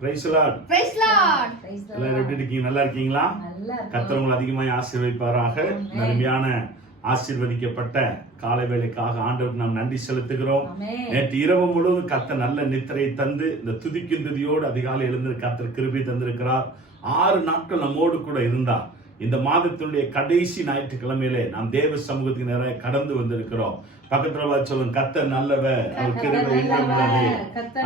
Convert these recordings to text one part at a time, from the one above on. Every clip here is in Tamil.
Price Lord. எல்லாரும் எப்படி இருக்கீங்க? நல்லா இருக்கீங்களா? கர்த்தர் உங்களை அதிகமாக ஆசீர்வதிப்பாராக. அருமையான ஆசீர்வதிக்கப்பட்ட காலை வேளைக்காக ஆண்டவருக்கு நாம் நன்றி செலுத்துகிறோம். நேற்று இரவு முழுவதும் கர்த்தர் நல்ல நித்திரை தந்து இந்த துதிக்கும் துதியோடு அதிகாலை எழுந்து கர்த்தர் கிருபை தந்திருக்கிறார். 6 நாட்கள் நம்மோடு கூட இருந்தார். இந்த மாதத்தினுடைய கடைசி ஞாயிற்றுக்கிழமையிலே நாம் தேவ சமூகத்துக்கு நேராக கடந்து வந்திருக்கிறோம். பக்கத்துல சொல்லுங்க, கர்த்தர் நல்லவர், அவர் கிருபை என்றும் உள்ளது.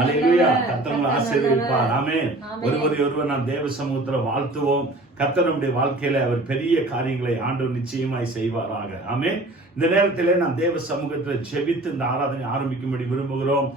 அல்லேலூயா. கர்த்தர் உங்களை ஆசீர்வதிப்பார். ஆமென். ஒருவர் நாம் தேவ சமூகத்துல வாழ்த்துவோம். கர்த்தர் நம்முடைய வாழ்க்கையில அவர் பெரிய காரியங்களை ஆண்டவர் நிச்சயமாய் செய்வாராக. ஆமென். இந்த நேரத்திலே நாம் தேவ சமூகத்தில் ஜெபித்து இந்த ஆராதனை ஆரம்பிக்கும்படி விரும்புகிறோம்.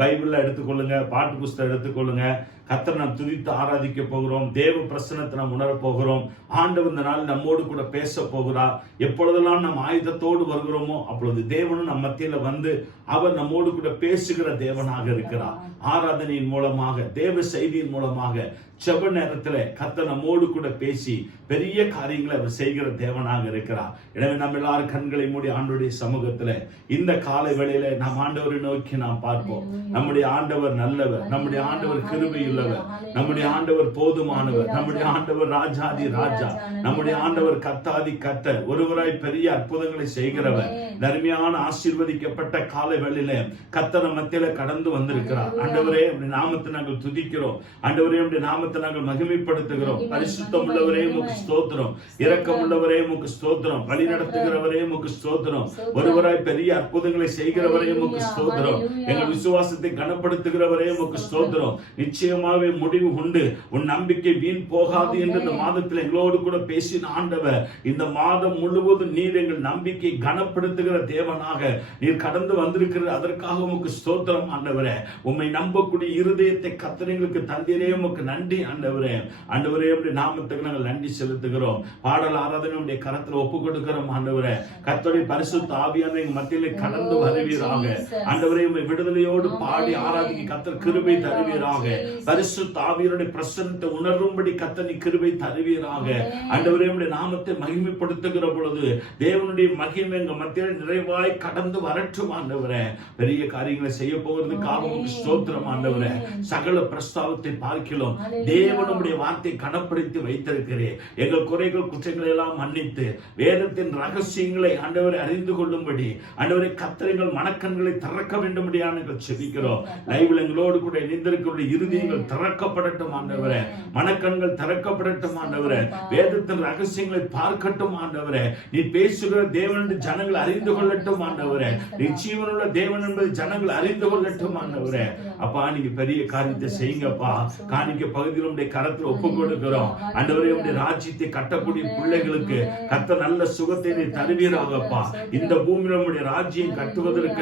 பைபிள்ல எடுத்துக்கொள்ளுங்க, பாட்டு புஸ்தகம் எடுத்துக்கொள்ளுங்க. கர்த்தர் நாம் துதித்து ஆராதிக்க போகிறோம். தேவ பிரசன்னத்தை நாம் உணர போகிறோம். ஆண்டவர் இந்த நாள் நம்மோடு கூட பேச போகிறார். எப்பொழுதெல்லாம் நாம் ஆயுதத்தோடு வருகிறோமோ அப்பொழுது தேவனும் நம் மத்தியில வந்து அவர் நம்மோடு கூட பேசுகிற தேவனாக இருக்கிறார். ஆராதனையின் மூலமாக, தேவ செய்தியின் மூலமாக, செப நேரத்துல கர்த்தர் நம்மோடு கூட பேசி பெரிய காரியங்களை அவர் செய்கிற தேவனாக இருக்கிறார். எனவே நம்ம எல்லாரும் கண்களை மூடி ஆண்டவருடைய சமூகத்துல இந்த காலை வேளையில நாம் ஆண்டவரை நோக்கி நாம் பார்ப்போம். நம்முடைய ஆண்டவர் நல்லவர், நம்முடைய ஆண்டவர் கிருபை உள்ளவர், நம்முடைய ஆண்டவர் போதுமானவர், நம்முடைய ஆண்டவர் ராஜாதி ராஜா, நம்முடைய ஆண்டவர் கர்த்தாதி கர்த்தர், ஒருவராய் பெரிய அற்புதங்களை செய்கிறவர். அருமையான ஆசீர்வதிக்கப்பட்ட காலை வேளையில கர்த்தர் மத்தியில கடந்து வந்திருக்கிறார். ஆண்டவரே உம்முடைய நாமத்தை நாங்கள் துதிக்கிறோம். ஆண்டவரே உம்முடைய நாமத்தை நாங்கள் மகிமைப்படுத்துகிறோம். பரிசுத்தம் உள்ளவரே உமக்கு ஸ்தோத்திரம், இரக்கம் உள்ளவரே உமக்கு ஸ்தோத்திரம், வழி நடத்துகிறவரே உமக்கு ஸ்தோத்திரம், ஒருவராய் பெரிய அற்புதங்களை செய்கிறவரே உமக்கு ஸ்தோத்திரம், எங்கள் விசுவாசத்தை கனப்படுத்துகிறவரே உமக்கு ஸ்தோத்திரம். நிச்சயமாகவே முடிவு உண்டு, உன் நம்பிக்கை வீண் போகாது என்று இந்த மாதத்தில் எங்களோடு கூட பேசின ஆண்டவர், இந்த மாதம் முழுவதும் நீர் எங்கள் நம்பிக்கை கனப்படுத்துகிற தேவனாக நீர் கடந்து வந்திருக்கிற அதற்காக உமக்கு ஸ்தோத்திரம் ஆண்டவரே. உம்மை நம்பக்கூடிய இருதயத்தை கர்த்தர் எங்களுக்கு தந்தீரே, உமக்கு நன்றி ஆண்டவரே. ஆண்டவரே உம்முடைய நாமத்துக்கு நாங்கள் நன்றி செலுத்துகிறோம். பாடல் ஆராதனை உம்முடைய கரத்தில் ஒப்பு கொடுக்கிறோம் ஆண்டவரே. கர்த்தருடைய பரிசுத்த ஆவியான எங்கள் மத்தியிலே கடந்து வருவீராக. ஆண்டவரே உம்மை விடுதலையோடு பாடி ஆராதிக்க கர்த்தர் கிருபை தருவீராக. பரிசுத்த ஆவியருடைய பிரசன்னத்தை உணரும்படி கர்த்தர் நீ கிருபை தருவீராக. ஆண்டவரே உம்முடைய நாமத்தை மகிமைப்படுத்துகிற பொழுது தேவனுடைய மகிமை எங்கள் மத்தியில் நிறைவாய் கடந்து வரட்டும் ஆண்டவரே. பெரிய காரியங்களை செய்ய போகிறதுக்காக உமக்கு ஸ்தோத்திரம் ஆண்டவரே. சகல பிரஸ்தாவத்தை பார்க்கிறோம். தேவனுடைய வார்த்தை கனப்படுத்தி வைத்திருக்கிறேன். எங்கள் குறைகள் குற்றங்களை எல்லாம் மன்னித்து வேதத்தின் ரகசியங்களை ஆண்டவரை அறிந்து கொள்ளும்படி ஆண்டவரை கர்த்தர் மனக்கண்களை திறக்க வேண்டும் நாங்கள் செபிக்கிறோம். லைவ்ல எங்களோடு கூட இணைந்திருக்கிற இருதயங்கள் திறக்கப்படட்டும் ஆண்டவரே. மனக்கண்கள் திறக்கப்படட்டும் ஆண்டவரே. வேதத்தின் ரகசியங்களை பார்க்கட்டும் ஆண்டவரே. நீ பேசுகிற தேவன் என்று ஜனங்கள் அறிந்து கொள்ளட்டும் ஆண்டவரே. நீ ஜீவனுள்ள தேவன் என்பது ஜனங்கள் அறிந்து கொள்ளட்டும் ஆண்டவரே. அப்பா நீங்க பெரிய காரியத்தை செய்யுங்கப்பா. காணிக்க பகுதியில் உடைய கரத்தில் ஒப்பு கொடுக்கிறோம் ஆண்டவரே. உடைய ராஜ்யத்தை கட்டக்கூடிய பிள்ளைகளுக்கு கர்த்தர் நல்ல சுகத்தை நீ தருவீராகப்பா. இந்த பூமியில உடைய ராஜ்யம் கட்டுவதற்கு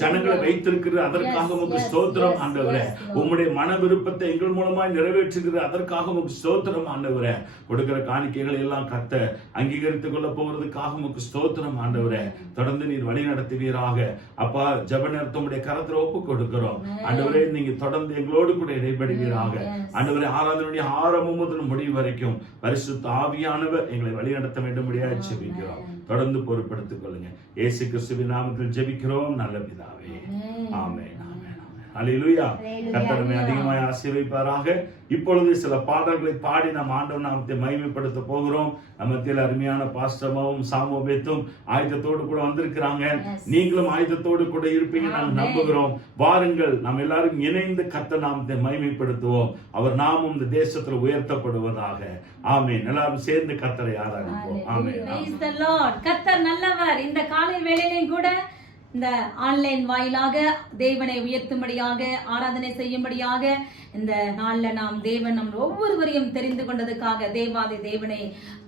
ஜனங்களை வைத்திருக்கிற அதற்காக உமக்கு ஸ்தோத்திரம் ஆண்டவரே. உம்முடைய மன விருப்பத்தை எங்கள் மூலமாய் நிறைவேற்றுகிற அதற்காக உமக்கு ஸ்தோத்திரம் ஆண்டவரே. கொடுக்கிற காணிக்கைகளை எல்லாம் கர்த்தர் அங்கீகரித்துக் கொள்ள போகிறதுக்காக உமக்கு ஸ்தோத்திரம் ஆண்டவரே. தொடர்ந்து நீர் வழி நடத்துவீராக அப்பா. ஜெப நேரத்தை உடைய கரத்தில் ஒப்பு கொடுக்கிறோம் ஆண்டவரே. நீங்க தொடர்ந்து எங்களோடு கூட இடைபடுவீராக ஆண்டவரே. ஆராதனுடைய ஆரம்பம் முதல் முடிவு வரைக்கும் பரிசுத்த ஆவியானவர் எங்களை வழி நடத்த வேண்டும் முடியாது ஜெபிக்கிறோம். தொடர்ந்து பொறுப்படுத்திக் கொள்ளுங்க. இயேசு கிறிஸ்துவின் நாமத்தில் ஜெபிக்கிறோம் நல்ல பிதாவே. ஆமென். அல்லேலூயா. கர்த்தர் நம்மை அதிகமாய் ஆசீர்வதிப்பாராக. இப்பொழுது சில பாடல்களை பாடி நாம் ஆண்டவர் நாமத்தை மகிமைப்படுத்த போகிறோம். நம்ம மத்தியில் அருமையான பாஸ்டமாவும் சாமோபேத்தும் ஆயுதத்தோடு கூட வந்திருக்கிறாங்க. நீங்களும் ஆயுதத்தோடு கூட இருப்பீங்க நாங்கள் நம்புகிறோம். வாருங்கள், நாம் எல்லாரும் இணைந்து கர்த்தர் நாமத்தை மகிமைப்படுத்துவோம். அவர் நாமும் இந்த தேசத்தில் உயர்த்தப்படுவதாக. ஆமென். எல்லாரும் சேர்ந்து கர்த்தரை ஆராதிப்போம். ஆமென். கர்த்தர் நல்லவர். இந்த காலை வேளையிலும் கூட இந்த ஆன்லைன் வாயிலாக தேவனை உயர்த்தும்படியாக ஆராதனை செய்யும்படியாக இந்த நாளில் நாம் தேவன் நம் ஒவ்வொருவரையும் தெரிந்து கொண்டதுக்காக தேவாதி தேவனை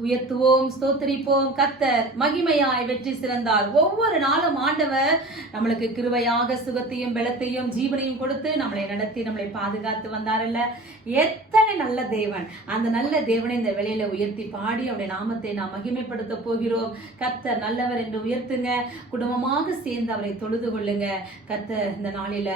உயர்த்துவோம், ஸ்தோத்திரிப்போம். கர்த்தர் மகிமையாய் வெற்றி சிறந்தால் ஒவ்வொரு நாளும் ஆண்டவர் நம்மளுக்கு கிருபையாக சுகத்தையும் பலத்தையும் ஜீவனையும் கொடுத்து நம்மளை நடத்தி நம்மளை பாதுகாத்து வந்தாரல்ல. எத்தனை நல்ல தேவன். அந்த நல்ல தேவனை இந்த வேளையில உயர்த்தி பாடி அவருடைய நாமத்தை நாம் மகிமைப்படுத்த போகிறோம். கர்த்தர் நல்லவர் என்று உயர்த்துங்க. குடும்பமாக சேர்ந்து அவரை தொழுது கொள்ளுங்க. கர்த்தர் இந்த நாளில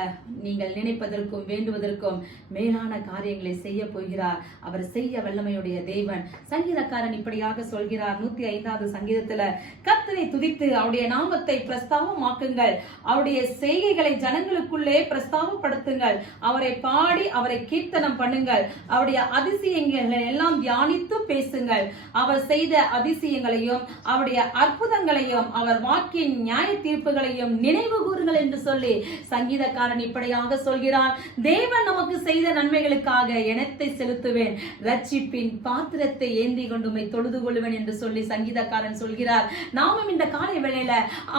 நீங்கள் நினைப்பதற்கும் வேண்டுவதற்கும் மேலான காரியங்களை செய்ய போகிறார். அவர் செய்ய வல்லமையுடைய தேவன். சங்கீதக்காரன் இப்படியாக சொல்கிறார் 105வது சங்கீதத்துல, கர்த்தரை துதித்து அவருடைய நாமத்தை பிரஸ்தாபமாக்குங்கள், அவருடைய செய்கைகளை ஜனங்களுக்குள்ளே பிரஸ்தாபப்படுத்துங்கள், அவரை பாடி அவரை கீர்த்தனம் பண்ணுங்கள், அவருடைய அதிசயங்களை எல்லாம் தியானித்து பேசுங்கள், அவர் செய்த அதிசயங்களையும் அவருடைய அற்புதங்களையும் அவர் வாக்கின் நியாய தீர்ப்புகளையும் நினைவு கூறுங்கள் என்று சொல்லி சங்கீதக்காரன் இப்படியாக சொல்கிறார். தேவன் நமக்கு செய்த நன்மைகளுக்காக எனத்தை செலுத்துவேன், ரட்சிப்பின் பாத்திரத்தை ஏந்தி கொண்டு தொழுது கொள்வேன் என்று சொல்லி சங்கீதக்காரன் சொல்கிறார். நாமும் இந்த காலை வேளையில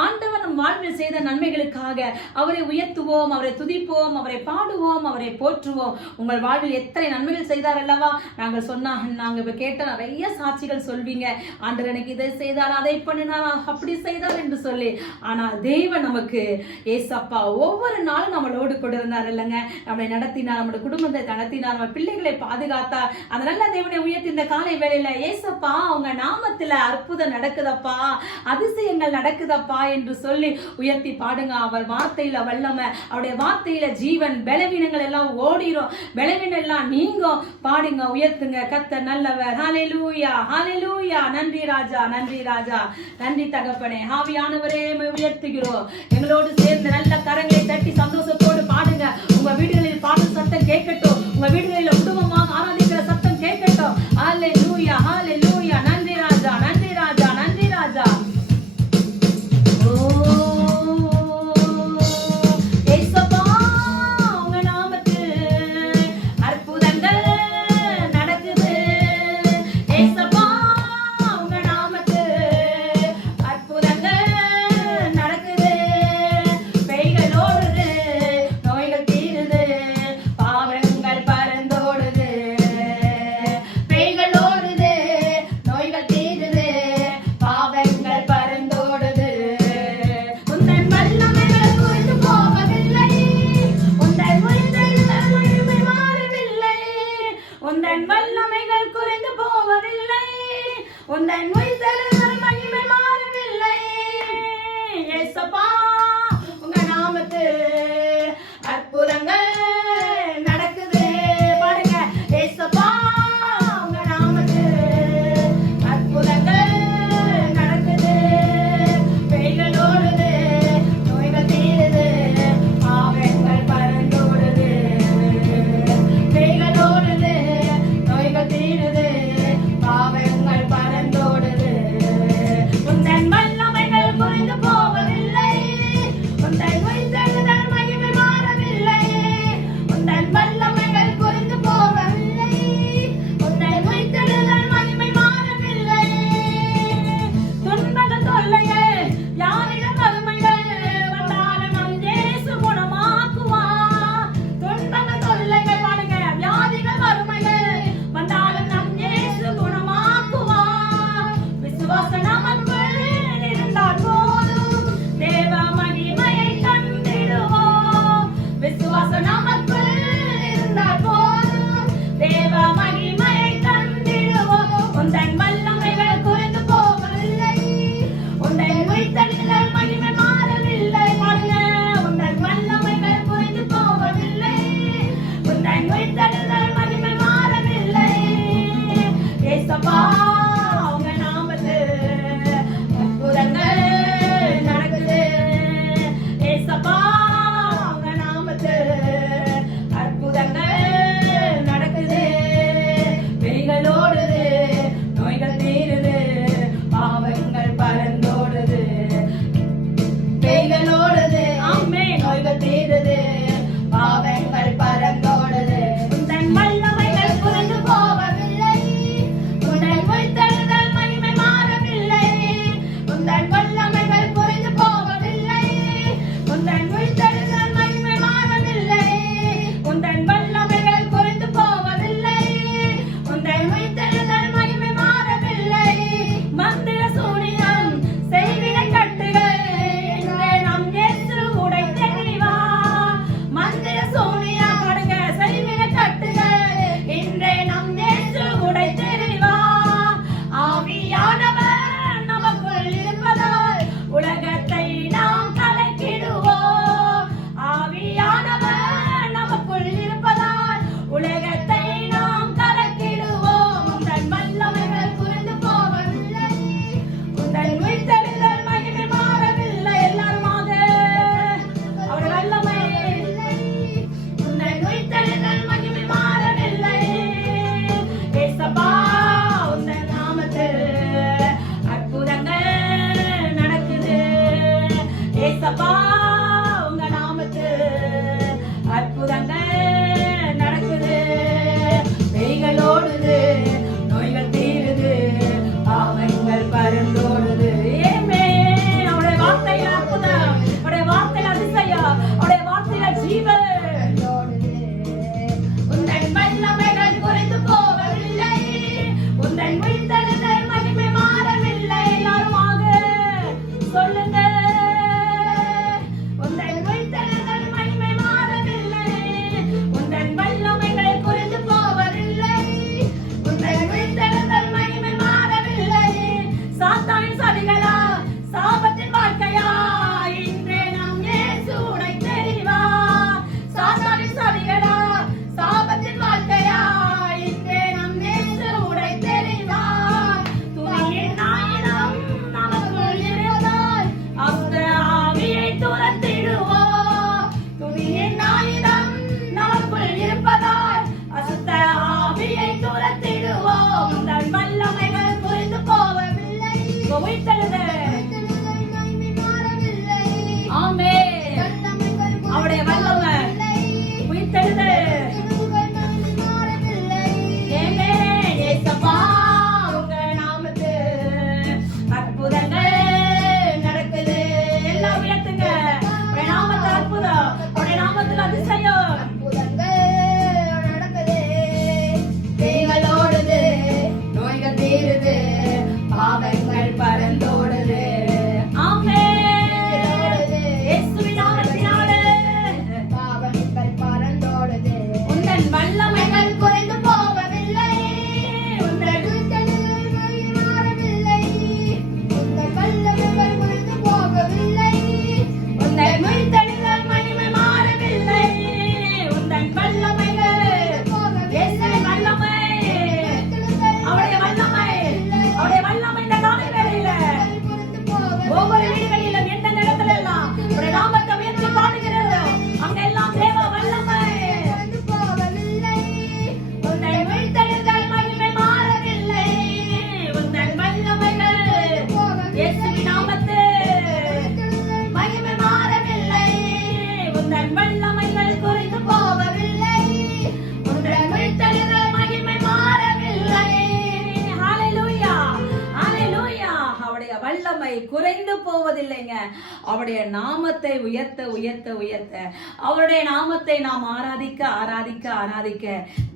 ஆண்டவர் நம் வாழ்வில் செய்த நன்மைகளுக்காக அவரை உயர்த்துவோம், அவரை துதிப்போம், அவரை பாடுவோம், அவரை போற்றுவோம். உங்கள் வாழ்வில் எத்தனை நன்மைகள் செய்தார் அல்லவா? நாங்கள் சொன்னா நாங்க கேட்ட நிறைய சாட்சிகள் சொல்வீங்க. ஆண்டவர் எனக்கு இதை செய்தார், அதை பண்ணினார், அப்படி செய்தார் என்று சொல்லி. ஆனால் தேவன் நமக்கு ஏசப்பா ஒவ்வொரு நாளும் நம்மளோடு கூட இருந்தார் இல்லைங்க. நம்மளை நடத்தினார், நம்முடைய குடும்பத்தை நடத்தினார், நம்ம பிள்ளைகளை பாதுகாத்தார். அதனால தேவனை உயர்த்தி இந்த காலை வேளையில ஏசப்பா அவங்க நாமத்துல அற்புதம் நடக்குதப்பா, அதிசயங்கள் நடக்குதப்பா என்று சொல்லி உயர்த்தி பாடுங்க. அவர் வார்த்தையில வல்லமை, அவருடைய வார்த்தையில ஜீவன், பலவீனங்கள் எல்லாம் ஓடிரும், பலவீனம் எல்லாம் நீங்கும். பாடுங்க, உயர்த்துங்க. கர்த்தர் நல்லவர். ஹல்லேலூயா, ஹல்லேலூயா. நன்றி ராஜா, நன்றி ராஜா, நன்றி தகப்பனே. ஆவியானவரே உயர்த்துகிறோம். எங்களோடு சேர்ந்து நல்ல கரங்களை தட்டி சந்தோஷத்தோடு பாடுங்க. உங்க வீடுகளில் பாடும் சத்தம் கேட்கட்டும், உங்க வீடுகளில் குடும்பமாக ஆராதிக்கிற சத்தம் கேட்கட்டும். ஹல்லேலூயா, ஹல்லேலூயா. நன்றி ராஜா, நன்றி ராஜா, நன்றி ராஜா. பாவங்கள் குறைந்து போவதில்லைங்க. அவருடைய நாமத்தை உயர்த்த உயர்த்த உயர்த்த, அவருடைய நாமத்தை நாம் ஆராதிக்க ஆராதிக்க ஆராதிக்க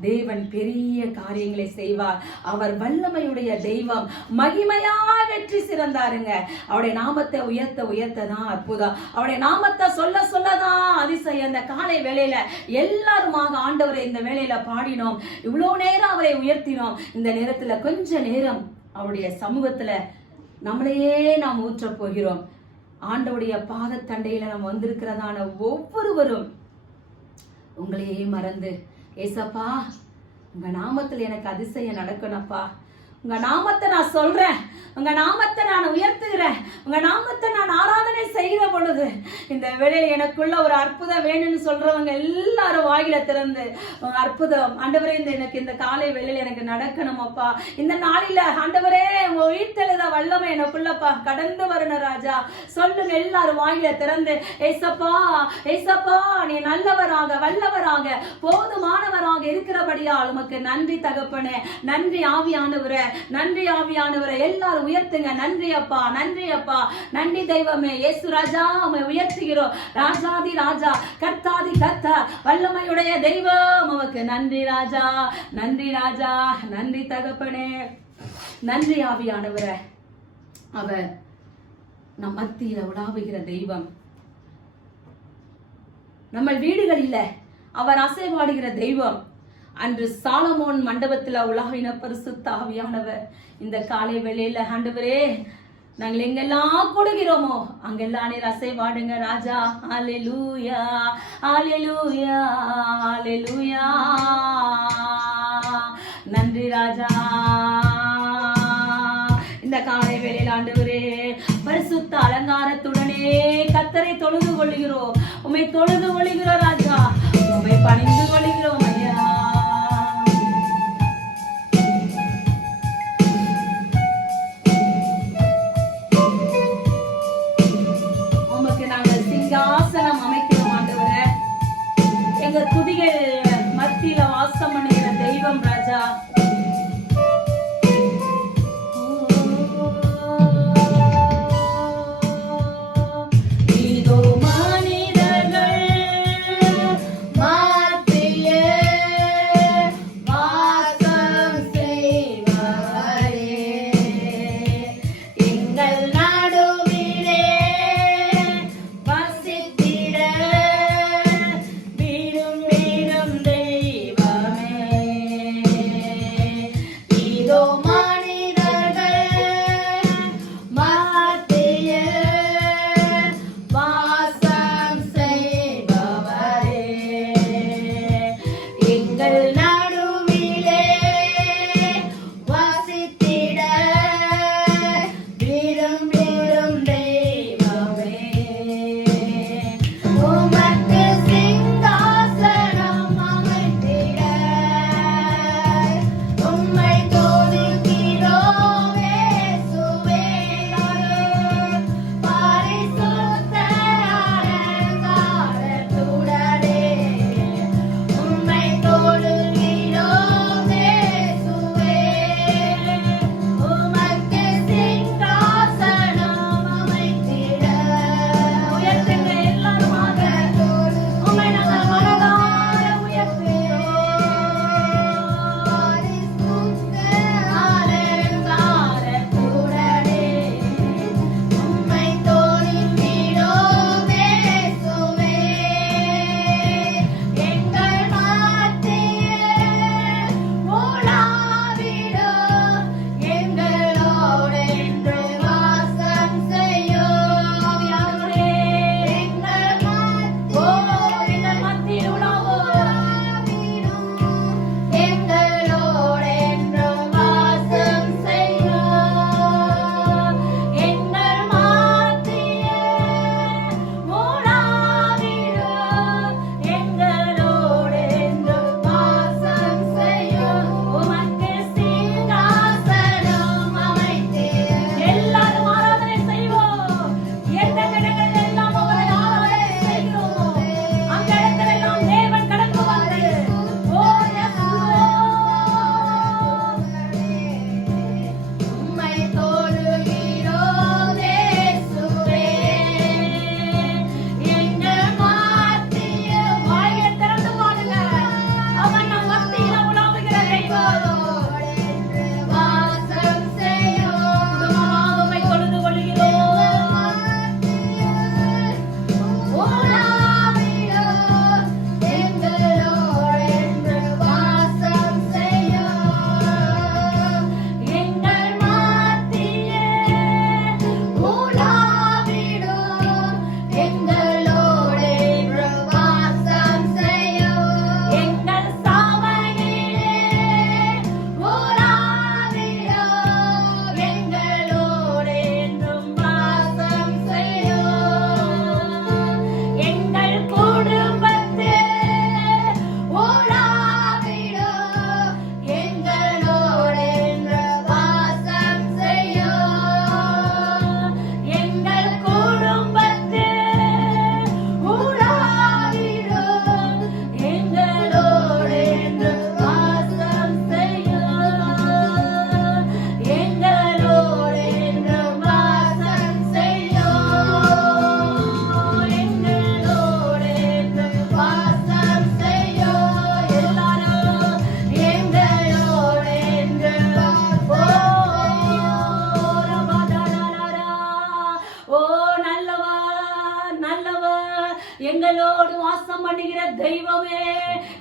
தேவன் பெரிய காரியங்களை செய்வார். அவர் வல்லமையுடைய தெய்வம், மகிமையாய் வெற்றி சிறந்தாருங்க. அவருடைய நாமத்தை உயர்த்த உயர்த்த தான் அற்புதம். அவருடைய நாமத்தை சொல்ல சொல்லதான் அதிசயம். இந்த காலை வேளையில எல்லாருமாக ஆண்டவரை இந்த வேளையில பாடினோம், இவ்வளவு நேரம் அவரை உயர்த்தினோம். இந்த நேரத்துல கொஞ்ச நேரம் அவருடைய சமூகத்துல நம்மளையே நாம் ஊற்ற போகிறோம். ஆண்டவருடைய பாதத்தண்டையில நாம் வந்திருக்கிறதான ஒவ்வொருவரும் உங்களையே மறந்து, ஏசப்பா உங்க நாமத்துல எனக்கு அதிசயம் நடக்கணும்ப்பா, உங்க நாமத்தை நான் சொல்றேன், உங்க நாமத்தை நான் உயர்த்துகிறேன், உங்க நாமத்தை நான் ஆராதனை செய்கிற பொழுது இந்த வேளையில் எனக்குள்ள ஒரு அற்புதம் வேணும்னு சொல்றவங்க எல்லாரும் வாயில திறந்து, அற்புதம் ஆண்டவரே எனக்கு இந்த காலை வேளையில் எனக்கு நடக்கணும் அப்பா, இந்த நாளில ஆண்டவரே உங்க உயிர்த்தெழுத வல்லமை எனக்குள்ளப்பா கடந்து வரணும் ராஜா சொல்லுங்க. எல்லாரும் வாயில திறந்து, ஏசப்பா ஏசப்பா நீ நல்லவராக வல்லவராக போதுமானவராக இருக்கிறபடியால் உமக்கு நன்றி தகப்பனே, நன்றி ஆவியானவரே, நன்றி ஆவியானவரே. எல்லாரும் உயர்த்துங்க. நன்றி அப்பா, நன்றி அப்பா, நன்றி தெய்வமே. இயேசு ராஜா உம்மை உயர்த்துகிறோம். ராஜாதி ராஜா, கர்த்தாதி கர்த்தா, வல்லமையுடைய தெய்வம் உமக்கு நன்றி ராஜா, நன்றி ராஜா, நன்றி தகப்பனே, நன்றி ஆவியானவரே. அவர் நம் மத்தியில உலாவுகிற தெய்வம், நம்ம வீடுகளில அவர் அசைவாடுகிற தெய்வம். அன்று சாலமோன் மண்டபத்துல உலாவின பரிசுத்த ஆவியானவர் இந்த காலை வேளையில ஆண்டவரே நாங்கள் எங்கெல்லாம் கொடுகிறோமோ அங்கெல்லாம் நீர் அசைவாடுங்க ராஜா. ஹல்லேலூயா ஹல்லேலூயா ஹல்லேலூயா, நன்றி ராஜா. இந்த காலை வேளையில் ஆண்டவரே பரிசுத்த அலங்காரத்துடனே கர்த்தரை தொழுது கொள்கிறோம், உம்மை தொழுது கொள்கிறோம் ராஜா, உம்மை பணிந்து கொள்கிறோம் ஐயா. உமக்கு நாங்கள் சிங்காசனம் அமைக்கிறோம் ஆண்டவரே, எங்க துதிகள் மத்தியில வாசம் பண்ணுகிற தெய்வம் ராஜா. இதோ மனிதர்கள்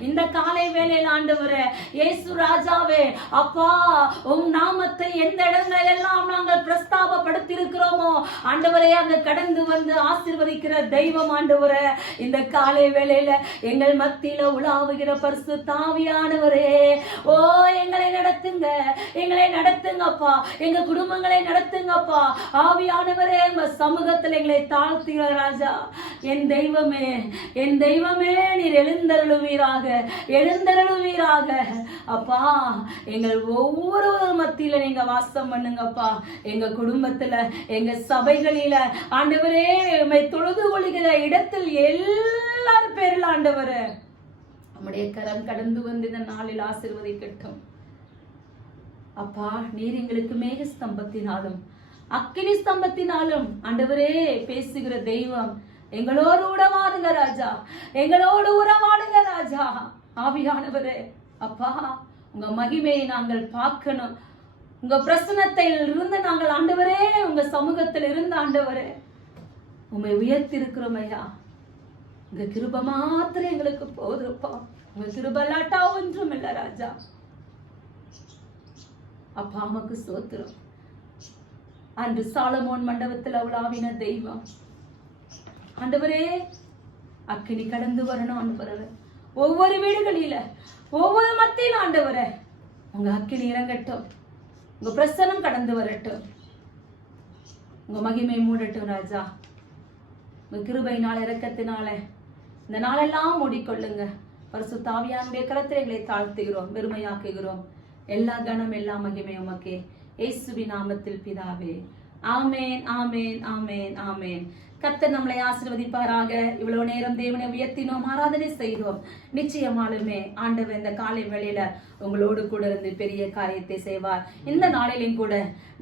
இந்த காலை வேளையில் ஆண்டவரே, இயேசு ராஜாவே, அப்பா உம் நாமத்தை எந்த இடங்கள் எல்லாம் நாங்கள் பிரஸ்தாபப்படுத்தியிருக்கிறோமோ ஆண்டவரே, அங்க கடந்து வந்து ஆசீர்வதிக்கிற தெய்வம் ஆண்டவரே, இந்த காலை வேளையில எங்கள் மத்தியில உலாவுகிற பரிசுத்த ஆவியானவரே, ஓ எங்களை நடத்துங்க, எங்களை நடத்துங்கப்பா, எங்க குடும்பங்களை நடத்துங்கப்பா. ஆவியானவரே, உங்க சமூகத்தில் எங்களை தாழ்த்துகிற ராஜா, என் தெய்வமே, என் தெய்வமே, நீர் எழுந்தருளுவீராக, எழுந்தருளுவீராக. அப்பா, எங்கள் ஒவ்வொரு மத்தியில நீங்க வாசம் பண்ணுங்கப்பா. எங்க குடும்பத்துல, எங்க சபைகளில ஆண்டவரே, உம்மை தொழுது கொள்கிற இடத்தில் எல்லாரும் பேரில் ஆண்டவரே நம்முடைய கரம் கடந்து வந்து இந்த நாளில் ஆசீர்வதிக்கட்டும். அப்பா, நீர் எங்களுக்கு மேக ஸ்தம்பத்தினாலும் அக்கினி ஸ்தம்பத்தினாலும் ஆண்டவரே பேசுகிற தெய்வம். எங்களோடு உறவாடுங்க ராஜா, எங்களோடு உறவாடுங்க ராஜா. ஆவியானவரே, அப்பா உங்க மகிமையை நாங்கள் பார்க்கணும். உங்க பிரசன்னத்தில் இருந்து நாங்கள் ஆண்டவரே, உங்க சமூகத்தில் இருந்து ஆண்டவரே உண்மை உயர்த்தி இருக்கிறோம் ஐயா. உங்க கிருபை மாத்திரம் எங்களுக்கு போதுப்பா. உங்க கிருபலாட்டா ஒன்றும் இல்ல ராஜா. அப்பா அம்மாக்கு ஸ்தோத்திரம். அன்று சாலமோன் மண்டபத்தில் உலாவின தெய்வம் ஆண்டவரே, அக்கினி கடந்து வரணும் ஆண்டவரே. ஒவ்வொரு வீடுகளில, ஒவ்வொரு மத்தியில் ஆண்டவரே உங்க அக்கினி இறங்கட்டும், உங்க பிரசனம் கடந்து வரட்டும், உங்க மகிமை மூடட்டும் ராஜா. உங்க கிருபையினால, இரக்கத்தினால இந்த நாளெல்லாம் மூடிக்கொள்ளுங்க. பரிசுத்த ஆவியானுடைய கரத்தில் எங்களை தாழ்த்துகிறோம், பெருமையாக்குகிறோம். எல்லா கணம், எல்லா மகிமை உமக்கே, இயேசுவின் நாமத்தில் பிதாவே. ஆமேன், ஆமேன், ஆமேன், ஆமேன். கர்த்தர் நம்மளை ஆசீர்வதிப்பாராக. இவ்வளவு நேரம் தேவனை உயர்த்தினோம், ஆராதனை செய்தோம். நிச்சயமாலுமே ஆண்டவர் இந்த காலை வேளையில உங்களோடு கூட இருந்து பெரிய காரியத்தை செய்வார். இந்த நாளிலும் கூட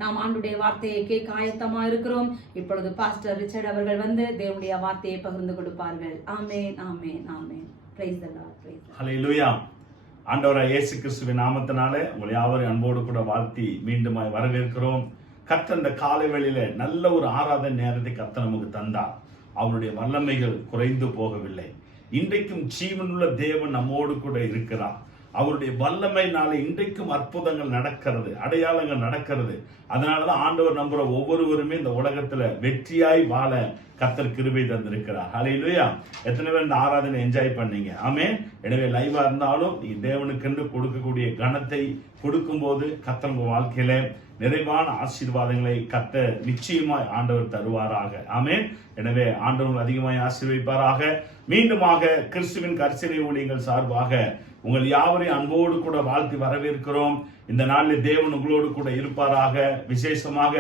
நாம் ஆண்டுடைய வார்த்தையை கேட்க ஆயத்தமா இருக்கிறோம். இப்பொழுது பாஸ்டர் ரிச்சர்ட் அவர்கள் வந்து தேவனுடைய வார்த்தையை பகிர்ந்து கொடுப்பார்கள். ஆமேன், ஆமேன், ஆமேன். Praise the lord, praise. Hallelujah. ஆண்டவராகிய இயேசு கிறிஸ்துவின் நாமத்தினாலே உங்களை யாவரையும் அன்போடு கூட வாழ்த்தி மீண்டுமாய் வரவேற்கிறோம். கர்த்தர் இந்த காலை வேளையில நல்ல ஒரு ஆராதனை நேரத்தை கர்த்தர் நமக்கு தந்தார். அவருடைய வல்லமைகள் குறைந்து போகவில்லை. இன்றைக்கும் ஜீவனுள்ள தேவன் நம்மோடு கூட இருக்கிறார். அவருடைய வல்லமைனால இன்றைக்கும் அற்புதங்கள் நடக்கிறது, அடையாளங்கள் நடக்கிறது. அதனாலதான் ஆண்டவர் நம்புற ஒவ்வொருவருமே இந்த உலகத்துல வெற்றியாய் வாழ கர்த்தர் கிருபை தந்திருக்கிறார். ஹல்லேலூயா. எத்தனை பேர் இந்த ஆராதனை என்ஜாய் பண்ணீங்க? ஆமென். எனவே லைவா இருந்தாலும் நீ தேவனுக்கென்று கொடுக்கக்கூடிய கனத்தை கொடுக்கும் போது கர்த்தர் உங்க வாழ்க்கையில நிறைவான ஆசீர்வாதங்களை கர்த்தர் நிச்சயமாய் ஆண்டவர் தருவாராக. ஆமென். எனவே ஆண்டவர் அதிகமாய் ஆசீர்வதிப்பாராக. மீண்டுமாக கிறிஸ்துவின் கர்சனை ஊழியங்கள் சார்பாக உங்கள் யாவரையும் அன்போடு கூட வாழ்த்தி வரவேற்கிறோம். இந்த நாளில் தேவன் உங்களோடு கூட இருப்பாராக. விசேஷமாக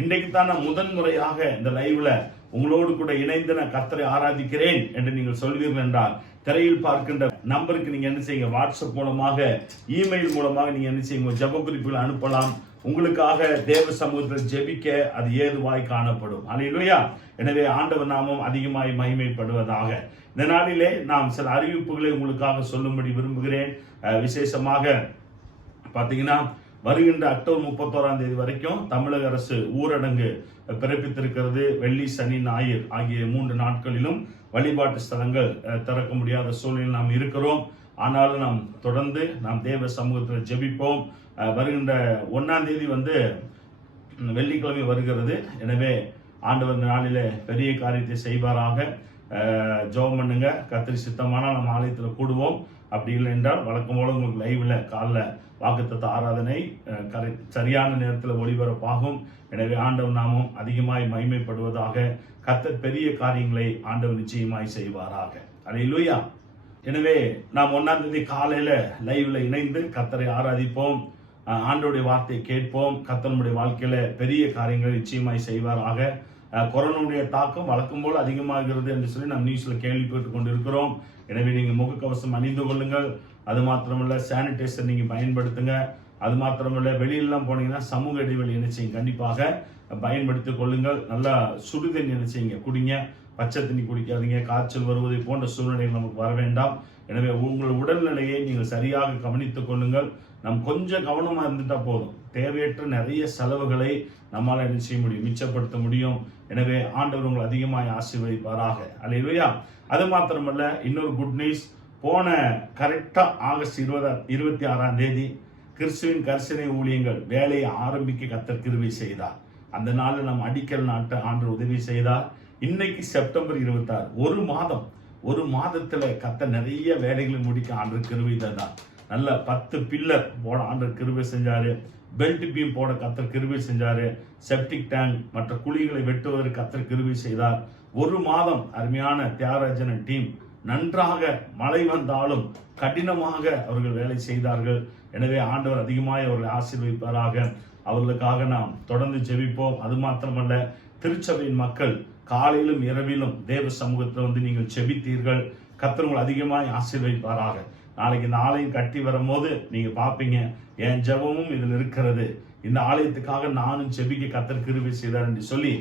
இன்றைக்கு தான் நான் முதன் முறையாக இந்த லைவ்ல உங்களோடு கூட இணைந்து நான் கர்த்தரை ஆராதிக்கிறேன் என்று நீங்கள் சொல்வீர்கள் என்றால் திரையில் பார்க்கின்ற நம்பருக்கு நீங்க என்ன செய்யுங்க, வாட்ஸ்அப் மூலமாக, இமெயில் மூலமாக நீங்க என்ன செய்யுங்க, ஜெப குறிப்புகளை அனுப்பலாம். உங்களுக்காக தேவ சமூகத்தில் ஜெபிக்க அது ஏதுவாய் காணப்படும். அல்லேலூயா. எனவே ஆண்டவர் நாமம் அதிகமாய் மகிமைப்படுவதாக. இந்த நாளிலே நாம் சில அறிவிப்புகளை உங்களுக்காக சொல்லும்படி விரும்புகிறேன். விசேஷமாக பார்த்தீங்கன்னா வருகின்ற அக்டோபர் 31 வரைக்கும் தமிழக அரசு ஊரடங்கு பிறப்பித்திருக்கிறது. வெள்ளி, சனி, ஞாயிறு ஆகிய 3 நாட்களிலும் வழிபாட்டு ஸ்தலங்கள் திறக்க முடியாத சூழ்நிலையில் நாம் இருக்கிறோம். ஆனாலும் நாம் தொடர்ந்து நாம் தேவ சமூகத்தில் ஜெபிப்போம். வருகின்ற 1ஆம் தேதி வெள்ளிக்கிழமை வருகிறது. எனவே ஆண்டவர் இந்த நாளில பெரிய காரியத்தை செய்வாராக. ஜெபம் பண்ணுங்க. கர்த்தர் சித்தமானால் நம்ம ஆலயத்தில் கூடுவோம். அப்படி இல்லை என்றால் வழக்கம் போல உங்களுக்கு லைவ்ல காலைல வாக்குத்தத்த ஆராதனை சரியான நேரத்தில் ஒளிபரப்பாகும். எனவே ஆண்டவர் நாமும் அதிகமாய் மகிமைப்படுவதாக. கர்த்தர் பெரிய காரியங்களை ஆண்டவர் நிச்சயமாய் செய்வாராக. அல்லேலூயா. எனவே நாம் 1ஆம் தேதி காலையில லைவ்ல இணைந்து கர்த்தரை ஆராதிப்போம், ஆண்டவருடைய வார்த்தையை கேட்போம். கர்த்தர் நம்முடைய வாழ்க்கையில பெரிய காரியங்களை நிச்சயமாய் செய்வாராக. கொரோனாவுடைய தாக்கம் வழக்கம் போல அதிகமாகிறது என்று சொல்லி நாம் நியூஸ்ல கேள்விப்பட்டு கொண்டிருக்கிறோம். எனவே நீங்க முகக்கவசம் அணிந்து கொள்ளுங்கள். அது மாத்திரமல்ல, சானிடைசர் நீங்க பயன்படுத்துங்க. அது மாத்திரமல்ல, வெளியெல்லாம் போனீங்கன்னா சமூக இடைவெளி நினைச்சீங்க கண்டிப்பாக பயன்படுத்திக் கொள்ளுங்கள். நல்லா சுடுதண்ணி நினைச்சீங்க குடிங்க, பச்சை தண்ணி குடிக்காதீங்க. காய்ச்சல் வருவதை போன்ற சூழ்நிலைகள் நமக்கு வர வேண்டாம். எனவே உங்கள் உடல்நிலையை நீங்கள் சரியாக கவனித்துக் கொள்ளுங்கள். நம்ம கொஞ்சம் கவனமா இருந்துட்டா போதும். தேவையற்ற நிறைய செலவுகளை நம்மால என்ன செய்ய முடியும், மிச்சப்படுத்த முடியும். எனவே ஆண்டவர் உங்களை அதிகமாய் ஆசீர்வதிப்பாராக. அல்லேலூயா. அது மாத்திரமல்ல, இன்னொரு குட் நியூஸ். போன கரெக்டா ஆகஸ்ட் 26ஆம் தேதி கிறிஸ்துவின் கரிசனை ஊழியங்கள் வேலையை ஆரம்பிக்க கர்த்தர் கிருபை செய்தார். அந்த நாளில் நம்ம அடிக்கல் நாட்ட ஆண்டவர் உதவி செய்தார். இன்னைக்கு செப்டம்பர் 26, ஒரு மாதத்துல கர்த்தர் நிறைய வேலைகளை முடிக்க ஆண்டவர் கிருபை தந்தார். நல்ல 10 பில்லர் போட ஆண்டவர் கிருபை செஞ்சாரு. பெல்ட் பீம் போட கர்த்தர் கிருபை செஞ்சாரு. செப்டிக் டேங்க் மற்ற குழிகளை வெட்டுவதற்கு கர்த்தர் கிருபை செய்தார். ஒரு மாதம் அருமையான தியாகராஜன் டீம் நன்றாக மழை வந்தாலும் கடினமாக அவர்கள் வேலை செய்தார்கள். எனவே ஆண்டவர் அதிகமாய் அவர்களை ஆசீர்வதிப்பாராக. அவர்களுக்காக நாம் தொடர்ந்து ஜெபிப்போம். அது மாத்திரமல்ல, திருச்சபையின் மக்கள் காலையிலும் இரவிலும் தேவ சமூகத்தில் வந்து நீங்கள் ஜெபித்தீர்கள். கர்த்தர் உங்களை அதிகமாய் ஆசீர்வதிப்பாராக. நாளைக்கு இந்த ஆலயம் கட்டி வரும்போது நீங்க பார்ப்பீங்க, என் ஜெபமும் இதில் இருக்கிறது, இந்த ஆலயத்துக்காக நானும் ஜெபிக்க கர்த்தர் கிருபை செய்தார் என்று சொல்லி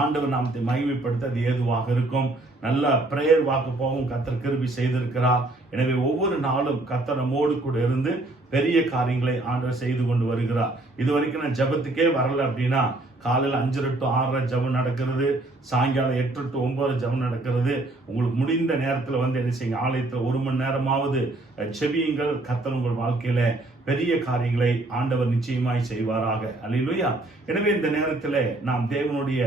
ஆண்டவர் நாமத்தை மகிமைப்படுத்த அது ஏதுவாக இருக்கும். நல்ல பிரேயர் வாக்கு போகவும் கர்த்தர் கிருபை செய்திருக்கிறார். எனவே ஒவ்வொரு நாளும் கர்த்தர் நம்மோடு கூட இருந்து பெரிய காரியங்களை ஆண்டவர் செய்து கொண்டு வருகிறார். இது வரைக்கும் நான் ஜெபத்துக்கே வரல அப்படின்னா, காலையில் 5 to 6 ஜெபம் நடக்கிறது, சாயங்காலம் 8 to 9 ஜெபம் நடக்கிறது. உங்களுக்கு முடிந்த நேரத்தில் வந்து என்ன செய்யுங்க, ஆலயத்தில் 1 மணி நேரமாவது செபியுங்கள். கர்த்தர் உங்கள் வாழ்க்கையில பெரிய காரியங்களை ஆண்டவர் நிச்சயமாய் செய்வாராக. அல்லேலூயா. எனவே இந்த நேரத்தில் நாம் தேவனுடைய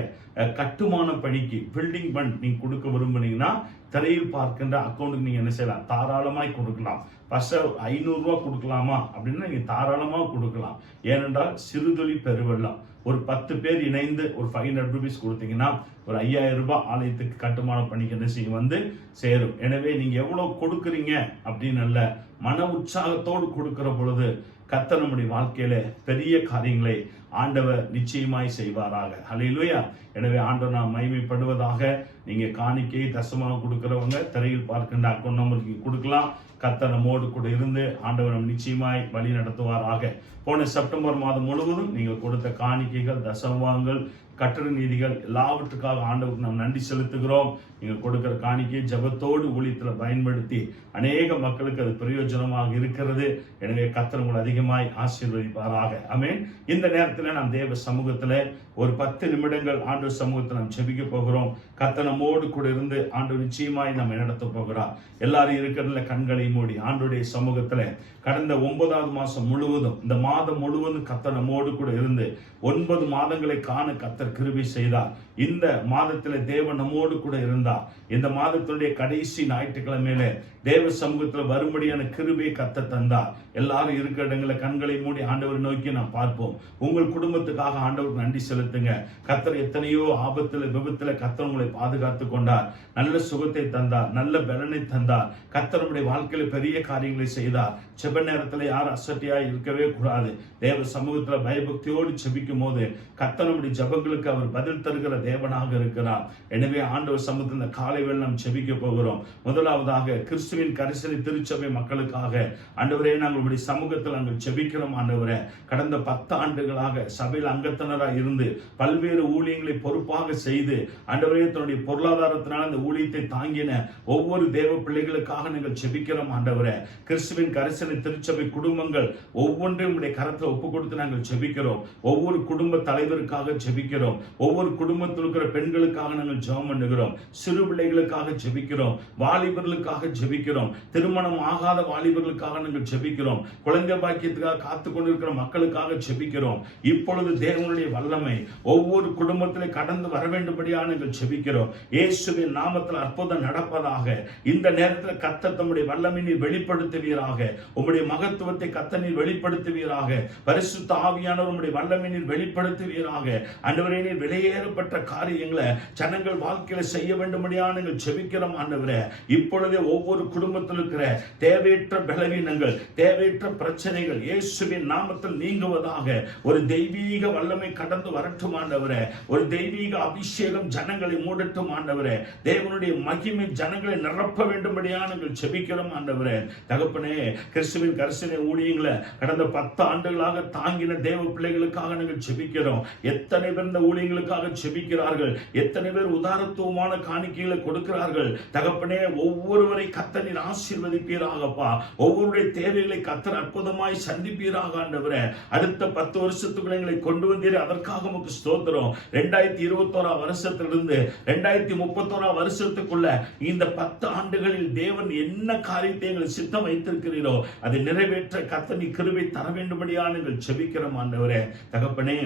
கட்டுமான பணிக்கு பில்டிங் பண்ட் நீங்க கொடுக்க விரும்புனீங்கன்னா, திரையில் பார்க்கின்ற அக்கௌண்ட்டுக்கு நீங்க என்ன செய்யலாம், தாராளமாய் கொடுக்கலாம். ஃபர்ஸ்ட் 500 ரூபாய் கொடுக்கலாமா அப்படின்னா நீங்க தாராளமா கொடுக்கலாம். ஏனென்றால் சிறுதுளி பெருவெள்ளம். ஒரு 10 பேர் இணைந்து ஒரு 500 rupees கொடுத்தீங்கன்னா ஒரு 5000 ரூபாய் ஆலயத்துக்கு கட்டுமான பணிக்கு என்ன செய்யும் வந்து சேரும். எனவே நீங்க எவ்வளவு கொடுக்குறீங்க அப்படின்னு அல்ல, மன உற்சாகத்தோடு கொடுக்கிற பொழுது கர்த்தர் நம்முடைய வாழ்க்கையில பெரிய காரியங்களை ஆண்டவர் நிச்சயமாய் செய்வாராக. ஹல்லேலூயா. எனவே ஆண்டவர் நாம் மகிமைப்படுவதாக. நீங்க காணிக்கை தசமாக கொடுக்கிறவங்க திரையில் பார்க்கின்ற அக்கௌண்ட் நம்பருக்கு கொடுக்கலாம். கர்த்தர் நம்மோடு கூட இருந்து ஆண்டவர் நம்ம நிச்சயமாய் வழி நடத்துவாராக. போன செப்டம்பர் மாதம் முழுவதும் நீங்கள் கொடுத்த காணிக்கைகள், தசமபாகங்கள், கட்டட நீதிகள் எல்லாவற்றுக்காக ஆண்டவருக்கு நாம் நன்றி செலுத்துகிறோம். நீங்கள் கொடுக்கிற காணிக்கை ஜெபத்தோடு ஊழியத்தில் பயன்படுத்தி அநேக மக்களுக்கு அது பிரயோஜனமாக இருக்கிறது. எனவே கர்த்தர் உங்களை அதிகமாய் ஆசீர்வதிப்பாராக. ஆமென். இந்த நேரத்தில் நாம் தேவ சமூகத்தில் ஒரு 10 நிமிடங்கள் ஆண்டவர் சமூகத்தில் நாம் ஜெபிக்க போகிறோம். கர்த்தர் நம்மோடு கூட இருந்து ஆண்டவர் நிச்சயமாய் நம்ம நடத்த போகிறார். எல்லாரும் இருக்கிறதுல கண்களை மூடி ஆண்டவருடைய சமூகத்தில் கடந்த 9வது மாதம் முழுவதும், இந்த மாதம் முழுவதும் கர்த்தர் நம்மோடு கூட இருந்து 9 மாதங்களை காண கர்த்தர் கிருபை செய்தார். இந்த மாதத்தில் தேவன் நம்மோடு கூட இருந்தார். இந்த மாதத்தினுடைய கடைசி ஞாயிற்றுக்கிழமையில தேவ சமூகத்தில் வரும்படியான கிருபை கர்த்தர் தந்தார். எல்லாரும் இருக்கிற இடங்களை கண்களை மூடி ஆண்டவரை நோக்கி நாம் பார்ப்போம். உங்கள் குடும்பத்துக்காக ஆண்டவருக்கு நன்றி செலுத்துங்க. கர்த்தர் எத்தனையோ ஆபத்துல விபத்துல கர்த்தர் உங்களை பாதுகாத்து கொண்டார். நல்ல சுகத்தை தந்தார், நல்ல பலனை தந்தார். கர்த்தர் நம்முடைய வாழ்க்கையில பெரிய காரியங்களை செய்தார். செப நேரத்தில் யாரும் அசட்டியா இருக்கவே கூடாது. தேவ சமூகத்துல பயபக்தியோடு செபிக்கும் போது கர்த்தர் நம்முடைய ஜபங்களுக்கு அவர் பதில் தருகிற தேவனாக இருக்கிறார். எனவே ஆண்டவர் சமூகத்தில் இந்த காலை வேளை நாம் செபிக்க போகிறோம். முதலாவதாக கிறிஸ்துவின் கரிசனை திருச்சபை மக்களுக்காக ஆண்டவரே நாங்கள் உங்களுடைய சமூகத்தில் நாங்கள் செபிக்கிறோம். ஆண்டவரே, கடந்த 10 ஆண்டுகளாக சபையில் அங்கத்தினராக இருந்து பல்வேறு ஊழியங்களை பொறுப்பாக செய்து ஆண்டவரே தன்னுடைய பொருளாதாரத்தினால் அந்த ஊழியத்தை தாங்கின ஒவ்வொரு தேவ பிள்ளைகளுக்காக நாங்கள் செபிக்கிறோம். ஆண்டவரே, கிறிஸ்துவின் கரிசனை திருச்சபை குடும்பங்கள் ஒவ்வொன்றையும் உடைய கரத்தில் ஒப்பு கொடுத்து நாங்கள் செபிக்கிறோம். ஒவ்வொரு குடும்ப தலைவருக்காக செபிக்கிறோம். ஒவ்வொரு குடும்பத்தில் இருக்கிற பெண்களுக்காக நாங்கள் ஜெபம் பண்ணுகிறோம். சிறு பிள்ளைகளுக்காக ஜெபிக்கிறோம். வாலிபர்களுக்காக ஜெபிக்கிறோம். திருமணம் ஆகாத வாலிபர்களுக்காக நாங்கள் ஜெபிக்கிறோம். குழந்தை பாக்கியத்துக்காக காத்து கொண்டிருக்கிற மக்களுக்காக ஜெபிக்கிறோம். இப்பொழுது தேவனுடைய வல்லமை ஒவ்வொரு குடும்பத்திலே கடந்து வர வேண்டும்படியாக நாங்கள் ஜெபிக்கிறோம். இயேசுவின் நாமத்தில் அற்புதம் நடப்பதாக. இந்த நேரத்தில் கர்த்தர் தம்முடைய வல்லமையை வெளிப்படுத்துவீராக. உம்முடைய மகத்துவத்தை கர்த்தர் நீர் வெளிப்படுத்துவீராக. பரிசுத்த ஆவியானவர் உம்முடைய வல்லமையை வெளிப்படுத்துவீராக. ஆண்டவரே, நீர் வெளியேறப்பட்ட காரியங்களை ஜனங்கள் வாழ்க்கையில செய்ய வேண்டும்படியாக நாங்கள் ஜெபிக்கிறோம். ஆண்டவரே, இப்பொழுதே ஒவ்வொரு குடும்பத்தில் இருக்கிற தேவையற்ற பலவீனங்கள், தேவையற்ற பிரச்சனைகள் இயேசுவின் நாமத்தில் நீங்குவதாக. ஒரு தெய்வீக வல்லமை கடந்து வரட்டும் ஆண்டவரே. ஒரு தெய்வீக அபிஷேகம் ஜனங்களை மூடட்டும் ஆண்டவரே. தேவனுடைய மகிமை ஜனங்களை நிரப்ப வேண்டும்படியாக நாங்கள் ஜெபிக்கிறோம் ஆண்டவரே. தகப்பனே, கிறிஸ்துவின் கரிசனை ஊழியங்களை கடந்த 10 ஆண்டுகளாக தாங்கின தேவ பிள்ளைகளுக்காக நாங்கள் ஜெபிக்கிறோம். எத்தனை பேர் இந்த ஊழியங்களுக்காக ஜெபிக்கிறார்கள், எத்தனை பேர் உதாரத்துவமான காணிக்கைகளை கொடுக்கிறார்கள். தகப்பனே, ஒவ்வொருவரை கர்த்தர் கர்த்தர் நீர் ஆசீர்வதிப்பீராகப்பா. ஒவ்வொருடைய தேவைகளை கர்த்தர் அற்புதமாய் சந்திப்பீராக ஆண்டவரே. அடுத்த 10 வருஷத்துக்குள்ள எங்களை கொண்டு வந்தீர், அதற்காக உமக்கு ஸ்தோத்திரம். 2021 வருஷத்திலிருந்து 2031 வருஷத்துக்குள்ள இந்த 10 ஆண்டுகளில் தேவன் என்ன காரியத்தை எங்களை சித்தம் வைத்திருக்கிறீரோ அதை நிறைவேற்ற கர்த்தர் நீர் கிருபை தர வேண்டும்படியாக நாங்கள் ஜெபிக்கிறோம் ஆண்டவரே. தகப்பனே,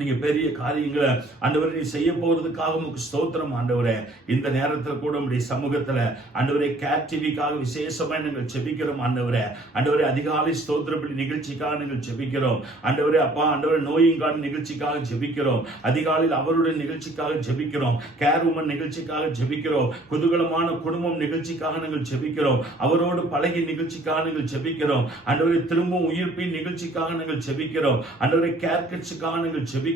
நீங்க பெரிய காரியங்களை ஆண்டவரே நீ செய்ய போறதுக்காக உங்களுக்கு ஸ்தோத்திரம் ஆண்டவரே. இந்த நேரத்தில் கூட உங்களுடைய சமூகத்துல ஆண்டவரே கேட் டிவிக்காக விசேஷமாய் நாங்கள் ஜெபிக்கிறோம் ஆண்டவரே. ஆண்டவரே அதிகாலை ஸ்தோத்திரப்படி நிகழ்ச்சிக்காக நாங்கள் ஜெபிக்கிறோம் ஆண்டவரே. அப்பா ஆண்டவரே நோயிங்கான நிகழ்ச்சிக்காக ஜெபிக்கிறோம். அதிகாலையில் அவருடைய நிகழ்ச்சிக்காக ஜெபிக்கிறோம். கேர் உமன் நிகழ்ச்சிக்காக ஜெபிக்கிறோம். குதூகலமான குடும்பம் நிகழ்ச்சிக்காக நாங்கள் ஜெபிக்கிறோம். அவரோடு பழகி நிகழ்ச்சிக்காக நாங்கள் ஜெபிக்கிறோம் ஆண்டவரே. திரும்பவும் உயிர்ப்பின் நிகழ்ச்சிக்காக நாங்கள் ஜெபிக்கிறோம் ஆண்டவரே. கேர் கிட்ஸுக்காக நாங்கள் ஜெபிக்கிறோம்.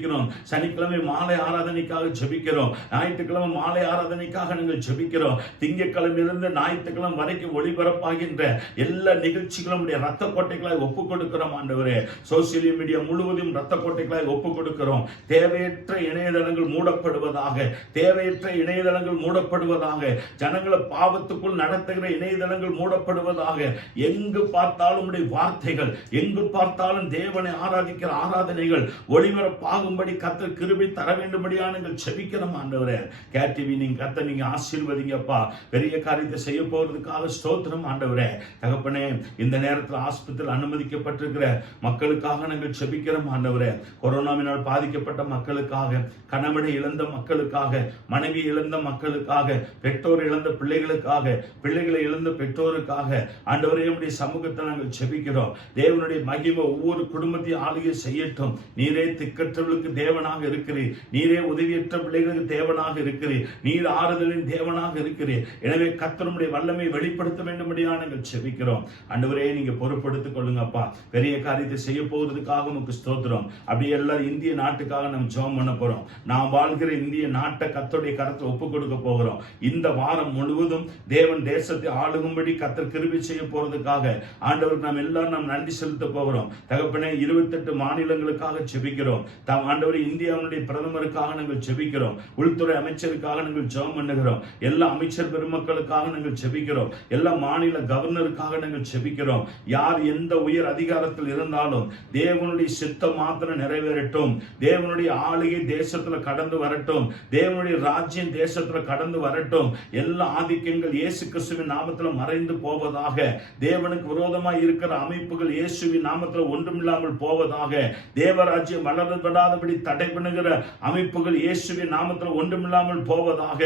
சனிக்கிழமை மாலை ஆராதனைக்காக ஜெபிக்கிறோம். ஞாயிற்றுக்கிழமை மாலை ஆராதனைக்காக நாங்கள் ஜெபிக்கிறோம். திங்கட்கிழமையிலிருந்து ஞாயிற்றுக்கிழமை வரைக்கும் ஒளிபரப்பாகின்ற எல்லா நிகழ்ச்சிகளும் ரத்த கோட்டைகளாய் ஒப்புக் கொடுக்கிறோம் ஆண்டவரே. சோசியல் மீடியா முழுவதும் ரத்த கோட்டைகளாய் ஒப்புக் கொடுக்கிறோம். தேவையற்ற இணையதளங்கள் மூடப்படுவதாக, தேவையற்ற இணையதளங்கள் மூடப்படுவதாக, ஜனங்களை பாவத்துக்குள் நடத்துகிற இணையதளங்கள் மூடப்படுவதாக. எங்கு பார்த்தாலும் வார்த்தைகள், எங்கு பார்த்தாலும் தேவனை ஆராதிக்கிற ஆராதனைகள் ஒளிபரப்பாக கர்த்தர் கிருபை தர வேண்டும்படியா நாங்கள் ஜெபிக்கிறோம் ஆண்டவரே. கேட் டிவி நீங்க கர்த்தர் நீங்க ஆசீர்வதிங்கப்பா. பெரிய காரியத்தை செய்ய போறதுக்காக ஸ்தோத்திரம் ஆண்டவரே. தகப்பனே, இந்த நேரத்தில் ஆஸ்பத்திரியில் அனுமதிக்கப்பட்டிருக்கிற மக்களுக்காக நாங்கள் ஜெபிக்கிறோம் ஆண்டவரே. கொரோனாவினால் பாதிக்கப்பட்ட மக்களுக்காக, கணவனை இழந்த மக்களுக்காக, மனைவி இழந்த மக்களுக்காக, பெற்றோர் இழந்த பிள்ளைகளுக்காக, பிள்ளைகளை இழந்த பெற்றோருக்காக ஆண்டவரே உம்முடைய சமூகத்தை நாங்கள் ஜெபிக்கிறோம். தேவனுடைய மகிமை ஒவ்வொரு குடும்பத்தையும் ஆளுகை செய்யட்டும். நீரே திக்கற்றவர்களுக்கு தேவனாக இருக்கிறீர். நீரே உதவியற்ற பிள்ளைகளுக்கு தேவனாக இருக்கிறீர். நீர் ஆறுதலின் தேவனாக இருக்கிறீர். எனவே கர்த்தருடைய வல்லமை வெளிப்படுத்த வேண்டும்படியாக நாங்கள் ஜெபிக்கிறோம் ஆண்டவரே. நீங்க பொறுப்படுத்திக் கொள்ளுங்கப்பா. பெரிய காரியத்தை செய்ய போவதற்காக உங்களுக்கு ஸ்தோத்திரம். அப்படியே எல்லாரும் இந்திய நாட்டுக்காக நம்ம ஜெபம் பண்ண போறோம். நாம் வாழ்கிற இந்திய நாட்டை கர்த்தருடைய கரத்தில் ஒப்புக் கொடுக்க போகிறோம். இந்த வாரம் முழுவதும் தேவன் தேசத்தை ஆளுகும்படி கர்த்தர் கிருபை செய்ய போறதுக்காக ஆண்டவருக்கு நாம் எல்லாரும் நாம் நன்றி செலுத்த போகிறோம். தகப்பனே, 28 மாநிலங்களுக்காக ஜெபிக்கிறோம். ஆண்டவரே, இந்தியாவுடைய பிரதமருக்காக நாங்கள் ஜெபிக்கிறோம். உள்துறை அமைச்சருக்காக நாங்கள் ஜெபம் பண்ணுகிறோம். எல்லா அமைச்சர் பெருமக்களுக்காக நாங்கள் ஜெபிக்கிறோம். எல்லா மாநில கவர்னருக்காக நாங்கள் ஜெபிக்கிறோம். யார் எந்த உயர் அதிகாரத்தில் இருந்தாலும் தேவனுடைய சித்தம் மாத்திரம் நிறைவேறட்டும். தேவனுடைய ஆளுகை தேசத்துல கடந்து வரட்டும். தேவனுடைய ராஜ்யம் தேசத்துல கடந்து வரட்டும். எல்லா ஆதிக்கங்கள் இயேசு கிறிஸ்துவின் நாமத்துல மறைந்து போவதாக. தேவனுக்கு விரோதமாக இருக்கிற அமைப்புகள் இயேசுவின் நாமத்துல ஒன்றுமில்லாமல் போவதாக. தேவராஜ்யம் வளரப்படாதபடி தடை பண்ணுகிற அமைப்புகள் இயேசுவின் நாமத்தில் ஒன்றுமில்லாமல் போவதாக.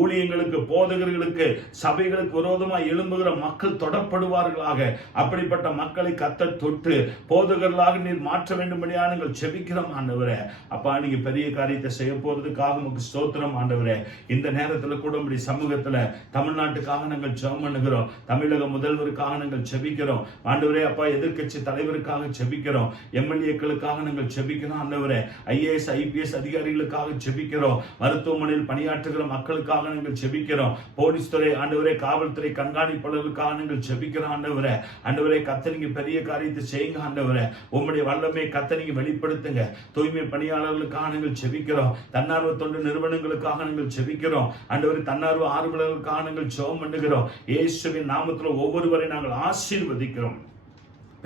ஊழியங்களுக்கு, போதகர்களுக்கு, சபைகளுக்கு விரோதமாக எழும்புகிற மக்கள் தொடப்படுவார்களாக. அப்படிப்பட்ட மக்களை கர்த்தர் தொட்டு போதகர்களாக நீர் மாற்ற வேண்டும்படியாக நாங்கள் ஜெபிக்கிறோம் ஆண்டவரே. அப்பா, நீங்க பெரிய காரியத்தை செய்ய போறதுக்காக உங்களுக்கு ஸ்தோத்திரம் ஆண்டவரே. இந்த நேரத்தில் கூட உம்முடைய சமூகத்துல தமிழ்நாட்டுக்காக நாங்கள் ஜெபம் பண்ணுகிறோம். தமிழக முதல்வருக்காக நாங்கள் ஜெபிக்கிறோம் ஆண்டவரே. அப்பா, எதிர்க்கட்சி தலைவருக்காக ஜெபிக்கிறோம். எம்எல்ஏக்களுக்காக நாங்கள் ஜெபிக்கிறோம் ஆண்டவரே. IAS IPS அதிகாரிகளுக்காக ஜெபிக்கிறோம். மருத்துவமனையில் பணியாற்றுகிற மக்களுக்காக நாங்கள் ஜெபிக்கிறோம். போலீஸ் துறை ஆண்டவரே, காவல்துறை கண்காணிப்பாளர்களுக்காக நாங்கள் ஜெபிக்கிறோம் ஆண்டவரே. ஆண்டவரே, கர்த்தர் நீங்க பெரிய காரியத்தை செய்யுங்க ஆண்டவரே. உம்முடைய வல்லமை கர்த்தர் நீங்க வெளிப்படுத்துங்க. தூய்மை பணியாளர்களுக்காக நாங்கள் ஜெபிக்கிறோம். தன்னார்வ தொண்டு நிறுவனங்களுக்காக நாங்கள் ஜெபிக்கிறோம் ஆண்டவரே. தன்னார்வ ஆர்வலர்களுக்காக நாங்கள் ஜெபம் பண்ணுகிறோம். இயேசுவின் நாமத்தில் ஒவ்வொருவரை நாங்கள் ஆசீர்வதிக்கிறோம்.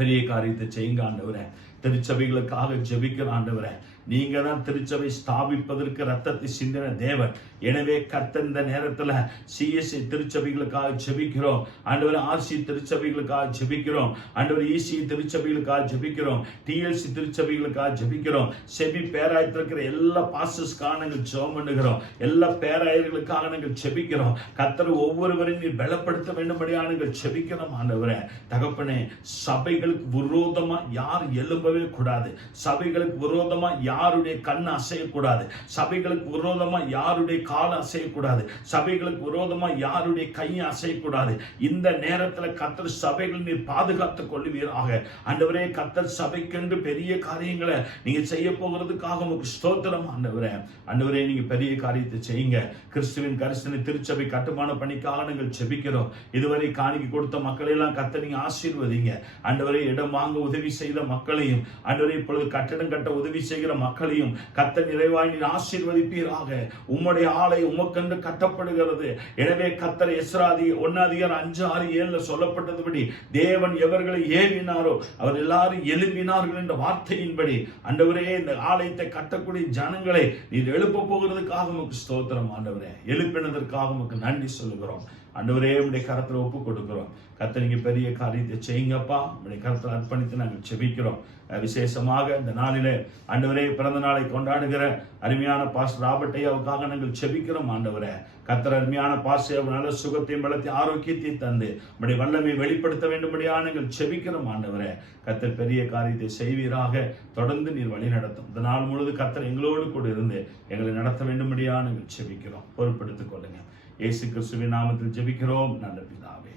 பெரிய காரியத்தை செய்யுங்க ஆண்டவரே. திருச்சபைகளுக்காக ஜெபிக்கிற ஆண்டவரே, நீங்க தான் திருச்சபை ஸ்தாபிப்பதற்கு ரத்தத்தை சிந்தின தேவன். எனவே கர்த்தர் இந்த நேரத்தில் CSI திருச்சபைகளுக்காக ஜெபிக்கிறோம் ஆண்டவரே. RC திருச்சபைகளுக்காக ஜெபிக்கிறோம் ஆண்டவரே. EC திருச்சபைகளுக்காக ஜெபிக்கிறோம். TLC திருச்சபைகளுக்காக ஜெபிக்கிறோம். செபி பேராயத்தில் இருக்கிற எல்லா பாஸ்டர்ஸ்க்காக நாங்கள் ஜெபம் பண்ணுகிறோம். எல்லா பேராயர்களுக்காக நாங்கள் ஜெபிக்கிறோம். கர்த்தர் ஒவ்வொருவரையும் நீர் பலப்படுத்த வேண்டும்படியாக நாங்கள் ஜெபிக்கிறோம் ஆண்டவரே. தகப்பனே, சபைகளுக்கு விரோதமா யார் எழும்பவே கூடாது. சபைகளுக்கு விரோதமா யாருடைய கண் அசையக்கூடாது. சபைகளுக்கு விரோதமா யாருடைய கால் அசையக்கூடாது. சபைகளுக்கு விரோதமா யாருடைய கை அசையக்கூடாது. இந்த நேரத்தில் கர்த்தர் சபைகள் நீர் பாதுகாத்துக் கொள்வீராக ஆண்டவரே. கர்த்தர் சபைக்கென்று பெரிய காரியங்களை நீங்க செய்ய போகிறதுக்காக உங்களுக்கு ஸ்தோத்திரம் ஆண்டவரே. ஆண்டவரே, நீங்க பெரிய காரியத்தை செய்யுங்க. கிறிஸ்துவின் கரிசனை திருச்சபை கட்டுமான பணிக்காக நாங்கள் ஜெபிக்கிறோம். இதுவரை காணிக்கை கொடுத்த மக்களை எல்லாம் கர்த்தர் நீங்க ஆசீர்வதிங்க ஆண்டவரே. இடம் வாங்க உதவி செய்த மக்களையும் ஆண்டவரே, இப்பொழுது கட்டடம் கட்ட உதவி செய்கிற மக்களையும் கர்த்தர் நிறைவாய் நீர் ஆசீர்வதிப்பீராக. உம்முடைய ஆலை உமக்கென்று கட்டப்படுகிறது. எனவே கர்த்தர் எஸ்ராதி 1:5-6-7 சொல்லப்பட்டதுபடி தேவன் எவர்களை ஏவினாரோ அவர் எல்லாரும் எழும்பினார்கள் என்ற வார்த்தையின்படி ஆண்டவரே இந்த ஆலயத்தை கட்டக்கூடிய ஜனங்களை நீர் எழுப்ப போகிறதுக்காக உமக்கு ஸ்தோத்திரம் ஆண்டவரே. எழுப்பினதற்காக உமக்கு நன்றி சொல்லுகிறோம் ஆண்டவரே. உடைய கரத்தில் ஒப்பு கொடுக்கிறோம். கர்த்தர் நீங்க பெரிய காரியத்தை செய்யுங்கப்பா. உடைய கரத்தில் அர்ப்பணித்து நாங்கள் செபிக்கிறோம். விசேஷமாக இந்த நாளிலே ஆண்டவரே பிறந்த நாளை கொண்டாடுகிற அருமையான பாஸ்டர் ராபர்ட் ஐயாவுக்காக நாங்கள் செபிக்கிறோம் ஆண்டவரே. கர்த்தர் அருமையான பாஸ்டர் நல்ல சுகத்தையும் பலத்தையும் ஆரோக்கியத்தையும் தந்து உடைய வல்லமை வெளிப்படுத்த வேண்டும்படியாக நாங்கள் செபிக்கிறோம் ஆண்டவரே. கர்த்தர் பெரிய காரியத்தை செய்வீராக. தொடர்ந்து நீர் வழி நடத்தும். இந்த நாள் முழுது கர்த்தர் எங்களோடு கூட இருந்து எங்களை நடத்த வேண்டும்படியாக நாங்கள் செபிக்கிறோம். பொறுப்படுத்திக் கொள்ளுங்க. இயேசு கிறிஸ்துவின் நாமத்தில் ஜெபிக்கிறோம் நல்ல பிதாவே.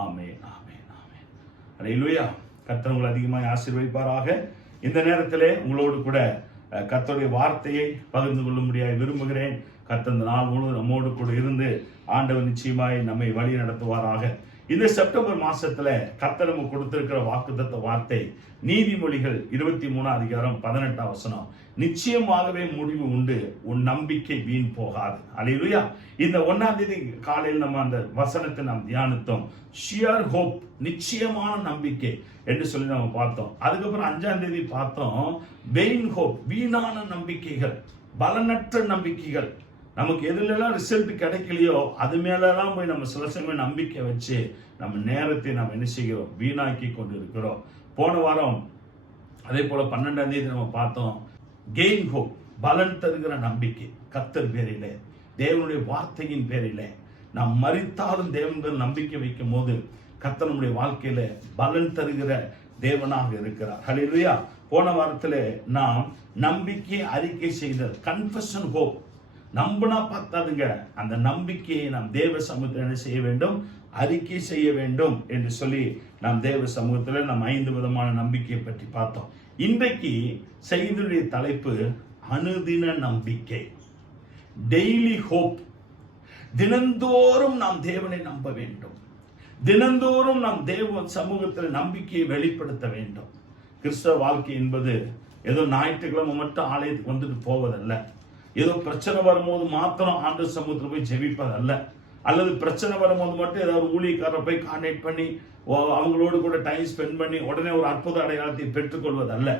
ஆமென், ஆமென், ஆமென். அல்லேலூயா. கர்த்தர் உங்களை அதிகமாக ஆசீர்வதிப்பாராக. இந்த நேரத்திலே உங்களோடு கூட கர்த்தருடைய வார்த்தையை பகிர்ந்து கொள்ளும்படியாக விரும்புகிறேன். கர்த்தர் இந்த நாள் முழுவதும் நம்மோடு கூட இருந்து ஆண்டவர் நிச்சயமாய் நம்மை வழி நடத்துவாராக. இந்த செப்டம்பர் மாசத்துல கர்த்தர் நமக்கு கொடுத்திருக்கிற வாக்குத்தத்த வார்த்தை நீதிமொழிகள் 23:18 நிச்சயமாகவே முடிவு உண்டு, உன் நம்பிக்கை வீண் போகாது. அல்லேலூயா. இந்த 1ஆம் தேதி காலையில் நம்ம அந்த வசனத்தை நாம் தியானித்தோம். ஷியர் ஹோப், நிச்சயமான நம்பிக்கை என்று சொல்லி நம்ம பார்த்தோம். அதுக்கப்புறம் 5ஆம் தேதி பார்த்தோம் வெயின் ஹோப், வீணான நம்பிக்கைகள், பலனற்ற நம்பிக்கைகள். நமக்கு எதுலாம் ரிசல்ட் கிடைக்கலையோ அது மேலெல்லாம் போய் நம்ம சில சமயம் நம்பிக்கை வச்சு நம்ம நேரத்தை நாம் என்ன செய்கிறோம், வீணாக்கி கொண்டு இருக்கிறோம். போன வாரம் அதே போல 12ஆம் தேதி நம்ம பார்த்தோம் கெயின் ஹோப், பலன் தருகிற நம்பிக்கை. கர்த்தர் பேரிலே, தேவனுடைய வார்த்தையின் பேரிலே நாம் மரித்தாலும் தேவன் பேர் நம்பிக்கை வைக்கும் போது கர்த்தர் நம்முடைய வாழ்க்கையில பலன் தருகிற தேவனாக இருக்கிறார். ஹல்லேலூயா. போன வாரத்தில் நாம் நம்பிக்கை அறிக்கை செய்தல், கன்ஃபெஷன் ஹோப். நம்பினா பார்த்தாதுங்க, அந்த நம்பிக்கையை நாம் தேவ சமூகத்தில் என்ன செய்ய வேண்டும், அறிக்கை செய்ய வேண்டும் என்று சொல்லி நாம் தேவ சமூகத்தில் நாம் 5 விதமான நம்பிக்கையை பற்றி பார்த்தோம். இன்றைக்கு செய்தியுடைய தலைப்பு அனுதின நம்பிக்கை, டெய்லி ஹோப். தினந்தோறும் நாம் தேவனை நம்ப வேண்டும். தினந்தோறும் நாம் தேவ சமூகத்தில் நம்பிக்கையை வெளிப்படுத்த வேண்டும். கிறிஸ்தவ வாழ்க்கை என்பது ஏதோ ஞாயிற்றுக்கிழமை மட்டும் ஆலயத்துக்கு வந்துட்டு போவதல்ல, ஏதோ பிரச்சனை வரும்போது மாத்திரம் ஆண்டவர் சமூகத்தில் போய் ஜெபிப்பதல்ல, அல்லது பிரச்சனை வரும்போது மட்டும் ஏதாவது ஊழியக்காரரை போய் கான்டாக்ட் பண்ணி அவங்களோடு கூட டைம் ஸ்பெண்ட் பண்ணி உடனே ஒரு அற்புத அடையாளத்தை பெற்றுக்கொள்வதல்ல.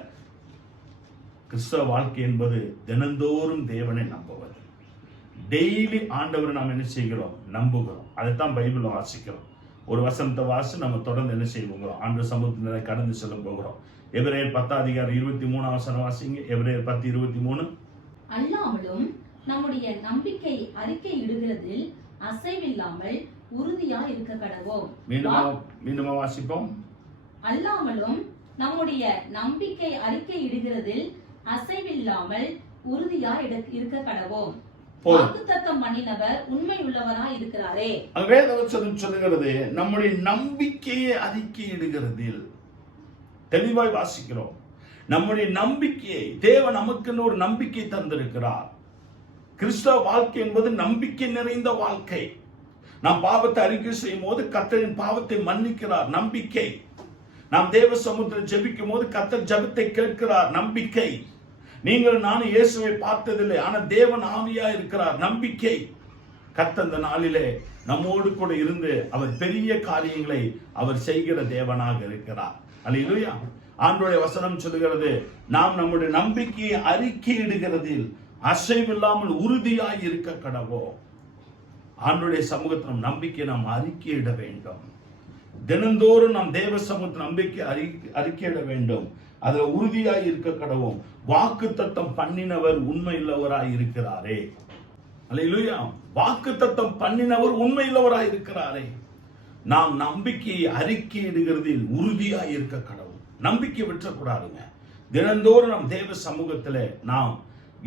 கிறிஸ்தவ வாழ்க்கை என்பது தினந்தோறும் தேவனை நம்புவது. டெய்லி ஆண்டவரை நாம் என்ன செய்கிறோம், நம்புகிறோம். அதைத்தான் பைபிளை வாசிக்கிறோம். ஒரு வசனத்தை வாசி நம்ம தொடர்ந்து என்ன செய்வோம், ஆண்டவர் சமூகத்தினரை கடந்து செல்ல போகிறோம். எபிரேயர் 10:23 வாசிங்க. எபிரேயர் 10:23. அல்லாமலும் நம்முடைய நம்பிக்கை அறிக்கை இடுகிறதில் அசைவில்லாமல் உறுதியா இருக்க கடவோம். மீண்டும் வாசிப்போம். அல்லாமலும் நம்முடைய நம்பிக்கை அறிக்கை இடுகிறதில் அசைவில்லாமல் உறுதியா இருக்க கடவோம். வாக்குத்தத்தம் பண்ணினவர் உண்மை உள்ளவரா இருக்கிறாரே. வேதவசனம் சொல்லுகிறது நம்முடைய நம்பிக்கையை அறிக்கை இடுகிறதில். தெளிவாய் வாசிக்கிறோம். நம்முடைய நம்பிக்கையை தேவன் நமக்கு ஒரு நம்பிக்கை தந்திருக்கிறார். கிறிஸ்தவ வாழ்க்கை என்பது நம்பிக்கை நிறைந்த வாழ்க்கை. நாம் பாவத்தை அறிக்கை செய்யும் போது கர்த்தரின் பாவத்தை மன்னிக்கிறார், நம்பிக்கை. நாம் தேவ சமூகத்தில் ஜெபிக்கும் போது கர்த்தர் ஜெபத்தை கேட்கிறார், நம்பிக்கை. நீங்கள் நானும் இயேசுவை பார்த்ததில்லை, ஆனால் தேவன் ஆவியா இருக்கிறார், நம்பிக்கை. கர்த்தர் இந்த நாளிலே நம்மோடு கூட இருந்து அவர் பெரிய காரியங்களை அவர் செய்கிற தேவனாக இருக்கிறார். அல்லேலூயா. ஆண்டவருடைய வசனம் சொல்லுகிறது, நாம் நம்முடைய நம்பிக்கையை அறிக்கையிடுகிறதில் அசைவில்லாமல் உறுதியாய் இருக்க கடவோம். ஆண்டவருடைய சமூகத்தில் நம்பிக்கை நாம் அறிக்கையிட வேண்டும். தினந்தோறும் நாம் தேவ சமூகத்தில் நம்பிக்கை அறிக்கையிட வேண்டும். அதுல உறுதியாய் இருக்க கடவோம். வாக்குத்தத்தம் பண்ணினவர் உண்மை உள்ளவராய் இருக்கிறாரே. அல்லேலூயா. வாக்குத்தத்தம் பண்ணினவர் உண்மை உள்ளவராய் இருக்கிறாரே. நாம் நம்பிக்கையை அறிக்கையிடுகிறதில் உறுதியாய் இருக்க கடவோம். நம்பிக்கை விற்றக்கூடாதுங்க. தினந்தோறும் நம் தேவ சமூகத்துல நாம்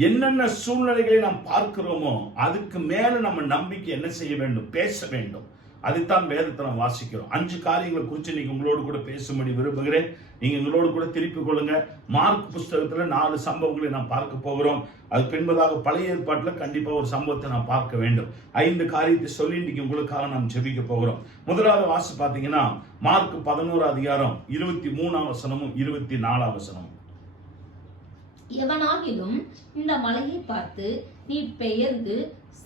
என்னென்ன சூழ்நிலைகளை நாம் பார்க்கிறோமோ அதுக்கு மேல நம்ம நம்பிக்கை என்ன செய்ய வேண்டும், பேச வேண்டும். அதுதான் வேதத்தை நாம் வாசிக்கிறோம். 5 காரியங்களை குறித்து நீங்க உங்களோடு கூட பேசும்படி விரும்புகிறேன். நீங்க உங்களோடு கூட திருப்பிக் கொள்ளுங்க. மார்க் புஸ்தகத்துல 4 சம்பவங்களை நாம் பார்க்க போகிறோம். அது பின்பதாக பழைய ஏற்பாட்டுல கண்டிப்பா ஒரு சம்பவத்தை நாம் பார்க்க வேண்டும். 5 காரியத்தை சொல்லி இன்னைக்கு உங்களுக்காக நாம் ஜெபிக்க போகிறோம். முதலாவது வாசி பாத்தீங்கன்னா மார்க் 11:23 24 எவனாகிலும் இந்த மலையை பார்த்து நீ பெயர்ந்து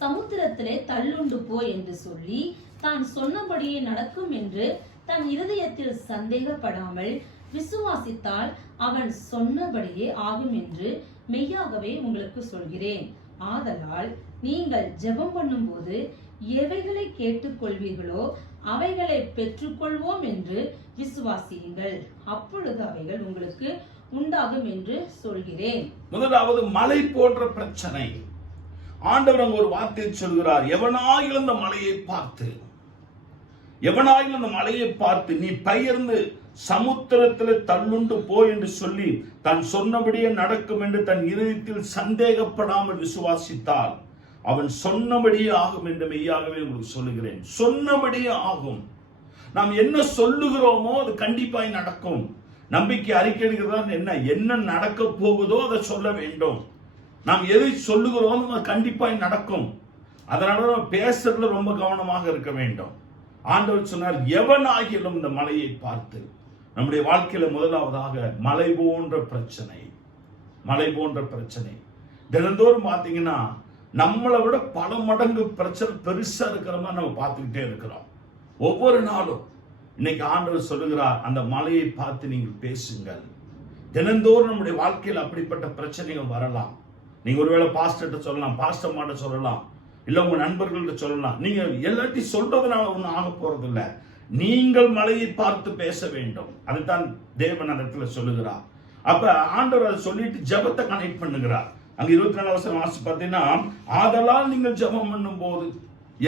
சமுத்திரத்திலே தள்ளுண்டு போ என்று சொல்லி தான் சொன்னபடியே நடக்கும் என்று தன் இருதயத்தில் சந்தேகப்படாமல் விசுவாசித்தால் அவன் சொன்னபடியே ஆகும் என்று மெய்யாகவே உங்களுக்கு சொல்கிறேன். ஆதலால் நீங்கள் ஜெபம் பண்ணும்போது எவைகளை கேட்டுக்கொள்வீர்களோ அவைகளை பெற்றுக்கொள்வோம் என்று விசுவாசியுங்கள், அப்பொழுது அவைகள் உங்களுக்கு உண்டாகும் என்று சொல்கிறேன். முதலாவது மலை போன்ற பிரச்சனை. ஆண்டவர் அங்க ஒரு வார்த்தையை சொல்கிறார், எவனாயிலும் இந்த மலையை பார்த்து நீ பெயர்ந்து சமுத்திரத்தில் தள்ளுண்டு போ என்று சொல்லி தான் சொன்னபடியே நடக்கும் என்று தன் இருதயத்தில் சந்தேகப்படாமல் விசுவாசித்தால் அவன் சொன்னபடியே ஆகும் என்று மெய்யாகவே உங்களுக்கு சொல்லுகிறேன். சொன்னபடியே ஆகும். நாம் என்ன சொல்லுகிறோமோ அது கண்டிப்பாய் நடக்கும். நம்பிக்கை அறிக்கைகள் என்ன நடக்க போகுதோ அதை சொல்ல வேண்டும். நாம் எதை சொல்லுகிறோம் அது கண்டிப்பாய் நடக்கும். அதனால நம்ம பேசுறதுல ரொம்ப கவனமாக இருக்க வேண்டும். ஆண்டவர் சொன்னார், எவனாகிலும் இந்த மலையை பார்த்து. நம்முடைய வாழ்க்கையில முதலாவதாக மலை போன்ற பிரச்சனை. தினந்தோறும் பார்த்தீங்கன்னா நம்மளை விட பல மடங்கு பிரச்சனை பெருசா இருக்கிற மாதிரி நம்ம பார்த்துக்கிட்டே இருக்கிறோம். ஒவ்வொரு நாளும் இன்னைக்கு ஆண்டவர் சொல்லுகிறார், அந்த மலையை பார்த்து நீங்கள் பேசுங்கள். தினந்தோறும் நம்முடைய வாழ்க்கையில் அப்படிப்பட்ட பிரச்சனைகள் வரலாம். நீங்க ஒருவேளை பாஸ்டர்கிட்ட சொல்லலாம், பாஸ்டர் மாட்ட சொல்லலாம், இல்ல உங்க நண்பர்கள்ட்ட சொல்லலாம். நீங்க எல்லாத்தையும் சொல்றதுனால ஒன்றும் ஆக போறது இல்லை. நீங்கள் மலையை பார்த்து பேச வேண்டும். அதுதான் தேவன் அந்த இடத்துல சொல்லுகிறார். அப்ப ஆண்டவர் அதை சொல்லிட்டு ஜெபத்தை கனெக்ட் பண்ணுகிறார். அங்க 24 வசனம் வாசிச்சு பார்த்தீங்கன்னா, ஆதலால் நீங்கள் ஜெபம் பண்ணும் போது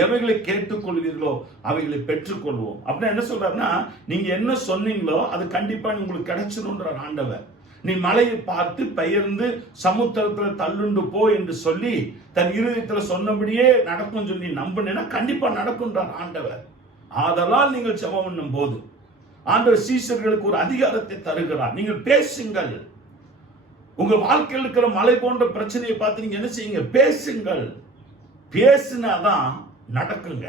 எவைகளை கேட்டுக்கொள்வீர்களோ அவைகளை பெற்றுக்கொள்வோம். அப்படின்னா என்ன சொல்றாருன்னா, நீங்க என்ன சொன்னீங்களோ அது கண்டிப்பா உங்களுக்கு கிடைச்சிடும்ன்றார் ஆண்டவர். நீ மலையை பார்த்து பெயர்ந்து சமுத்திரத்துல தள்ளுண்டு போ என்று சொல்லி தன் இருதயத்துல சொன்னபடியே நடக்கும் சொல்லி நம்பினா கண்டிப்பா நடக்கும்ன்றார் ஆண்டவர். ஆதலால் நீங்கள் ஜெபம் பண்ணும் போது ஆண்டவர் சீஷர்களுக்கு ஒரு அதிகாரத்தை தருகிறார். நீங்கள் பேசுங்கள். உங்க வாழ்க்கையில் இருக்கிற மலை போன்ற பிரச்சனையை பார்த்து நீங்க என்ன செய்யுங்க, பேசுங்கள். பேசினாதான் நடக்குங்க.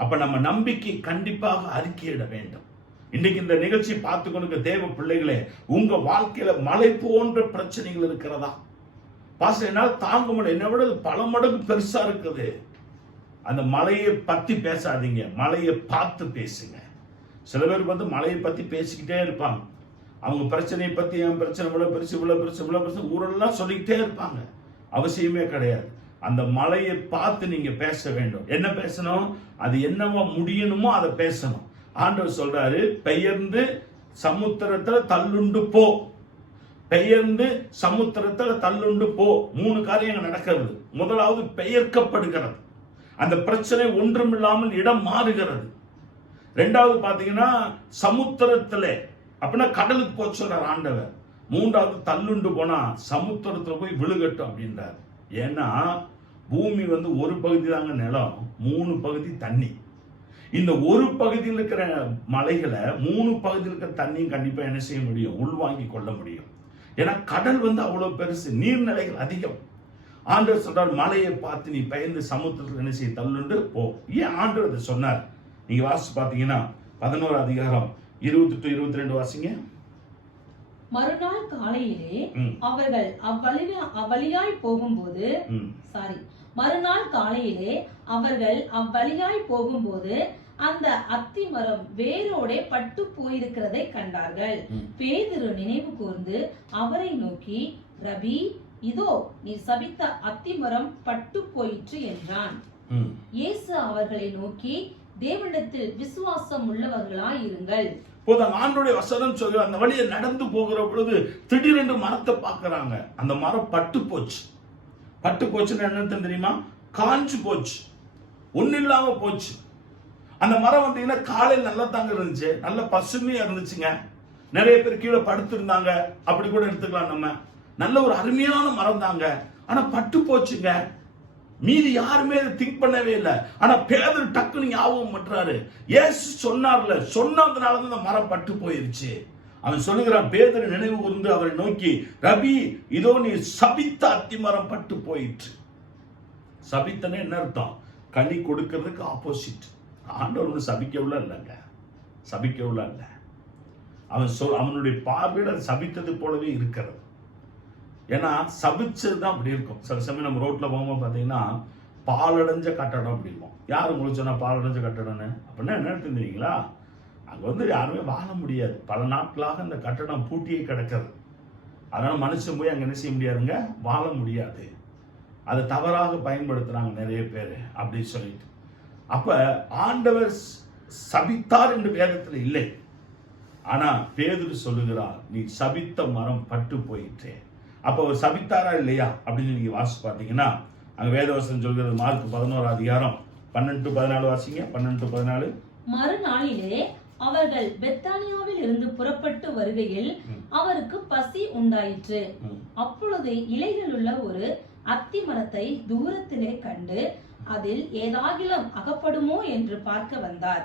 அப்ப நம்ம நம்பிக்கை கண்டிப்பாக அறிக்கையிட வேண்டும். இன்னைக்கு இந்த நிகழ்ச்சி பார்த்து கொண்டு தேவ பிள்ளைகளே, உங்க வாழ்க்கையில மலை போன்ற பிரச்சனைகள் இருக்கிறதா? பாஸ்டர் என்னால் தாங்க முடியல, என்னை விட பல மடங்கு பெருசா இருக்குது. அந்த மலையை பத்தி பேசாதீங்க, மலையை பார்த்து பேசுங்க. சில பேர் வந்து மலையை பத்தி பேசிக்கிட்டே இருப்பாங்க. அவங்க பிரச்சனையை பத்தி, என் பிரச்சனை இவ்வளவு பெருசு ஊரெல்லாம் சொல்லிக்கிட்டே இருப்பாங்க. அவசியமே கிடையாது. அந்த மலையை பார்த்து நீங்க பேச வேண்டும். என்ன பேசணும்? அது என்னவோ முடியணுமோ அதை பேசணும். ஆண்டவர் சொல்றாரு, பெயர்ந்து சமுத்திரத்துல தள்ளுண்டு போ. பெயர்ந்து சமுத்திரத்துல தள்ளுண்டு போ. 3 காரியங்கள் நடக்கிறது. முதலாவது பெயர்க்கப்படுகிறது. அந்த பிரச்சனை ஒன்றுமில்லாமல் இடம் மாறுகிறது. 2வது பாத்தீங்கன்னா சமுத்திரத்திலே, அப்படின்னா கடலுக்கு போச்சு சொல்றார் ஆண்டவர். 3வது தள்ளுண்டு போனா சமுத்திரத்துல போய் விழுகட்டும் அப்படின்றார். ஏன்னா பூமி வந்து ஒரு பகுதி தாங்க நிலம், 3 பகுதி தண்ணி. இந்த ஒரு பகுதியில் இருக்கிற மலைகளை 3 பகுதியில் இருக்கிற தண்ணியும் கண்டிப்பா என்ன செய்ய முடியும், உள்வாங்கி கொள்ள முடியும். ஏன்னா கடல் வந்து அவ்வளவு பெருசு, நீர்நிலைகள் அதிகம். ஆண்டவர் சொல்றார், மலையை பார்த்து நீ பயந்து சமுத்திரத்தில் என்ன செய்ய தள்ளுண்டு போ. ஏன் ஆண்டவர் அதை சொன்னார்? நீங்க வாசிச்சு பாத்தீங்கன்னா 11 அதிகாரம் 20-22 வாசிங்க. மறுநாள் காலையிலே அவர்கள் அவ்வழியாய் போகும்போது அந்த அத்தி மரம் வேரோடே பட்டு போயிருக்கிறதை கண்டார்கள். பேதுரு நினைவு கூர்ந்து அவரை நோக்கி, ரபி, இதோ நீ சபித்த அத்தி மரம் பட்டு போயிற்று என்றான். இயேசு அவர்களை நோக்கி, தேவனிடத்தில் விசுவாசம் உள்ளவர்களாய் இருங்கள். ஆண்டவருடைய வசனம் சொல்ற, அந்த வழியை நடந்து போகிற பொழுது திடீரென்று மரத்தை பார்க்கறாங்க. அந்த மரம் பட்டு போச்சு. பட்டு போச்சுன்னு என்ன தெரியுமா? காஞ்சு போச்சு, ஒண்ணு இல்லாம போச்சு. அந்த மரம் வந்தீங்கன்னா காலையில் நல்லா தாங்க இருந்துச்சு, நல்ல பசுமையா இருந்துச்சுங்க. நிறைய பேர் கீழே படுத்திருந்தாங்க, அப்படி கூட எடுத்துக்கலாம். நம்ம நல்ல ஒரு அருமையான மரம் தாங்க. ஆனா பட்டு போச்சுங்க. மீதி யாருமே திங்க் பண்ணவே இல்லை. ஆனா பேதுரு டக்குன்னு ஞாபகம் பண்றாரு, இயேசு சொன்னார்ல, சொன்னதுனாலதான் இந்த மரம் பட்டு போயிருச்சு. அவன் சொல்லுகிறான், பேதுரு நினைவு கூர்ந்து அவரை நோக்கி, ரபி, இதோ நீ சபித்த அத்தி மரம் பட்டு போயிற்று. சபித்தனே என்ன அர்த்தம்? கனி கொடுக்கிறதுக்கு ஆப்போசிட். ஆண்டவர் வந்து சபிக்கவுள்ள இல்லைங்க, சபிக்கவுள்ள இல்லை. அவனுடைய பார்வையில் சபித்தது போலவே இருக்கிறது. ஏன்னா சபிச்சது தான் அப்படி இருக்கும். சில சமயம் நம்ம ரோட்ல போகும்போது பார்த்தீங்கன்னா பாலடைஞ்ச கட்டடம் அப்படி இருக்கும். யார் உங்களுக்கு சொன்னா பாலடைஞ்ச கட்டடம்னு? அப்படின்னா என்ன தெரியுங்களா? அங்கே வந்து யாருமே வாழ முடியாது. பல நாட்களாக அந்த கட்டடம் பூட்டியே கிடக்கிறது. அதனால மனுஷன் போய் அங்கே என்ன செய்ய முடியாதுங்க, வாழ முடியாது. அதை தவறாக பயன்படுத்துறாங்க நிறைய பேர் அப்படின்னு சொல்லிட்டு. அப்ப ஆண்டவர் சபித்தார் என்று வேதத்தில் இல்லை. ஆனா பேதுரு சொல்லுகிறார், நீ சபித்த மரம் பட்டு போயிற்றே. அப்ப அவர் சபித்தாரா இல்லையா அப்படின்னு நீங்க வாசி பார்த்தீங்கன்னா அங்க வேதவசனம் சொல்கிறது. மார்க் 11 அதிகாரம் 12-14 வாசிங்க. 12-14. மறுநாளிலே அவர்கள் பெத்தானியாவில் இருந்து புறப்பட்டு வருகையில் அவருக்கு பசி உண்டாயிற்று. அப்பொழுது இலைகள் உள்ள ஒரு அத்தி மரத்தை தூரத்திலே கண்டு அதில் ஏதாகிலும் அகப்படுமோ என்று பார்க்க வந்தார்.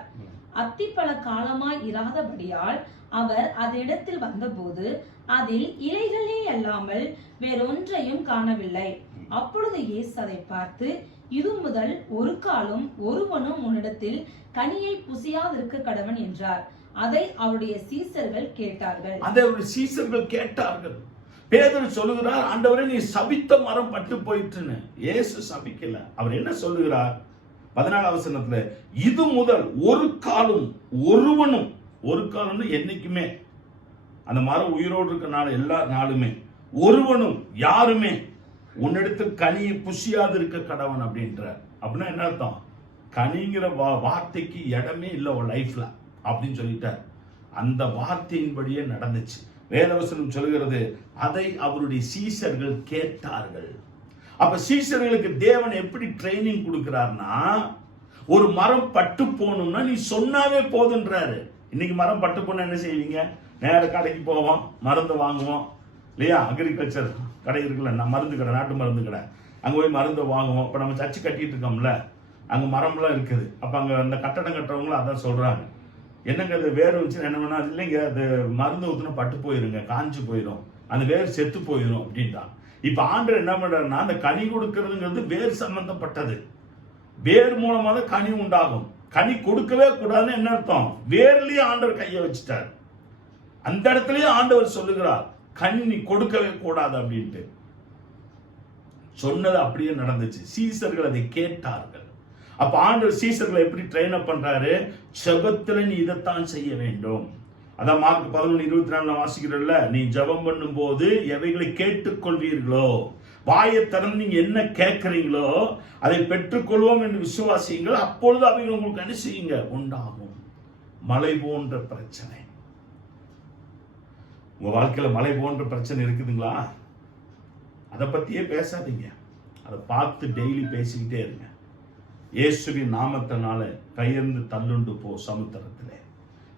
அத்தி பல காலமாய் இராதபடியால் அவர் அதனிடத்தில் வந்தபோது அதில் இலைகளே அல்லாமல் வேறொன்றையும் காணவில்லை. அப்பொழுது இயேசு அதை பார்த்து, இது முதல் ஒரு காலம் ஒருவனும் உன்னிடத்தில் கனியை புசியாதிருக்க கடவன் என்றார். அதை அவருடைய சீசர்கள் கேட்டார்கள். பேதுரு சொல்லுகிறார், ஆண்டவரே நீ சபித்த மரம் பட்டு போயிற்றுன்னு. இயேசு சபிக்கல. அவர் என்ன சொல்லுகிறார்? 14 வசனத்துல, இது முதல் ஒரு காலம் ஒருவனும், ஒரு காலம்னு என்னைக்குமே அந்த மரம் உயிரோடு இருக்க நாள் எல்லா நாளுமே ஒருவனும் யாருமே உன்னிடத்தில் கனியை புசியாது இருக்க கடவன் அப்படின்றார். அப்படின்னா என்ன அர்த்தம்? கனிங்கிற வார்த்தைக்கு இடமே இல்லை உன் லைஃப்ல அப்படின்னு சொல்லிட்டார். அந்த வார்த்தையின்படியே நடந்துச்சு. வேதவசனம் சொல்கிறது, அதை அவருடைய சீஷர்கள் கேட்டார்கள். அப்ப சீஷர்களுக்கு தேவன் எப்படி ட்ரைனிங் கொடுக்கிறார்னா, ஒரு மரம் பட்டு போகணும்னா நீ சொன்னாவே போதுன்றாரு. இன்னைக்கு மரம் பட்டு போனா என்ன செய்வீங்க? நேர கடைக்கு போவோம், மருந்து வாங்குவோம் இல்லையா? அக்ரிகல்ச்சர் கடை இருக்குல்ல, மருந்து கடை, நாட்டு மருந்து கடை, அங்கே போய் மருந்து வாங்குவோம். இப்போ நம்ம சர்ச்சு கட்டிட்டு இருக்கோம்ல, அங்கே மரம்லாம் இருக்குது. அப்போ அங்கே அந்த கட்டடம் கட்டுறவங்களும் அதான் சொல்கிறாங்க, என்னங்க அது வேறு வச்சு என்ன வேணா, அது இல்லைங்க அது மருந்து ஊற்றுனா பட்டு போயிருங்க, காஞ்சு போயிடும், அந்த வேர் செத்து போயிடும் அப்படின்ட்டான். இப்போ ஆண்டவர் என்ன பண்ணுறாருன்னா, அந்த கனி கொடுக்கறதுங்கிறது வேர் சம்பந்தப்பட்டது. வேர் மூலமாக தான் கனி உண்டாகும். கனி கொடுக்கவே கூடாதுன்னு என்ன அர்த்தம்? வேர்லயே ஆண்டவர் கையை வச்சுட்டார். அந்த இடத்துலயே ஆண்டவர் சொல்லுகிறார், கனி நீ கொடுக்கவே கூடாது அப்படின்ட்டு சொன்னது அப்படியே நடந்துச்சு. சீசர்கள் அதை கேட்டார்கள். அப்ப ஆண்டவர் சீசர்களை எப்படி ட்ரெயின் அப் பண்றாரு? ஜெபத்துல நீ இதைத்தான் செய்ய வேண்டும். அதான் மார்க் 11:24 வாசிக்கிறல்ல, நீ ஜெபம் பண்ணும் போது எவைகளை கேட்டுக்கொள்வீர்களோ, வாயை திறந்து நீங்க என்ன கேட்கிறீங்களோ அதை பெற்றுக்கொள்வோம் என்று விசுவாசியுங்கள், அப்பொழுது அவைகள் உங்களுக்கு என்ன செய்யுங்க? உண்டாகும். மலை போன்ற பிரச்சனை உங்க வாழ்க்கையில மலை போன்ற பிரச்சனை இருக்குதுங்களா? அதை பத்தியே பேசாதீங்க, அதை பார்த்து டெய்லி பேசிக்கிட்டே இருங்க. இயேசுவின் நாமத்தினால பெயர்ந்து தள்ளுண்டு போ சமுத்திரத்திலே.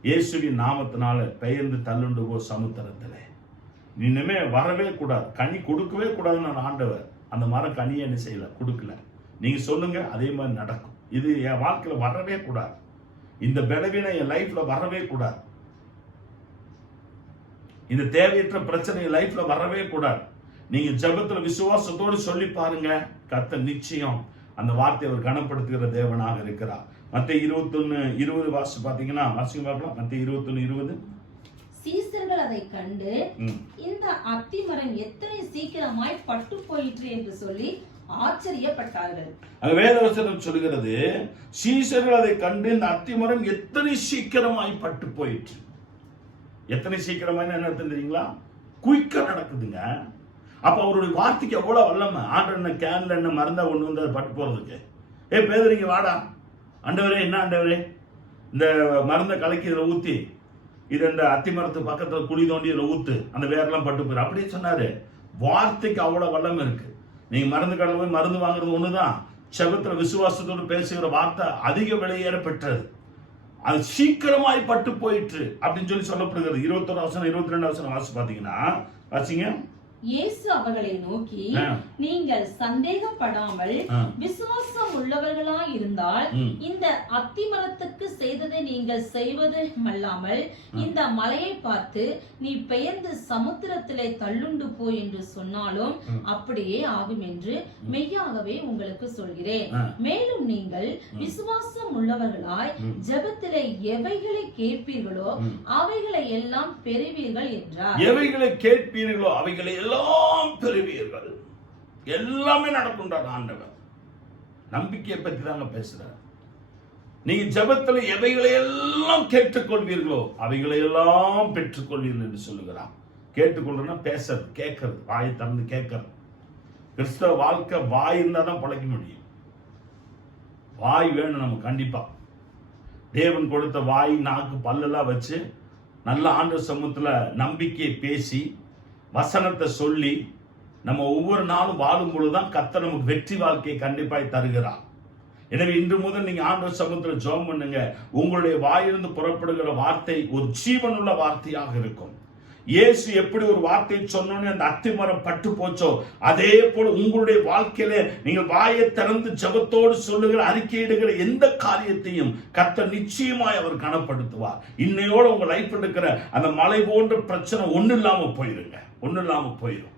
இயேசுவின் நாமத்தினால பெயர்ந்து தள்ளுண்டு போ சமுத்திரத்திலே. நீ இனிமே வரவே கூடாது, கனி கொடுக்கவே கூடாதுன்னு ஆண்டவர் அந்த மரம் கனியை என்ன செய்யல, கொடுக்கல. நீங்க சொல்லுங்க, அதே மாதிரி நடக்கும். இது என் வாழ்க்கையில வரவே கூடாது, இந்த பலவீனம் என் லைஃப்ல வரவே கூடாது, இந்த தேவையற்ற பிரச்சனை லைஃப்ல வரவே கூடாது. நீங்க ஜெபத்துல விசுவாசத்தோடு சொல்லி பாருங்க, கர்த்தர் நிச்சயம் அந்த வார்த்தையை அவர் கனப்படுத்துகிற தேவனாக இருக்கிறார். மத்தேயு 21:20 வாசி பாத்தீங்கன்னா, வாசிங்க பார்க்கலாம். மத்தேயு 21:20. சீசர்கள் அதை கண்டு, இந்த அத்தி மரம் எத்தனை சீக்கிரமாய் பட்டு போயிற்று என்று சொல்லி ஆச்சரியப்பட்டார்கள். அந்த வேதவசனம் சொல்கிறது, சீசர்கள் அதை கண்டு இந்த அத்தி மரம் எத்தனை சீக்கிரமாய் பட்டு போயிற்று. எத்தனை சீக்கிரமா என்ன அர்த்தம் தெரியுங்களா? குயிக்கா நடக்குதுங்க. அப்ப அவருடைய வார்த்தைக்கு எவ்வளவு வல்லமை. ஆண்டவர் என்ன கேன்ல என்ன மருந்தா கொண்டு வந்து பட்டு போறதுக்கு? பேதறிங்க வாடா, ஆண்டவரே என்ன ஆண்டவரே, இந்த மருந்தை கலக்கி இதுல ஊத்தி, இது இந்த அத்தி மரத்து பக்கத்துல குழி தோண்டி இதுல ஊத்து, அந்த வேரெல்லாம் பட்டு போயிரு அப்படியே சொன்னாரு. வார்த்தைக்கு அவ்வளவு வல்லமை இருக்கு. நீங்க மருந்து கடையில் போய் மருந்து வாங்குறது ஒண்ணுதான், செபத்துல விசுவாசத்தோடு பேசுகிற வார்த்தை அதிக விலையேற பெற்றது. அது சீக்கிரமாய் பட்டு போயிற்று அப்படின்னு சொல்லி சொல்லப்படுகிறது. 21-22 வாசி பாத்தீங்கன்னா, வாசிங்க. இயேசு அவர்களை நோக்கி, நீங்கள் சந்தேகப்படாமல் விசுவாசம் உள்ளவர்களாய் இருந்தால் இந்த அத்தி மரத்துக்கு செய்ததை நீங்கள் செய்வது அல்லாமல் இந்த மலையை பார்த்து நீ பெயர்ந்து சமுத்திரத்திலே தள்ளுண்டு போ என்று சொன்னாலும் அப்படியே ஆகும் என்று மெய்யாகவே உங்களுக்கு சொல்கிறேன். மேலும் நீங்கள் விசுவாசம் உள்ளவர்களாய் ஜெபத்திலே எவைகளை கேட்பீர்களோ அவைகளை எல்லாம் பெறுவீர்கள் என்றார். எவைகளை கேட்பீர்களோ அவைகளை எல்லாம் எல்லாம் பெறுவீர்கள். எல்லாமே நடக்கும்ன்றார் ஆண்டவர். நம்பிக்கையை பற்றி தாங்க பேசுறார். நீங்க ஜெபத்துல எவைகளை எல்லாம் கேட்டுக்கொள்வீர்களோ அவைகளை எல்லாம் பெற்றுக்கொள்வீர்கள் என்று சொல்லுகிறார். கேட்டுக்கொள்றதுன்னா பேசுறது, கேட்கறது, வாயை திறந்து கேட்கறது. கிறிஸ்தவ வாழ்க்கை வாய் இருந்தா தான் பிழைக்க முடியும். வாய் வேணும் நம்ம கண்டிப்பா. தேவன் கொடுத்த வாய், நாக்கு, பல்லெல்லாம் வச்சு நல்ல ஆண்டவர் சமூகத்துல நம்பிக்கையை பேசி வசனத்தை சொல்லி நம்ம ஒவ்வொரு நாளும் வாழும் பொழுதுதான் கர்த்தர் நமக்கு வெற்றி வாழ்க்கையை கண்டிப்பாய் தருகிறார். எனவே இன்று முதல் நீங்க ஆண்டவர் சமூகத்துல ஜெபம் பண்ணுங்க. உங்களுடைய வாயிலிருந்து புறப்படுகிற வார்த்தை ஒரு ஜீவனுள்ள வார்த்தையாக இருக்கும். இயேசு எப்படி ஒரு வார்த்தையை சொன்னோன்னு அந்த அத்திமரம் பட்டு போச்சோ, அதே போல உங்களுடைய வாழ்க்கையில நீங்கள் வாயை திறந்து ஜெபத்தோடு சொல்லுகிற, அறிக்கையிடுகிற எந்த காரியத்தையும் கர்த்தர் நிச்சயமாய் அவர் கனப்படுத்துவார். இன்னையோட உங்க லைஃப் இருக்கிற அந்த மலை போன்ற பிரச்சனை ஒண்ணு இல்லாம போயிருங்க. ஒண்ணு இல்லாம போயிடும்.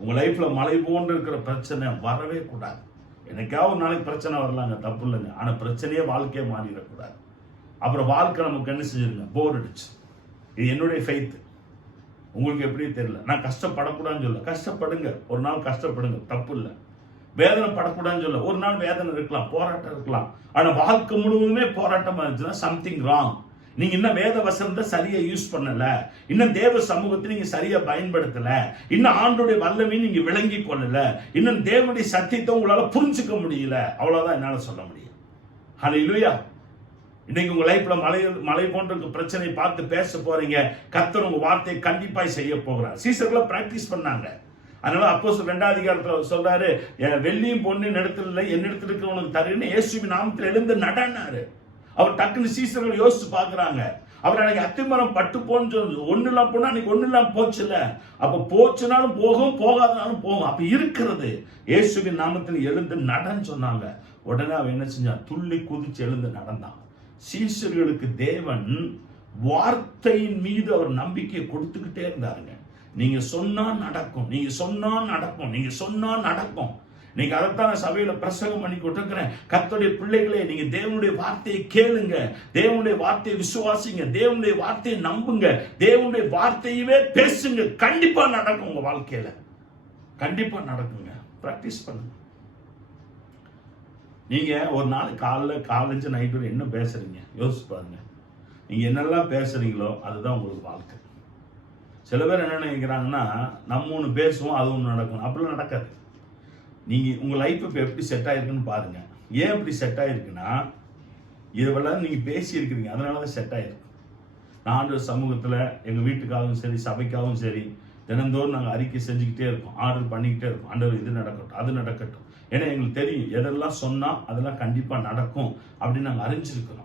உங்க லைஃப்ல மலை போன்று இருக்கிற பிரச்சனை வரவே கூடாது. என்னைக்காவது ஒரு நாளைக்கு பிரச்சனை வரலாங்க, தப்பு இல்லைங்க. ஆனா பிரச்சனையே வாழ்க்கையே மாறிடக்கூடாது. அப்புறம் வாழ்க்கை நமக்கு என்ன செஞ்சிருங்க, போர் அடிச்சு. இது என்னுடைய ஃபெய்த். உங்களுக்கு எப்படி தெரியல. நான் கஷ்டப்படக்கூடாதுன்னு சொல்ல, கஷ்டப்படுங்க, ஒரு நாள் கஷ்டப்படுங்க, தப்பு இல்லை. வேதனை படக்கூடாதுன்னு சொல்ல, ஒரு நாள் வேதனை இருக்கலாம், போராட்டம் இருக்கலாம். ஆனா வாழ்க்கை முழுவதுமே போராட்டமா இருந்துச்சுன்னா சம்திங் ராங். நீங்க இன்னும் வேத வசனத்தை சரியா யூஸ் பண்ணல, இன்னும் தேவ சமூகத்தை நீங்க சரியா பயன்படுத்தல, இன்னும் ஆண்டோடைய வல்லமையை நீங்க விளங்கி கொள்ளல, இன்னும் தேவனுடைய சத்தியத்தை உங்களால புரிஞ்சுக்க முடியல. அவ்வளவுதான் என்னால சொல்ல முடியும். ஹல்லேலூயா. இன்னைக்கு உங்க லைஃப்ல மலை போன்ற பிரச்சனை பார்த்து பேச போறீங்க. கர்த்தர் உங்க வார்த்தையை கண்டிப்பாய் செய்ய போகிறார். சீசர்களை பிராக்டிஸ் பண்ணாங்க. அதனால அப்போஸ்தலர் 2ஆம் அதிகாரத்துல சொல்றாரு, வெள்ளியும் பொன்னின் இடத்துல இல்லை, என்னிடத்துல இருக்கிறவனுக்கு தருன்னு இயேசுவின் நாமத்தில் எழுந்து நடனாரு. அவர் டக்குன்னு சீசர்கள் யோசிச்சு பாக்குறாங்க. அவர் அன்னைக்கு அத்திமரம் பட்டு போன்னு சொல்லு, ஒண்ணு இல்லாம போனா அன்னைக்கு ஒண்ணு இல்லாம போச்சு இல்ல. அப்ப போச்சுனாலும் போகும், போகாதனாலும் போகும். அப்ப இருக்கிறது இயேசுவின் நாமத்தில் எழுந்து நடன்னு சொன்னாங்க. உடனே அவன் என்ன செஞ்சான், துள்ளி குதிச்சு எழுந்து நடந்தான். சீசர்களுக்கு தேவன் வார்த்தையின் மீது அவர் நம்பிக்கை கொடுத்துக்கிட்டே இருந்தாருங்க. நீங்க சொன்னா நடக்கும், நீங்க சொன்னா நடக்கும், நீங்க சொன்னா நடக்கும். நீங்க அதைத்தான் சபையில பிரசங்கம் பண்ணி கொண்டிருக்கிறேன். கர்த்தருடைய பிள்ளைகளே, நீங்க தேவனுடைய வார்த்தையை கேளுங்க, தேவனுடைய வார்த்தையை விசுவாசிங்க, தேவனுடைய வார்த்தையை நம்புங்க, தேவனுடைய வார்த்தையவே பேசுங்க. கண்டிப்பா நடக்கும். உங்க வாழ்க்கையில கண்டிப்பா நடக்குங்க. பிராக்டிஸ் பண்ணுங்க. நீங்க ஒரு நாள் காலைல காலேஜ் நைட்டு என்ன பேசுறீங்க யோசிச்சு பாருங்க. நீங்க என்னெல்லாம் பேசுறீங்களோ அதுதான் உங்களுக்கு வாழ்க்கை. சில பேர் என்ன நினைக்கிறாங்கன்னா, நம்ம ஒன்று பேசுவோம் அது ஒன்று நடக்கும். அப்படிலாம் நடக்காது. நீங்க உங்க லைஃப் இப்போ எப்படி செட் ஆயிருக்குன்னு பாருங்க. ஏன் இப்படி செட் ஆயிருக்குன்னா, இதுவெல்லாம் நீங்க பேசி இருக்கிறீங்க, அதனாலதான் செட் ஆயிருக்கு. நான் ஆண்டவர் சமூகத்துல எங்க வீட்டுக்காகவும் சரி, சபைக்காகவும் சரி, தினந்தோறும் நாங்கள் அறிக்கை செஞ்சுக்கிட்டே இருக்கோம், ஆர்டர் பண்ணிக்கிட்டே இருக்கோம். ஆண்டவர் இது நடக்கட்டும், அது நடக்கட்டும். ஏன்னா எங்களுக்கு தெரியும் எதெல்லாம் சொன்னா அதெல்லாம் கண்டிப்பா நடக்கும் அப்படின்னு நாங்கள் அறிஞ்சிருக்கிறோம்.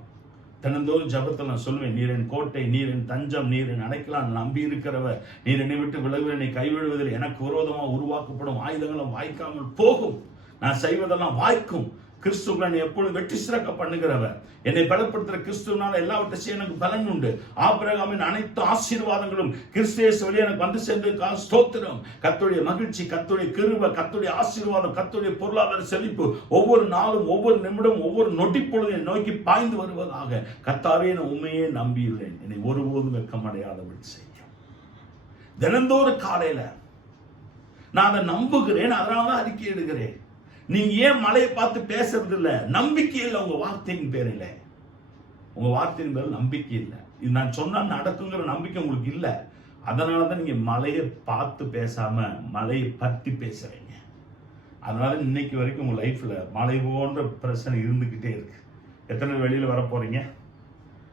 தினந்தோறும் ஜபத்தில் நான் சொல்லுவேன், நீர் என் கோட்டை, நீர் என் தஞ்சம், நீர் என் அடைக்கலாம், நம்பி இருக்கிறவர், நீர் என்னை விட்டு விலகுவ, என்னை கைவிடுவதில் எனக்கு விரோதமாக உருவாக்கப்படும் ஆயுதங்களும் வாய்க்காமல் போகும், நான் செய்வதெல்லாம் வாய்க்கும். கிறிஸ்துவ நீ எப்பொழுது வெற்றி சிறக்க பண்ணுகிறவர், என்னை பலப்படுத்துகிற கிறிஸ்துவனால எல்லாவற்றையும் எனக்கு பலன் உண்டு. ஆபிரகாமின் அனைத்து ஆசீர்வாதங்களும் கிறிஸ்து வழியாக எனக்கு வந்து சேர்ந்ததுக்காக ஸ்தோத்திரம். கர்த்தருடைய மகிழ்ச்சி, கர்த்தருடைய கிருபை, கர்த்தருடைய ஆசீர்வாதம், கர்த்தருடைய பொருளாதார செழிப்பு ஒவ்வொரு நாளும், ஒவ்வொரு நிமிடம், ஒவ்வொரு நொடி பொழுது என்னை நோக்கி பாய்ந்து வருவதாக. கர்த்தாவே, நான் உண்மையே நம்பியுள்ளேன், என்னை ஒருபோதும் வெட்கமடையாதபடி செய்யும். தினந்தோறும் காலையில நான் அதை நம்புகிறேன், அதனாலதான் அறிக்கை எடுக்கிறேன். நீங்க ஏன் மலையை பார்த்து பேசுறது இல்ல? நம்பிக்கை இல்லை உங்க வார்த்தையின் பேரில். உங்க வார்த்தையின் பேரில் நம்பிக்கை இல்லை. இது நான் சொன்னா நடக்குங்கிற நம்பிக்கை உங்களுக்கு இல்லை. அதனாலதான் நீங்க மலையை பார்த்து பேசாம மலையை பற்றி பேசுறீங்க. அதனால இன்னைக்கு வரைக்கும் உங்க லைஃப்ல மலை போன்ற பிரச்சனை இருந்துகிட்டே இருக்கு. எத்தனை வெளியில வர போறீங்க?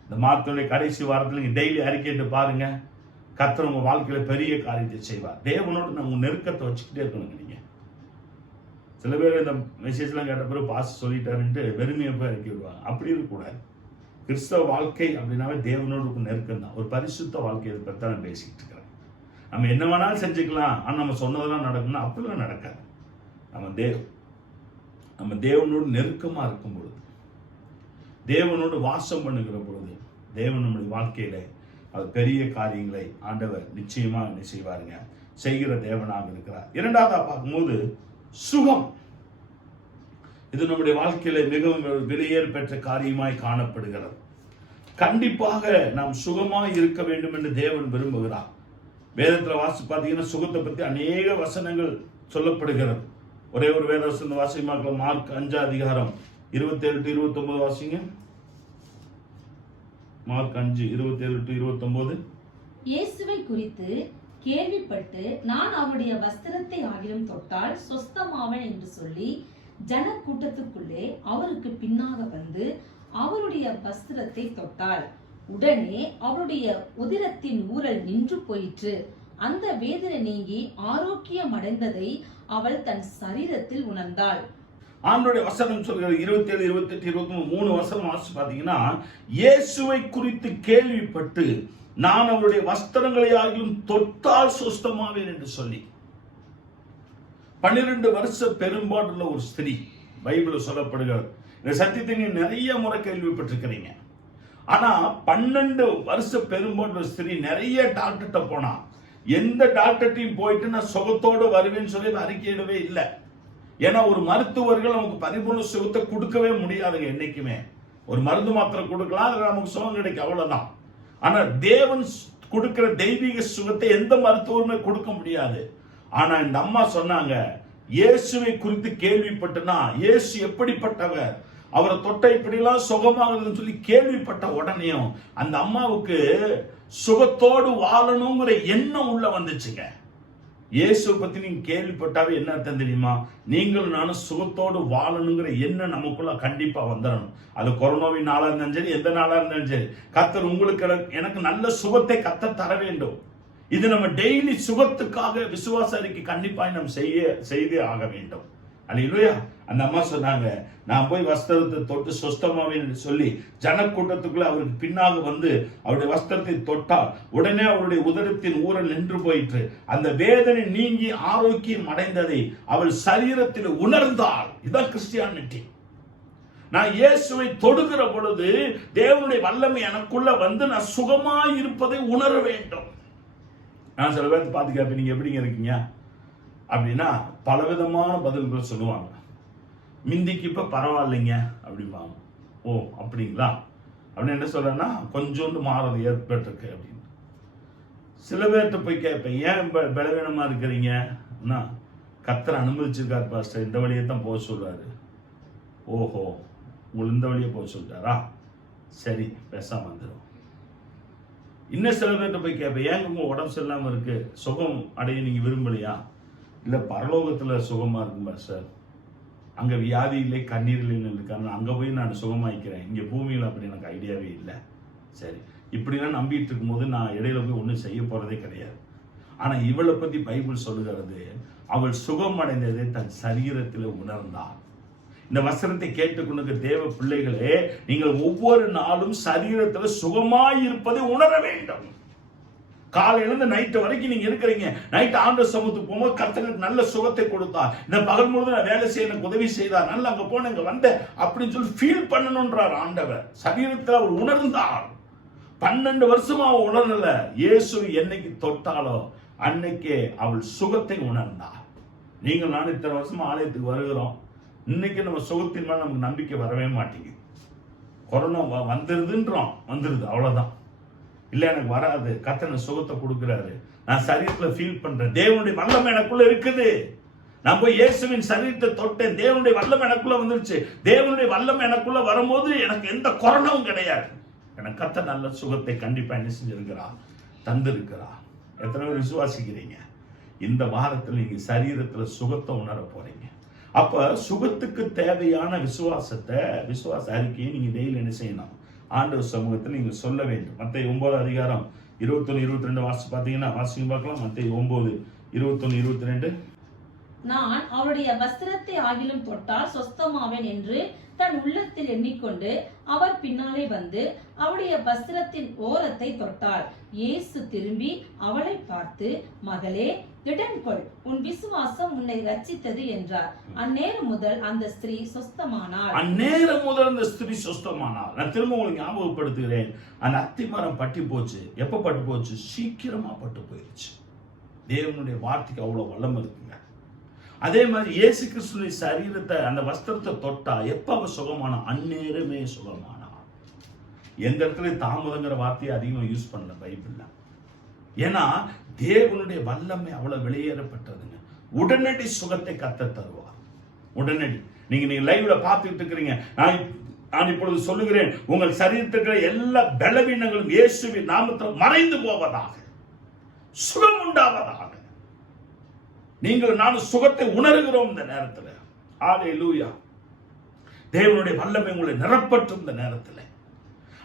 இந்த மாதத்துடைய கடைசி வாரத்தில் நீங்க டெய்லி அறிக்கைட்டு பாருங்க. கர்த்தர் உங்க வாழ்க்கையில பெரிய காரியத்தை செய்வார். தேவனோடு நம்ம நெருக்கத்தை வச்சுக்கிட்டே இருக்கணுங்க. நீங்க சில பேர் இந்த மெசேஜ்லாம் கேட்ட பிறகு பாஸ் சொல்லிட்டாருன்ட்டு வெறுமையை போய் இறக்கி விடுவாங்க. அப்படி இருக்கக்கூடாது. கிறிஸ்தவ வாழ்க்கை அப்படின்னாவே தேவனோடு நெருக்கம் தான். ஒரு பரிசுத்த வாழ்க்கையை பற்றி தான் நான் பேசிக்கிட்டு இருக்கிறேன். நம்ம என்ன வேணாலும் செஞ்சுக்கலாம், ஆனால் நம்ம சொன்னதெல்லாம் நடக்கும்னா அப்படிலாம் நடக்காது. நம்ம தேவனோடு நெருக்கமாக இருக்கும் பொழுது, தேவனோடு வாசம் பண்ணுகிற பொழுது, தேவன் நம்முடைய வாழ்க்கையில அவர் பெரிய காரியங்களை ஆண்டவர் நிச்சயமா என்ன செய்வாருங்க, செய்கிற தேவனாக இருக்கிறார். இரண்டாவதா பார்க்கும்போது சுகம். இது நம்முடைய வாழ்க்கையில மிகவும் விலையேற பெற்ற காரியமாய் காணப்படுகிறது. கண்டிப்பாக நாம் சுகமாய் இருக்க வேண்டும் என்று தேவன் விரும்புகிறார். வேதத்துல வாசி பார்த்தீங்கன்னா சுகத்தை பத்தி அநேக வசனங்கள் சொல்லப்படுகிறது. ஒரே ஒரு வேத வசனம் வாசிமாக்கலாம். மார்க் 5:27-29 வாசிங்க. மார்க் 5:27-29. இயேசுவை குறித்து கேள்விப்பட்டு நான் அவருடைய வஸ்திரத்தை ஆகிலும் தொட்டால் சொஸ்தமாவேன் என்று சொல்லி ஜனக்கூட்டத்துக்குள்ளே அவருக்கு பின்னாக வந்து அவருடைய வஸ்திரத்தை தொட்டாள். உடனே அவருடைய உதிரத்தின் ஊரல் நின்று போயிற்று. அந்த வேதனை நீங்கி ஆரோக்கியம் அடைந்ததை அவள் தன் சரீரத்தில் உணர்ந்தாள். ஆண்டவருடைய வசனம் சொல்கிறது 27, 28, 23 வசனம் வாசி பார்த்தீங்கன்னா, இயேசுவை குறித்து கேள்விப்பட்டு நான் அவருடைய வஸ்திரங்களை ஆகியும் தொட்டால் சுஸ்தமாவேன் என்று சொல்லி 12 வருஷ பெரும்பாடுள்ள ஒரு ஸ்திரீ பைபிள் சொல்லப்படுகிறது. இந்த சத்தியத்தை நீங்க நிறைய முறை கேள்விப்பட்டிருக்கிறீங்க. ஆனா 12 வருஷ பெரும்பாடுள்ள ஸ்திரீ நிறைய டாக்டர்கிட்ட போனா, எந்த டாக்டர்ட்டையும் போயிட்டு நான் சுகத்தோடு வருவேன்னு சொல்லி அறிக்கையிடவே இல்லை. ஏன்னா ஒரு மருத்துவர்கள் நமக்கு பரிபூர்ண சுகத்தை கொடுக்கவே முடியாதுங்க. என்னைக்குமே ஒரு மருந்து மாத்திரை கொடுக்கலாம், அதுல நமக்கு சுகம் கிடைக்கும், அவ்வளவுதான். ஆனா தேவன் கொடுக்கிற தெய்வீக சுகத்தை எந்த மருத்துவருமே கொடுக்க முடியாது. ஆனா இந்த அம்மா சொன்னாங்க, இயேசுவை குறித்து கேள்விப்பட்டுனா இயேசு எப்படிப்பட்டவர், அவரை தொட்ட இப்படிலாம் சுகமாகுதுன்னு சொல்லி கேள்விப்பட்ட உடனேயும் அந்த அம்மாவுக்கு சுகத்தோடு வாழணுங்கிற எண்ணம் உள்ள வந்துச்சுங்க. இயேசுவை பத்தி நீங்க கேள்விப்பட்டாவே என்ன அர்த்தம் தெரியுமா? நீங்களும் நானும் சுகத்தோடு வாழணுங்கிற எண்ணம் நமக்குள்ள கண்டிப்பா வந்துடணும். அது கொரோனாவின் நாளா இருந்தாலும் சரி, எந்த நாளா இருந்தாலும் சரி, கர்த்தர் உங்களுக்கு எனக்கு நல்ல சுகத்தை கர்த்தர் தர வேண்டும். இது நம்ம டெய்லி சுகத்துக்காக விசுவாச அறிக்கை கண்டிப்பாக நம்ம செய்தே ஆக வேண்டும். அல்லேலூயா. அந்த அம்மா சொன்னாங்க, நான் போய் வஸ்திரத்தை தொட்டு சொஸ்தமாவேன் என்று சொல்லி ஜனக்கூட்டத்துக்குள்ள அவருக்கு பின்னாக வந்து அவருடைய வஸ்திரத்தை தொட்டால் உடனே அவருடைய உதரத்தின் ஊரல் நின்று போயிற்று. அந்த வேதனை நீங்கி ஆரோக்கியம் அடைந்ததை அவள் சரீரத்தில் உணர்ந்தாள். இதுதான் கிறிஸ்டியானிட்டி. நான் இயேசுவை தொடுகிற பொழுது தேவனுடைய வல்லமை எனக்குள்ள வந்து நான் சுகமாய் இருப்பதை உணர வேண்டும். நான் சில பேர்த்து பார்த்து கேட்பேன், நீங்க எப்படிங்க இருக்கீங்க அப்படின்னா பலவிதமான பதில்கள் சொல்லுவாங்க. மிந்திக்கு இப்ப பரவாயில்லைங்க அப்படிம்பாங்க. ஓ அப்படிங்களா அப்படின்னு என்ன சொல்றேன்னா, கொஞ்சோண்டு மாறது ஏற்பட்டிருக்கு அப்படின்னு. சில பேர்கிட்ட போய் கேட்பேன், ஏன் பலவீனமா இருக்கிறீங்க? கர்த்தர் அனுமதிச்சிருக்காரு பாஸ்டர், இந்த வழியை தான் போக சொல்றாரு. ஓஹோ, உங்களுக்கு இந்த வழியை போக சொல்லிட்டாரா, சரி பேசாம வந்துடும். இன்னும் சில பேர்கிட்ட போய் கேட்பேன், ஏங்க உங்க உடம்பு சரியில்லாம இருக்கு, சுகம் அடைய நீங்க விரும்பலையா? இல்ல பரலோகத்துல சுகமா இருக்கும்பா சார், அங்க வியாதி இல்லை கண்ணீர் இல்லைன்னு இருக்காங்க, அங்க போய் நான் சுகமாயிக்கிறேன், இங்க பூமியில அப்படி எனக்கு ஐடியாவே இல்லை. சரி, இப்படிலாம் நம்பிட்டு இருக்கும்போது நான் இடையில போய் ஒன்றும் செய்ய போறதே கிடையாது. ஆனா இவளை பத்தி பைபிள் சொல்லுகிறது, அவள் சுகம் அடைந்ததை தன் சரீரத்தில் உணர்ந்தாள். இந்த வசனத்தை கேட்டுக்கொண்டு தேவ பிள்ளைகளே, நீங்கள் ஒவ்வொரு நாளும் சரீரத்தில் சுகமாய் இருப்பதை உணர வேண்டும். காலையிலிருந்து நைட்டு வரைக்கும் நீங்க இருக்கிறீங்க. நைட்டு ஆண்டவர் சமூகத்துக்கு போகும்போது கர்த்தருக்கு நல்ல சுகத்தை கொடுத்தார். இந்த பகல் முழுவதும் நான் வேலை செய்ய எனக்கு உதவி செய்தார், நல்லா அங்க போன இங்க வந்தேன் அப்படின்னு சொல்லி ஃபீல் பண்ணணும்ன்றார் ஆண்டவர். சரீரத்தில் அவர் உணர்ந்தார். 12 வருஷமா அவள் உணரல. இயேசு என்னைக்கு தொட்டாலோ அன்னைக்கே அவள் சுகத்தை உணர்ந்தார். நீங்கள் நான் இத்தனை வருஷமா ஆலயத்துக்கு வருகிறோம், இன்னைக்கு நம்ம சுகத்தின் மேல நமக்கு நம்பிக்கை வரவே மாட்டேங்குது. கொரோனா வந்துருதுன்றோம், வந்துருது அவ்வளவுதான். இல்ல எனக்கு வராது, கர்த்தர் சுகத்தை கொடுக்கிறாரு, நான் சரீரத்துல ஃபீல் பண்றேன், தேவனுடைய வல்லமை எனக்குள்ள இருக்குது, நான் போய் இயேசுவின் சரீரத்தை தொட்டேன், தேவனுடைய வல்லமை எனக்குள்ள வந்துருச்சு. தேவனுடைய வல்லமை எனக்குள்ள வரும்போது எனக்கு எந்த கொரோனாவும் கிடையாது. எனக்கு கர்த்தர் நல்ல சுகத்தை கண்டிப்பா என்ன செஞ்சிருக்கிறார், தந்திருக்கிறார். எத்தனை பேர் விசுவாசிக்கிறீங்க? இந்த வாரத்தில் நீங்க சரீரத்துல சுகத்தை உணர போறீங்க. அப்ப சுகத்துக்கு தேவையான விசுவாச அறிக்கையை நீங்க டெய்லி என்ன செய்யணும்? ஆண்டவர் சமூகத்தில் நீங்க சொல்ல வேண்டும். மத்தேயு 9:21-22 வாசி பார்த்தீங்கன்னா வாசிங்க பார்க்கலாம். மத்தேயு 9:21-22. நான் அவருடைய வஸ்திரத்தை ஆகிலும் தொட்டால் சொஸ்தமாவேன் என்று தன் உள்ளத்தில் எண்ணிக்கொண்டு அவர் பின்னாலே வந்து அவருடைய வஸ்திரத்தின் ஓரத்தை தொட்டாள். இயேசு திரும்பி அவளை பார்த்து, மகளே திடன்கொள், உன் விசுவாசம் உன்னை ரட்சித்தது என்றார். அந்நேரம் முதல் அந்த ஸ்திரீ சொஸ்தமானாள். நான் திரும்ப உங்களுக்கு ஞாபகப்படுத்துகிறேன், அந்த அத்திமரம் பட்டி போச்சு. எப்ப பட்டு போச்சு? சீக்கிரமா பட்டு போயிருச்சு. தேவனுடைய வார்த்தைக்கு அவ்வளவு வல்லமை இருக்குங்க. அதே மாதிரி இயேசு கிறிஸ்துவின் சரீரத்தை அந்த வஸ்திரத்தை தொட்டா எப்ப அவ சுகமானா? அந்நேரமே சுகமானா. எந்த இடத்துல தாமதங்கிற வார்த்தையை அதிகமாக யூஸ் பண்ணல பைபிள்ல. ஏன்னா தேவனுடைய வல்லமை அவ்வளவு வெளியேறப்பட்டதுங்க. உடனடி சுகத்தை கர்த்தர் தருவார். உடனடி. நீங்க லைவ்ல பார்த்துட்டு இருக்கிறீங்க. நான் இப்பொழுது சொல்லுகிறேன், உங்கள் சரீரத்துக்கு எல்லா பலவீனங்களும் இயேசுவின் நாமத்தில் மறைந்து போவதாக, சுகம் உண்டாவதாக. நீங்கள் நானும் சுகத்தை உணர்கிறோம் இந்த நேரத்தில். ஹல்லேலூயா. தேவனுடைய வல்லமை உங்களை நிரப்பட்டும் இந்த நேரத்தில்.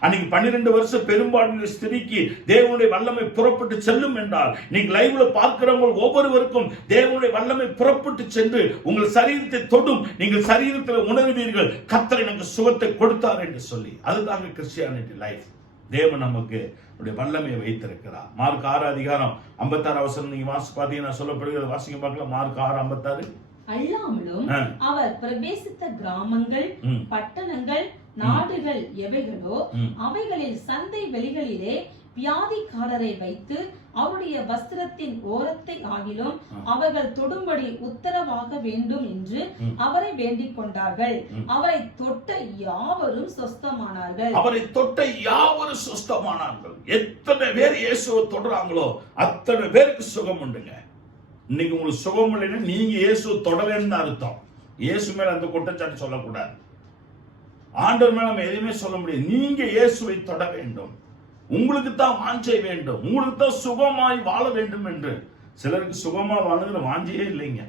அன்னைக்கு 12 வருஷம் பெரும்பான்மை ஸ்திரிக்கு தேவனுடைய வல்லமை புறப்பட்டு செல்லும் என்றால், நீங்க லைவ்ல பார்க்கிறவங்க ஒவ்வொருவருக்கும் தேவனுடைய வல்லமை புறப்பட்டு சென்று உங்கள் சரீரத்தை தொடும். நீங்கள் சரீரத்தில் உணர்வீர்கள், கர்த்தர் எனக்கு சுகத்தை கொடுத்தார் என்று சொல்லி. அதுதாங்க கிறிஸ்டியானிட்டி லைஃப். தேவன் நமக்கு வல்லமையை வைத்திருக்கிறார். மார்க் 6 அதிகாரம் 56 வசனம் நீங்க வாசி பார்த்தீங்கன்னா சொல்லப்படுகிறது. வாசிக்க பார்க்கலாம். மார்க் 6:56. அல்லாமலும் அவர் பிரவேசித்த கிராமங்கள், பட்டணங்கள், நாடுகள் எவைகளோ அவைகளில் சந்தை வெளிகளிலே வியாதிக்காரரை வைத்து அவருடைய வஸ்திரத்தின் ஓரத்தை ஆகிலும் அவர்கள் தொடும்படி உத்தரவாக வேண்டும் என்று அவரை வேண்டிக் கொண்டார்கள். அவரை தொட்ட யாவரும் சொஸ்தமானார்கள். அவரை தொட்ட யாவரும் சொஸ்தமானார்கள். எத்தனை பேர் இயேசுவை தொடுறாங்களோ அத்தனை பேருக்கு சுகம் உண்டுங்க. இன்னைக்கு உங்களுக்கு சுகம் இல்லைன்னா நீங்க இயேசுவை தொடலன்னு அர்த்தம். இயேசு மேல அந்த குற்றச்சாட்டு சொல்லக்கூடாது. ஆண்டவர் மேல நம்ம எதுவுமே சொல்ல முடியாது. நீங்க இயேசுவை தொட வேண்டும். உங்களுக்கு தான் வாஞ்சை வேண்டும். உங்களுக்கு தான் சுகமாய் வாழ வேண்டும் என்று. சிலருக்கு சுகமா வாழுங்கிற வாஞ்சியே இல்லைங்க.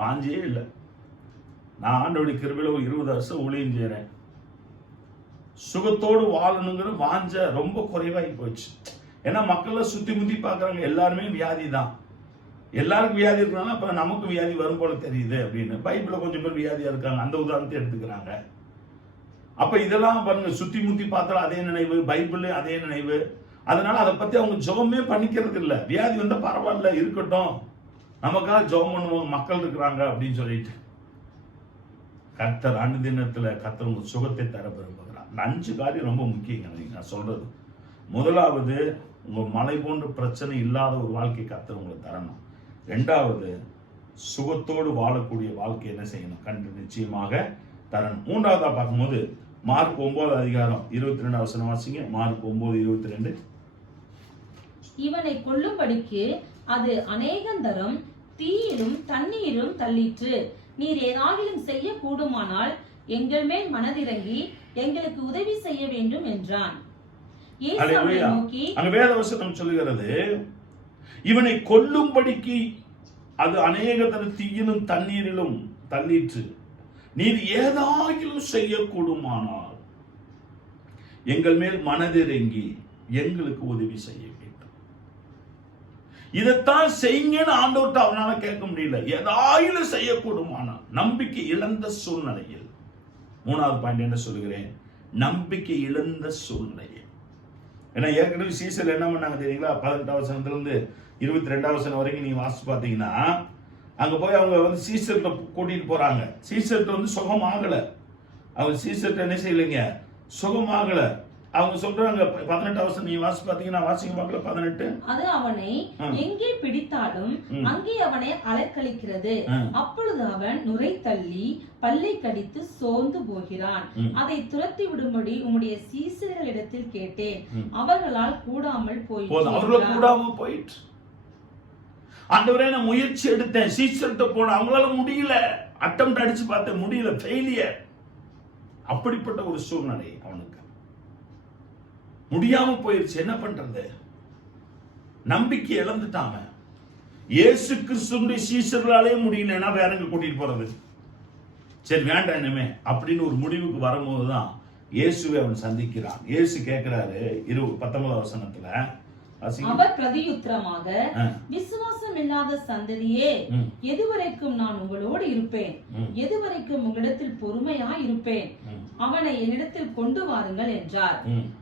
வாஞ்சியே இல்லை. நான் ஆண்டவருடைய கிருபையில 20 வருஷம் ஊழியம் செய்யறேன். சுகத்தோடு வாழணுங்கிற வாஞ்ச ரொம்ப குறைவாகி போச்சு. ஏன்னா மக்கள் சுத்தி முத்தி பாக்குறாங்க, எல்லாருமே வியாதி தான். எல்லாருக்கும் வியாதி இருக்கிறாங்க, அப்ப நமக்கு வியாதி வரும் போல தெரியுது அப்படின்னு. பைபிள்ல கொஞ்சம் பேர் வியாதியா இருக்காங்க, அந்த உதாரணத்தை எடுத்துக்கிறாங்க. அப்ப இதெல்லாம் பாருங்க, சுத்தி முத்தி பார்த்தா அதே நினைவு, பைபிள் அதே நினைவு. அதனால அதை பத்தி அவங்க ஜெபமே பண்ணிக்கிறது இல்லை. வியாதி வந்தா பரவாயில்ல இருக்கட்டும், நமக்காக ஜெபம் பண்ணுவோம், மக்கள் இருக்கிறாங்க அப்படின்னு சொல்லிட்டு. கர்த்தர் அன்று தினத்துல கர்த்தர் உங்க சுகத்தை தர விரும்புகிறார். 5 காரியம் ரொம்ப முக்கியங்க நான் சொல்றது. முதலாவது, உங்க மலை போன்ற பிரச்சனை இல்லாத ஒரு வாழ்க்கை கர்த்தர் உங்களுக்கு தரணும். 2வது, சுகத்தோடு வாழக்கூடிய வாழ்க்கை என்ன செய்யணும், கண்டு நிச்சயமாக தரணும். 3வதா பார்க்கும்போது மார்க் 9 அதிகாரம் 22 வசனம் வாசிங்க. மார்க் 9:22. இவனை கொல்லும்படிக்கு அது அநேகந்தரம் தீயிலும் தண்ணீரும் தள்ளிற்று. நீர் ஏதாகிலும் செய்ய கூடுமானால் எங்கள் மேல் மனதிறங்கி எங்களுக்கு உதவி செய்ய வேண்டும் என்றான். அங்க வேத வசனம் சொல்லுகிறது, இவனை கொல்லும்படிக்கு அது அநேகந்தரம் தீயிலும் தண்ணீரிலும் தள்ளிற்று. நீர் ஏதாகிலும் செய்யக்கூடுமானால் எங்கள் மேல் மனதிறங்கி எங்களுக்கு உதவி செய்ய வேண்டும். இதைத்தான் செய்யுங்கன்னு ஆண்டவர்கிட்ட அவனால கேட்க முடியல. ஏதாயிலும் செய்யக்கூடுமானால் நம்பிக்கை இழந்த சூழ்நிலையில். 3வது பாயிண்ட் என்ன சொல்லுகிறேன், நம்பிக்கை இழந்த சூழ்நிலையில். ஏன்னா ஏற்கனவே சீசர் என்ன பண்ணாங்க தெரியுங்களா? 18வது வசனத்திலிருந்து 22வது வசனம் வரைக்கும் நீங்க வாசிச்சு பார்த்தீங்கன்னா, அங்க போய் அவங்க வந்து சீசர்கிட்ட கூட்டிட்டு போறாங்க. சீசர்கிட்ட வந்து சுகம் ஆகல. அவங்க சீசர்கிட்ட என்ன செய்யலைங்க, சுகமாகல. அவங்க சொல்றாங்க 18வது வசனம் நீ வாசி பாத்தீங்கன்னா வாசிங்க பார்க்கல. 18. அது அவனை எங்கே பிடித்தாலும் அங்கே அவனை அலைக்கழிக்கிறது. அப்பொழுது அவன் நுரை தள்ளி பல்லை கடித்து சோர்ந்து போகிறான். அதை துரத்தி விடும்படி உம்முடைய சீசர்களிடத்தில் கேட்டேன், அவர்களால் கூடாமல் போயிற்று. ஆண்டவரே, நான் முயற்சி எடுத்தேன், சீசர்கிட்ட போன, அவங்களால முடியல. அட்டெம்ப்ட் அடிச்சு பார்த்தேன், முடியல, ஃபெயிலியர். அப்படிப்பட்ட ஒரு சூழ்நிலை அவனுக்கு முடியாம போயிருச்சு. என்ன பண்றது? நம்பிக்கை இழந்துட்டாங்க. இயேசு கிறிஸ்துவின் சீசர்களாலே முடியலன்னா வேற எங்க கூட்டிட்டு போறது? சரி வேண்டாம் இனிமே அப்படின்னு ஒரு முடிவுக்கு வரும்போதுதான் இயேசுவை அவன் சந்திக்கிறான். இயேசு கேட்கிறாரு 19வது வசனத்துல, அவர் பிரதியுத்தரமாக, விசுவாசம் இல்லாத சந்ததியே, எதுவரைக்கும் நான் உங்களோடு இருப்பேன், எதுவரைக்கும் உங்களிடத்தில் பொறுமையா இருப்பேன், அவனை என்னிடத்தில் கொண்டு வாருங்கள் என்றார்.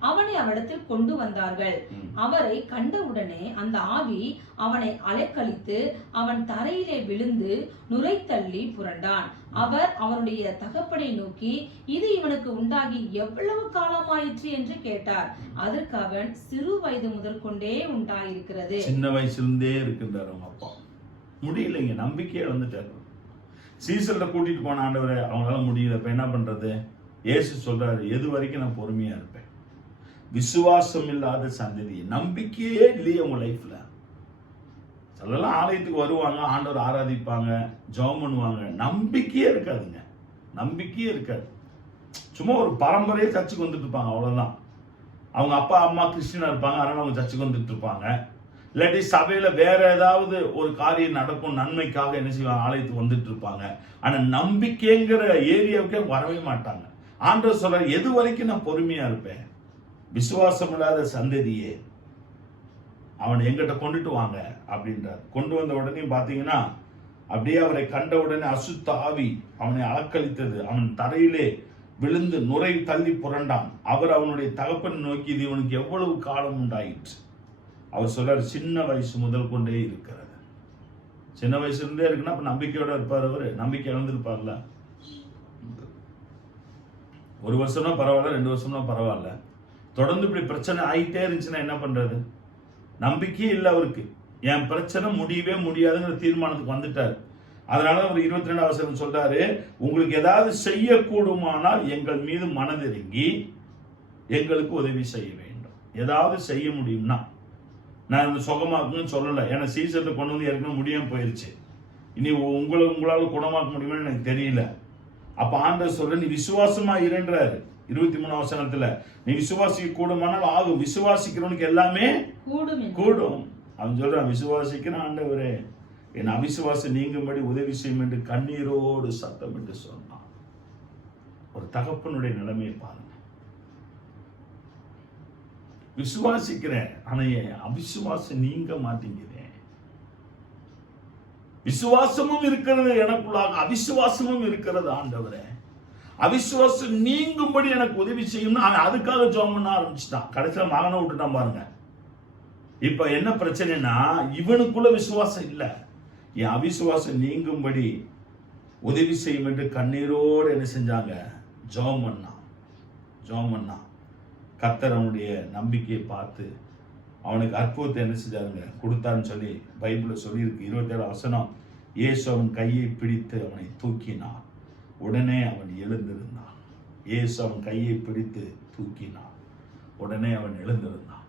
அவனை அவரிடத்தில் கொண்டு வந்தார்கள். அவரை கண்டவுடனே அந்த ஆவி அவனை அலைக்கழித்து அவன் தரையிலே விழுந்து நுரை தள்ளி புரண்டான். அவர் அவனுடைய தகப்பனை நோக்கி, இது இவனுக்கு உண்டாகி எவ்வளவு காலமாயிற்று என்று கேட்டார். அதற்கு அவன், சிறு வயது முதல் கொண்டே உண்டாயிருக்கிறது. சின்ன வயசுலேருந்தே இருக்கின்றார் அவங்க அப்பா. முடியலைங்க, நம்பிக்கையை இழந்துட்டாரு. சீசர்ல கூட்டிட்டு போன ஆண்டவரை அவங்களால முடியல. இப்ப என்ன பண்றது? இயேசு சொல்றாரு, எது வரைக்கும் நான் பொறுமையா இருப்பேன். விசுவாசம் இல்லாத சந்ததி, நம்பிக்கையே இல்லையே உங்க லைஃப்ல. சிலர்லாம் ஆலயத்துக்கு வருவாங்க, ஆண்டவர் ஆராதிப்பாங்க, ஜெபம் பண்ணுவாங்க, நம்பிக்கையே இருக்காதுங்க. நம்பிக்கையே இருக்காது. சும்மா ஒரு பரம்பரையே சர்ச்சுக்கு வந்துட்டு இருப்பாங்க, அவ்வளவுதான். அவங்க அப்பா அம்மா கிறிஸ்டியனா இருப்பாங்க, அதனால அவங்க சர்ச்சுக்கு வந்துட்டு இருப்பாங்க. இல்லாட்டி சபையில வேற ஏதாவது ஒரு காரியம் நடக்கும் நன்மைக்காக என்ன செய்வாங்க, ஆலயத்துக்கு வந்துட்டு இருப்பாங்க. ஆனா நம்பிக்கைங்கிற ஏரியாவுக்கே வரவே மாட்டாங்க. ஆண்டவர் சொல்ற, எது வரைக்கும் நான் பொறுமையா இருப்பேன்? விசுவாசம் இல்லாத சந்ததியே, அவனை எங்கிட்ட கொண்டுட்டு வாங்க அப்படின்றார். கொண்டு வந்த உடனே பாத்தீங்கன்னா, அப்படியே அவரை கண்ட உடனே அசுத்த ஆவி அவனை அலக்களித்தது. அவன் தரையிலே விழுந்து நுரை தள்ளி புரண்டான். அவர் அவனுடைய தகப்பன் நோக்கி, இது இவனுக்கு எவ்வளவு காலம் உண்டாயிற்று? அவர் சொல்றாரு, சின்ன வயசு முதல் கொண்டே இருக்கிறது. சின்ன வயசுல இருந்தே இருக்குன்னா அப்ப நம்பிக்கையோட இருப்பார். அவரு நம்பிக்கை இழந்திருப்பார்ல. 1 வருஷம்னா பரவாயில்ல, 2 வருஷம்னா பரவாயில்ல, தொடர்ந்து இப்படி பிரச்சனை ஆகிட்டே இருந்துச்சுன்னா என்ன பண்றது? நம்பிக்கையே இல்லை அவருக்கு. என் பிரச்சனை முடியவே முடியாதுங்கிற தீர்மானத்துக்கு வந்துட்டார். அதனால அவர் 22ஆம் வசனம் சொல்றாரு, உங்களுக்கு ஏதாவது செய்யக்கூடுமானால் எங்கள் மீது மனதிறங்கி எங்களுக்கு உதவி செய்ய வேண்டும். ஏதாவது செய்ய முடியும்னா, நான் இந்த சுகமாக்குன்னு சொல்லலை, ஏன்னா சீசத்தை கொண்டு வந்து ஏற்கனவே முடியாம போயிருச்சு. இனி உங்களால குணமாக்க முடியுமான்னு எனக்கு தெரியல. அப்ப ஆண்டவர் சொல்ற, நீ விசுவாசமா இருன்றாரு 23ஆம் வசனத்துல. நீ விசுவாசிக்க கூடுமானால் ஆகும். விசுவாசிக்கிறவனுக்கு எல்லாமே கூடும். அவன் சொல்றான், விசுவாசிக்கிற ஆண்டவரே என் அவிசுவாசம் நீங்கும்படி உதவி செய்யும் என்று கண்ணீரோடு சத்தம் என்று சொன்னான். ஒரு தகப்பனுடைய நிலைமையை பாருங்க. விசுவாசிக்கிறேன், ஆனா என் அவிசுவாசம் நீங்க மாட்டேங்குது. விசுவாசமும் இருக்கிறது எனக்குள்ளாக, அவிசுவாசமும் இருக்கிறது. ஆண்டவரே, அவிசுவாசம் நீங்கும்படி எனக்கு உதவி செய்யும். அதுக்காக ஜெபம் பண்ண ஆரம்பிச்சுட்டான். கடைசியில் மகனை விட்டுட்டான் பாருங்க. இப்ப என்ன பிரச்சனைனா, இவனுக்குள்ள விசுவாசம் இல்லை. என் அவிசுவாசம் நீங்கும்படி உதவி செய்யும் என்று கண்ணீரோடு என்ன செஞ்சாங்க, ஜெபம் பண்ணான். கர்த்தர் அவனுடைய நம்பிக்கையை பார்த்து அவனுக்கு அற்புதத்தை என்ன செஞ்சாருங்க, கொடுத்தான்னு சொல்லி பைபிள்ல சொல்லியிருக்கு. 27ஆம் வசனம், இயேசு அவன் கையை பிடித்து அவனை தூக்கினான், உடனே அவன் எழுந்திருந்தான். இயேசு அவன் கையை பிடித்து தூக்கினான், உடனே அவன் எழுந்திருந்தான்.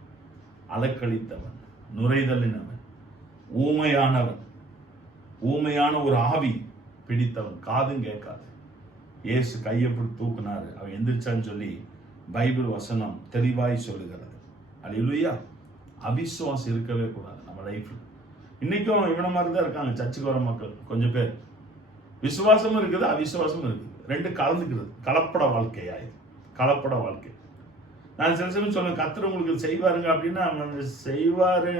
அலக்களித்தவன், நுரைதலினவன், ஊமையான ஒரு ஆவி பிடித்தவன், காதும் கேட்காது. இயேசு கையை பிடித்து தூக்குனாரு, அவன் எந்திரிச்சான்னு சொல்லி பைபிள் வசனம் தெளிவாய் சொல்லுகிறது. அல்லேலூயா. அவிசுவாசம் இருக்கவே கூடாது நம்ம லைஃப்ல. இன்னைக்கும் இவன மாதிரி தான் இருக்காங்க சர்ச்சுக்கு வர மக்கள். கொஞ்சம் பேர் விசுவாசமும் இருக்குது, அவிசுவாசமும் இருக்குது, ரெண்டு கலந்துக்கிறது. கலப்பட வாழ்க்கையா இது, கலப்பட வாழ்க்கை. நான் சில சமயம் சொல்லுவேன், கர்த்தர் உங்களுக்கு செய்வாருங்க அப்படின்னா செய்வாரு,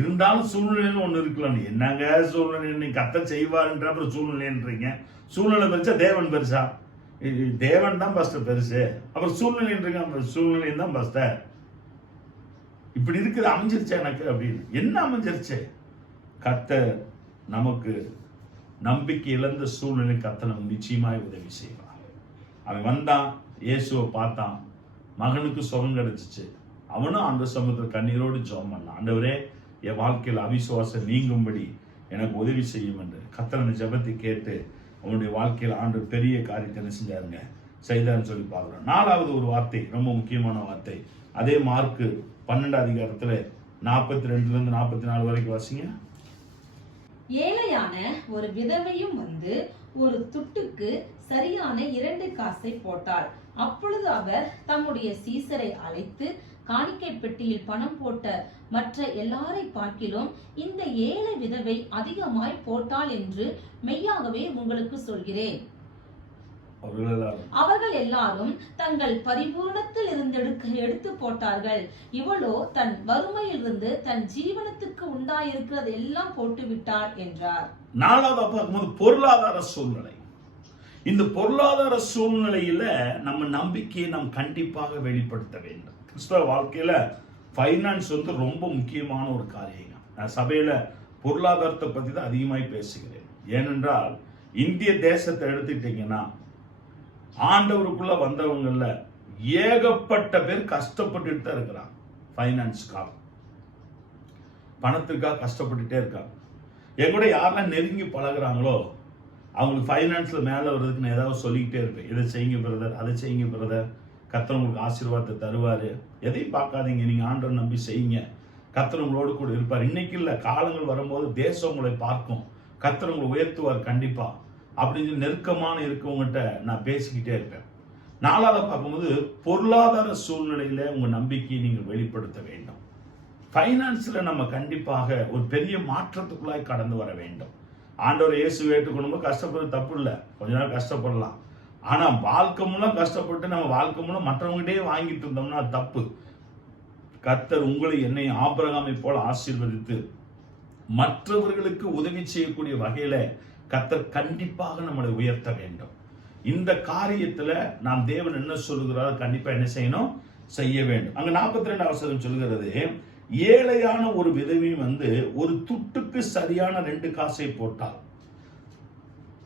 இருந்தாலும் சூழ்நிலைன்னு ஒண்ணு இருக்கலாம். என்னங்க சூழ்நிலை, கர்த்தர் செய்வாருன்ற அப்புறம் சூழ்நிலைன்றீங்க. சூழ்நிலை பெருசா தேவன் பெருசா? தேவன் தான் பஸ்டர் பெருசு, அப்புறம் சூழ்நிலைன்றீங்க. சூழ்நிலையும் தான் பஸ்டர். இப்படி இருக்குது, அமைஞ்சிருச்சு எனக்கு அப்படின்னு. என்ன அமைஞ்சிருச்சு? கர்த்தர் நமக்கு நம்பிக்கை இழந்த சூழ்நிலை கர்த்தர் நமக்கு நிச்சயமாய் உதவி செய்வார். அவன் வந்தான், இயேசுவை பார்த்தான், மகனுக்கு சுகம் கிடைச்சிச்சு. அவனும் அந்த சமூகத்தில் கண்ணீரோடு ஜெபம் பண்ணான். ஆண்டவரே, என் வாழ்க்கையில் அவிசுவாசம் நீங்கும்படி எனக்கு உதவி செய்யும் என்று கர்த்தர் அந்த ஜெபத்தை கேட்டு அவனுடைய வாழ்க்கையில் ஆண்டவர் பெரிய காரியத்தை என்ன செஞ்சாருங்க, செய்தார்னு சொல்லி பார்க்குறோம். 4வது ஒரு வார்த்தை, ரொம்ப முக்கியமான வார்த்தை. அதே மார்க்கு 12ஆம் அதிகாரத்துல 42 44 வரைக்கும் வாசிங்க. ஏழையான ஒரு விதவையும் வந்து ஒரு துட்டுக்கு சரியான 2 காசை போட்டாள். அப்பொழுது அவர் தம்முடைய சீசரை அழைத்து, காணிக்கை பெட்டியில் பணம் போட்ட மற்ற எல்லாரை பார்க்கிலும் இந்த ஏழை விதவை அதிகமாய் போட்டாள் என்று மெய்யாகவே உங்களுக்கு சொல்கிறேன். அவர்கள் எல்லாரும் தங்கள் பரிபூரணத்தில் இருந்து எடுத்து போட்டார்கள். இவளோ தன் வறுமையிலிருந்து தன் ஜீவனத்துக்கு உண்டாயிருக்கிறது எல்லாம் போட்டு விட்டார் என்றார். 4வது பார்க்கும்போது பொருளாதார சூழ்நிலை. இந்த பொருளாதார சூழ்நிலையில நம்ம நம்பிக்கையை நாம் கண்டிப்பாக வெளிப்படுத்த வேண்டும். கிறிஸ்தவ வாழ்க்கையில ஃபைனான்ஸ் வந்து ரொம்ப முக்கியமான ஒரு காரியம். நான் சபையில பொருளாதாரத்தை பத்தி தான் அதிகமாய் பேசுகிறேன். ஏனென்றால் இந்திய தேசத்தை எடுத்துட்டீங்கன்னா, ஆண்டவருக்குள்ள வந்தவங்கல்ல ஏகப்பட்ட பேர் கஷ்டப்பட்டுட்டு தான் இருக்கிறாங்க. ஃபைனான்ஸ்க்காக, பணத்துக்காக கஷ்டப்பட்டுட்டே இருக்காங்க. என் கூட யாரெல்லாம் நெருங்கி பழகுறாங்களோ அவங்களுக்கு ஃபைனான்ஸ்ல மேல வர்றதுக்கு நான் ஏதாவது சொல்லிக்கிட்டே இருப்பேன். இதை செய்யுங்க பிரதர், அதை செய்யுங்க பிரதர், கர்த்தர் உங்களுக்கு ஆசீர்வாதத்தை தருவாரு. எதையும் பார்க்காதீங்க, நீங்க ஆண்டவரை நம்பி செய்யுங்க. கர்த்தர் உங்களோடு கூட இருப்பார். இன்னைக்கு இல்ல, காலங்கள் வரும்போது தேசம் உங்களை பார்க்கும். கர்த்தர் உங்களை உயர்த்துவார் கண்டிப்பா அப்படின்னு நெருக்கமான இருக்கவங்ககிட்ட நான் பேசிக்கிட்டே இருப்பேன். 4வது பார்க்கும்போது பொருளாதார சூழ்நிலையில உங்க நம்பிக்கையை நீங்கள் வெளிப்படுத்த வேண்டும். பைனான்ஸ்ல நம்ம கண்டிப்பாக ஒரு பெரிய மாற்றத்துக்குள்ளாய் கடந்து வர வேண்டும். ஆண்டவர் இயேசு ஏற்றுக்கொள்ளும்போது கஷ்டப்படுறது தப்பு இல்லை, கொஞ்ச நேரம் கஷ்டப்படலாம். ஆனா வாழ்க்கை மூலம் கஷ்டப்பட்டு நம்ம வாழ்க்கை மூலம் மற்றவங்ககிட்டே வாங்கிட்டு இருந்தோம்னா தப்பு. கர்த்தர் உங்களை என்னை ஆபிரகாமை போல ஆசீர்வதித்து மற்றவர்களுக்கு உதவி செய்யக்கூடிய வகையில கர்த்தர் கண்டிப்பாக நம்மளை உயர்த்த வேண்டும். இந்த காரியத்துல நாம் தேவன் என்ன சொல்லுகிறார், கண்டிப்பா என்ன செய்யணும், செய்ய வேண்டும். அங்க 42 வசனம் சொல்கிறது, ஏழையான ஒரு விதவி ஒரு துட்டுக்கு சரியான 2 காசை போட்டாள்.